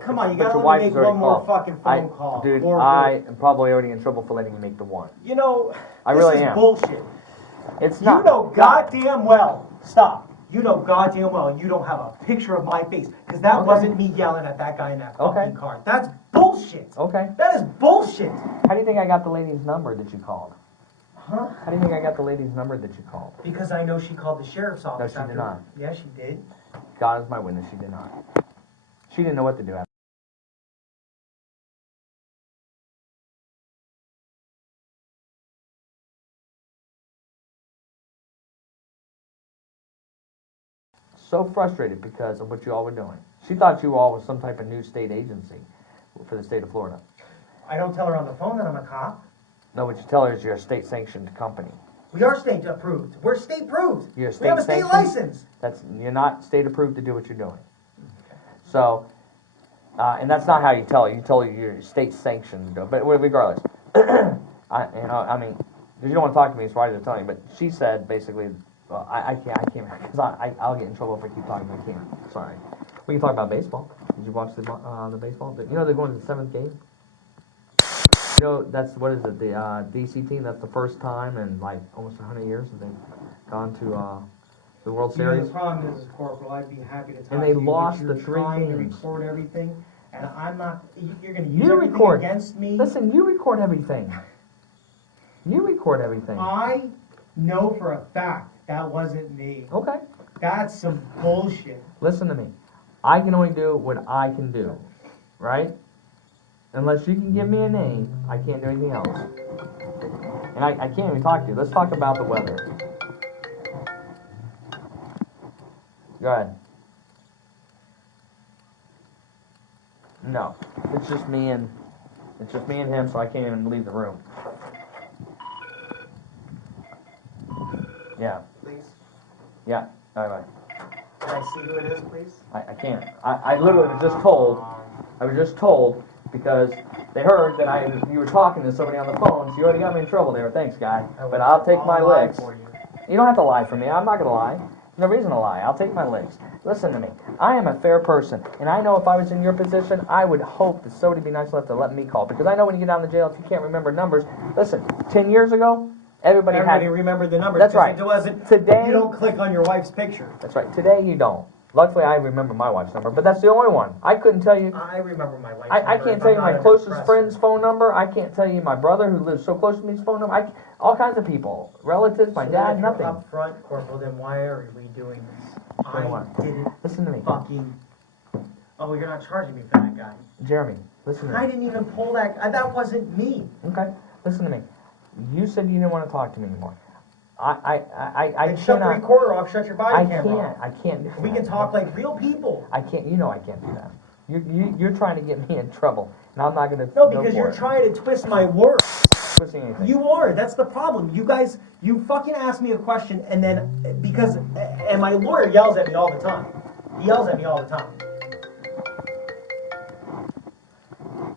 Come on, you But gotta your let me wife's make already one more called. fucking phone call. Dude, Or- I am probably already in trouble for letting you make the one. You know, I this really is am. bullshit. It's You not. know goddamn well. Stop. You know goddamn well you don't have a picture of my face. Because that Okay. wasn't me yelling at that guy in that fucking Okay. car. That's bullshit. Okay. That is bullshit. How do you think I got the lady's number that you called? Huh? How do you think I got the lady's number that you called? Because I know she called the sheriff's office. she did not. Yeah, she did. God is my witness, she did not. She didn't know what to do after. So frustrated because of what you all were doing. She thought you all was some type of new state agency for the state of Florida. I don't tell her on the phone that I'm a cop. No, what you tell her is you're a state sanctioned company. We are state approved. We're state approved. You're We have a state state sanctioned? license. You're not state approved to do what you're doing. So, and that's not how you tell her. You tell her you're state sanctioned to do it. But regardless, because you don't want to talk to me, so I just tell you. But she said basically, well, I can't, because I'll get in trouble if I keep talking. I can't. Sorry. We can talk about baseball. Did you watch the baseball? You know they're going to the 7th game. You know that's what is it? The DC team. That's the first time in like almost 100 years that they've gone to the World You know, Series. the problem is, Corporal, I'd be happy to talk And to they you, but lost you're the 3 trying to games. record everything, and I'm not. You're going to use You everything record. against me. Listen, you record everything. You record everything. I know for a fact that wasn't me. Okay. That's some bullshit. Listen to me. I can only do what I can do, right? Unless you can give me a name, I can't do anything else. And I can't even talk to you. Let's talk about the weather. Go ahead. No, it's just me and him, so I can't even leave the room. Yeah, Please. yeah. All right. Can I see who it is, please? I can't. I literally was just told. I was just told because they heard that you were talking to somebody on the phone, so you already got me in trouble there. Thanks, guy. But I'll take my lie licks. for you. You don't have to lie for me. I'm not going to lie. There's no reason to lie. I'll take my licks. Listen to me. I am a fair person, and I know if I was in your position, I would hope that somebody would be nice enough to let me call. Because I know when you get down to jail, if you can't remember numbers, listen, 10 years ago, everybody remembered the numbers. That's 'cause right. It wasn't. Today- You don't click on your wife's picture. That's right. Today, you don't. Luckily, I remember my wife's number, but that's the only one. I couldn't tell you. I remember my wife's I number. can't if tell you I'm my not closest impressed. friend's phone number. I can't tell you my brother who lives so close to me's phone number. All kinds of people, relatives, my So dad, if you're nothing. up front, Corporal, then why are we doing this? Doing I what? didn't Listen to me, fucking. Oh, you're not charging me for that guy. Jeremy. Listen to I me. didn't even pull that. That wasn't me. Okay, listen to me. You said you didn't want to talk to me anymore. I Then shut the cannot. recorder off, shut your body I camera off. can't. I can't do We that. can talk like real people. I can't. You know I can't do that. You're trying to get me in trouble, and I'm not going to. No, because you're trying to twist my words. twisting anything. You are. That's the problem. You guys, you fucking ask me a question, and then because, and my lawyer yells at me all the time. He yells at me all the time.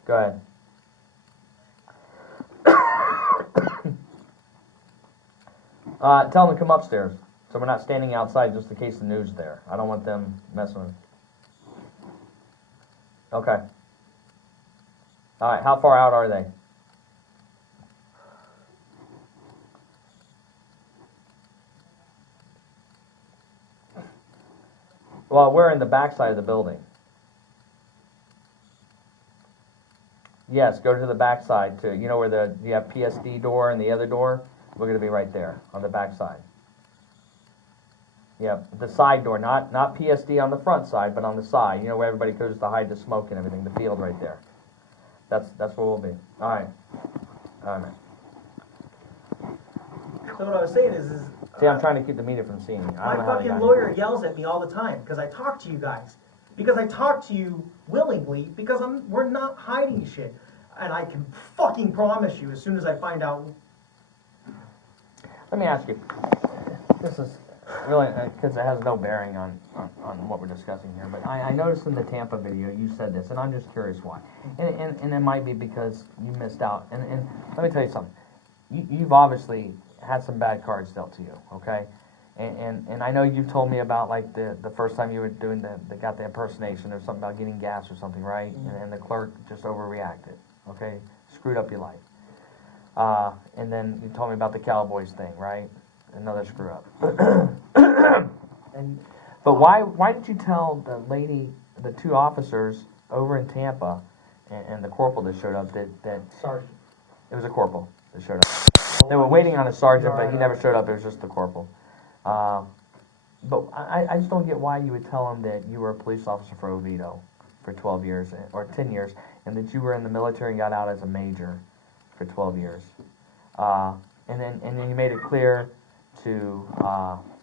Go ahead. Tell them to come upstairs, so we're not standing outside just in case the news is there. I don't want them messing with. Okay. All right. How far out are they? Well, we're in the back side of the building. Yes, go to the back side too. You know where you have PSD door and the other door? We're going to be right there on the back side. Yeah, the side door, not PSD on the front side, but on the side. You know where everybody goes to hide the smoke and everything. The field right there. That's where we'll be. All right, man. So what I was saying is See, I'm trying to keep the media from seeing me. I my don't know how they fucking got lawyer yells at me all the time because I talk to you guys. Because I talk to you willingly because we're not hiding shit. And I can fucking promise you as soon as I find out. Let me ask you. This is really, because it has no bearing on what we're discussing here, but I noticed in the Tampa video you said this, and I'm just curious why. And it might be because you missed out. And let me tell you something. You've obviously had some bad cards dealt to you, okay? And I know you told me about like the first time you were doing got the impersonation or something about getting gas or something, right? Mm-hmm. And the clerk just overreacted, okay? Screwed up your life. And then you told me about the Cowboys thing, right? Another screw up. But why did you tell the lady, the two officers over in Tampa, and the corporal that showed up that Sergeant. It was a corporal that showed up. They were waiting on a sergeant, but he never showed up. It was just the corporal. But I just don't get why you would tell him that you were a police officer for Oviedo for 12 years, or 10 years, and that you were in the military and got out as a major for 12 years. And then you made it clear to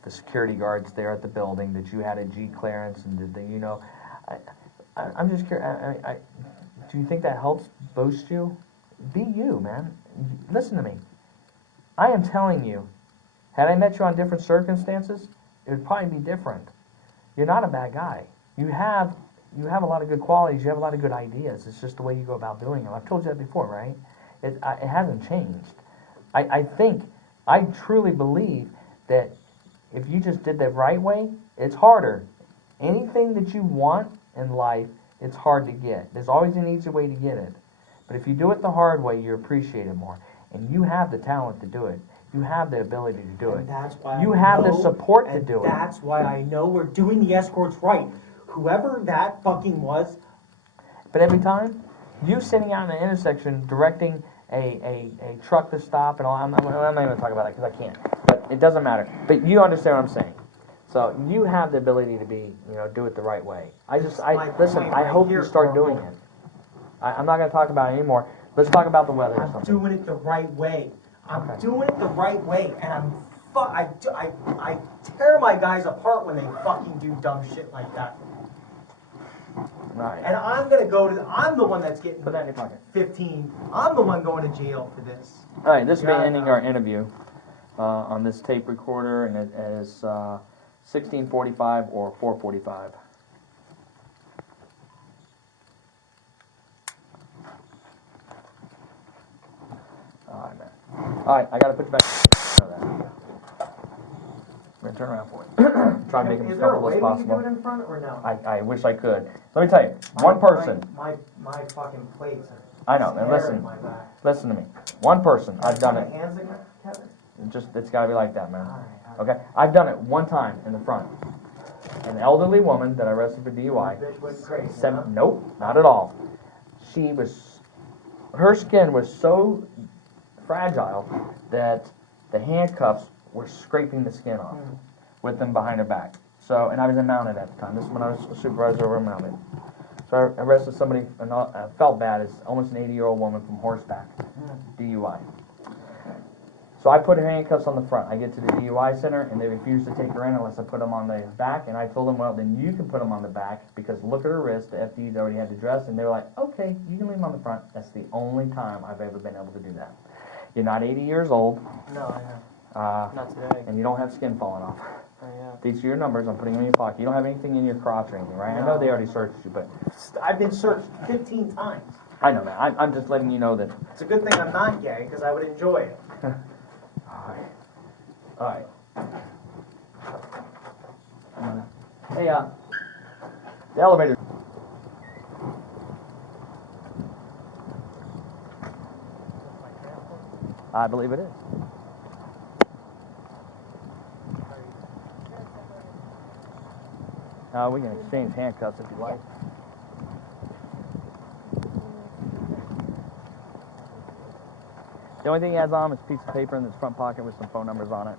the security guards there at the building that you had a G clearance, and that I'm just curious. Do you think that helps boost you? Be you, man. Listen to me. I am telling you, had I met you on different circumstances, it would probably be different. You're not a bad guy. You have a lot of good qualities. You have a lot of good ideas. It's just the way you go about doing them. I've told you that before, right? It hasn't changed. I truly believe that if you just did the right way, it's harder. Anything that you want in life, it's hard to get. There's always an easy way to get it. But if you do it the hard way, you appreciate it more. And you have the talent to do it. You have the ability to do it. And that's why you I have know, the support to do it. That's why I know we're doing the escorts right. Whoever that fucking was. But every time, you sitting out in the intersection directing a truck to stop and all, I'm not even going to talk about that because I can't. But it doesn't matter. But you understand what I'm saying. So you have the ability to do it the right way. I hope you start doing it. I'm not going to talk about it anymore. Let's talk about the weather or something. I'm doing it the right way. I'm doing it the right way, and I tear my guys apart when they fucking do dumb shit like that. Right. And I'm the one that's getting Put that in your pocket. 15. I'm the one going to jail for this. All right, this will be ending our interview on this tape recorder, and it is 16:45 or 4:45. All right, man. All right, I got to put you back. Know that. I'm going to turn around for you. Try to make them as comfortable as possible. Is there a way we can do it in front or no? I wish I could. Let me tell you, one person. My fucking plates are. I know, man. Listen to me. One person. I've done it. Hands again, Kevin? It's got to be like that, man. All right. Okay, I've done it one time in the front. An elderly woman that I arrested for DUI. Bitch went crazy. Nope, not at all. Her skin was so fragile that the handcuffs were scraping the skin off with them behind her back. So, and I was in Mounted at the time. This is when I was a supervisor over in Mounted. So I arrested somebody, and I felt bad. It's almost an 80-year-old woman from horseback, DUI. So So I put her handcuffs on the front. I get to the DUI center, and they refuse to take her in unless I put them on the back. And I told them, well, then you can put them on the back because look at her wrist. The FD's already had the dress, and they're like, okay, you can leave them on the front. That's the only time I've ever been able to do that. You're not 80 years old. No, I know. Not today. And you don't have skin falling off. Oh, yeah. These are your numbers. I'm putting them in your pocket. You don't have anything in your crotch or anything, right? I know they already searched you, but I've been searched 15 times. I know, man. I'm just letting you know that. It's a good thing I'm not gay, because I would enjoy it. All right. Hey, the elevator. I believe it is. We can exchange handcuffs if you like. The only thing he has on is a piece of paper in his front pocket with some phone numbers on it.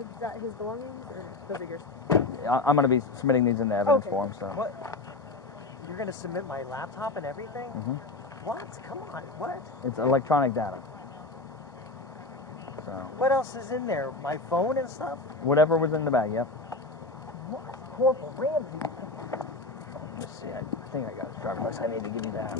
Is that his belongings, or those are yours? I'm going to be submitting these in the evidence form, so. What? You're going to submit my laptop and everything? Mhm. What? Come on, what? It's electronic data. So, What else is in there? My phone and stuff? whatever was in the bag, yep. What? Corporal Ramsey. Let's see, I think I got his driver's license. I need to give you that.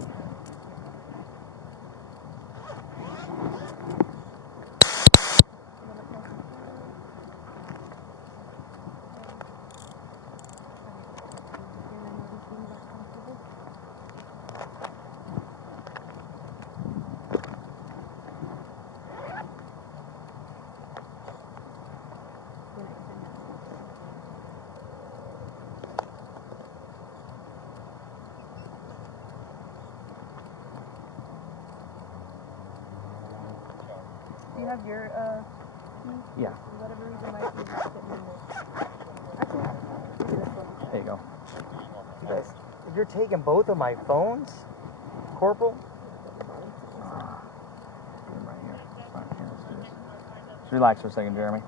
Do you have your, Yeah, for whatever reason, my key is sitting in there? Actually, maybe this one. there you go. You guys, you're taking both of my phones? Corporal? Put them right here. Fine, here, let's do this. Just relax for a second, Jeremy.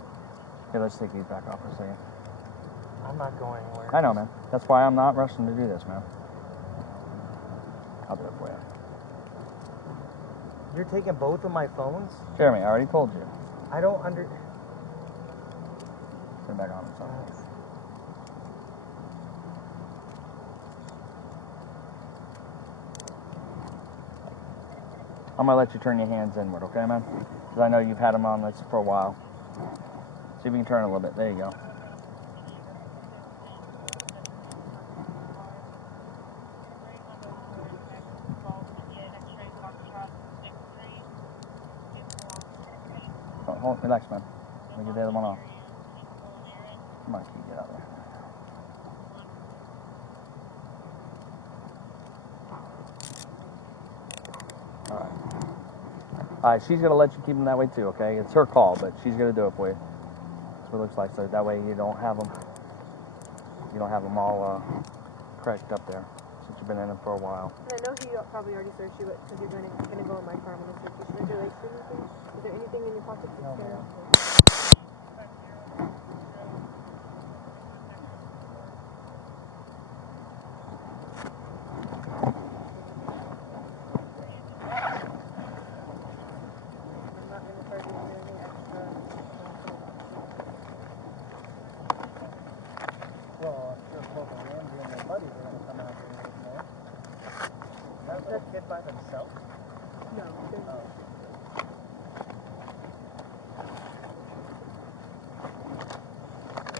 Okay, let's take these back off for a second. I'm not going anywhere. I know, man. That's why I'm not rushing to do this, man. I'll do it for you. You're taking both of my phones? Jeremy, I already told you. I don't under... Put it back on. It's on. I'm gonna let you turn your hands inward, okay, man? Because I know you've had them on this for a while. See if you can turn a little bit. There you go. Hold, relax, man. Let me get the other one off. Come on, keep get out there. All right, she's gonna let you keep them that way too, okay? It's her call, but she's gonna do it for you. That's what it looks like. So that way you don't have them. You don't have them all cracked up there since you've been in them for a while. And I know he probably already searched you, but because you're going to go in my car, I'm going to search you. Should I do like anything? Is there anything in your pocket to No, scan? ma'am. I'm not going to charge you anything extra. Well, I'm sure Corporal Ramsey and their buddies are going to come out here with more. Is that little kid by themselves? No. there's-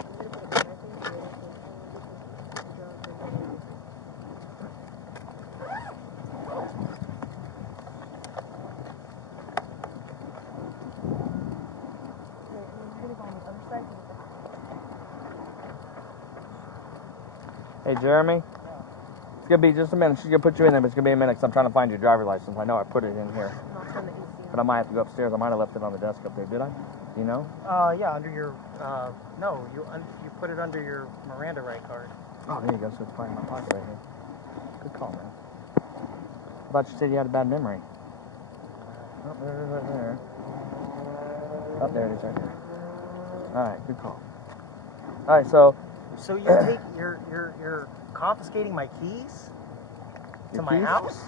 I'm gonna put it in my thing, so I don't think- Wait, I'm gonna go on the other side. Hey, Jeremy. It's gonna be just a minute. She's gonna put you in there, but it's gonna be a minute because I'm trying to find your driver's license. I know I put it in here, And I'll turn the AC on. but I might have to go upstairs. I might have left it on the desk up there. Did I? Do you know? Yeah, under your, no, you put it under your Miranda right card. Oh, there you go. So it's probably in my pocket right here. Good call, man. I thought you said you had a bad memory. Oh, there. Oh, there it is right there. All right, good call. All right, so So you're confiscating my keys to Your my keys? house?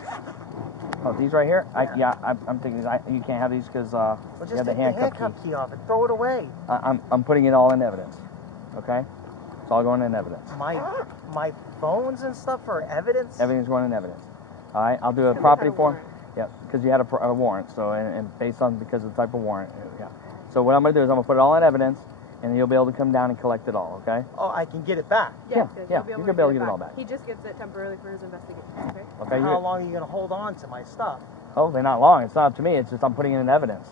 Oh, these right here? I'm thinking you can't have these because Well, you just have the take handcuff key. key off and throw it away. I'm putting it all in evidence. Okay? It's all going in evidence. My phones and stuff are evidence? Everything's going in evidence. All right? I'll do a property form. Yeah, because you had a warrant. So, and based on, because of the type of warrant. Yeah. So what I'm going to do is I'm going to put it all in evidence, and you'll be able to come down and collect it all, okay? Oh, I can get it back. Yeah, you're you're going to be able to get it all back. He just gets it temporarily for his investigation, okay? Okay? How long are you going to hold on to my stuff? Hopefully not long. It's not up to me. It's just I'm putting it in evidence.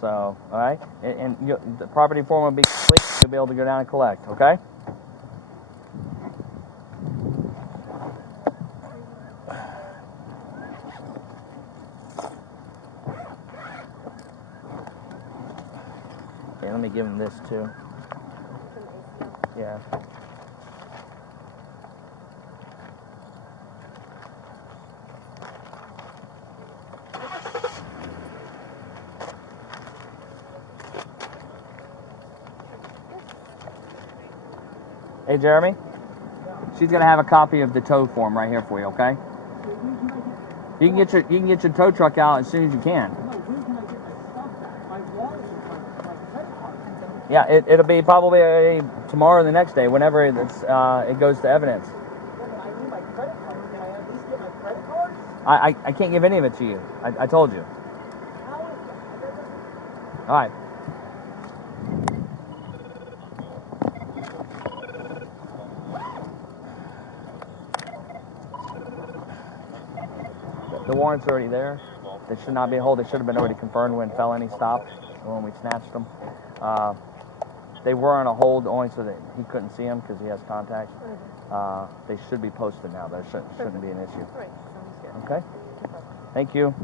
So, all right? And the property form will be complete. You'll be able to go down and collect, okay? Okay, let me give him this too. Yeah. Hey, Jeremy? She's gonna have a copy of the tow form right here for you, okay? You can get your tow truck out as soon as you can. Yeah, it'll be probably tomorrow or the next day, whenever it goes to evidence. I can't give any of it to you. I told you. All right. The warrant's already there. They should not be a hold. They should have been already confirmed when felony stopped, when we snatched them. They were on a hold only so that he couldn't see them because he has contacts. They should be posted now. There shouldn't be an issue. Right, sounds good. Okay? Thank you.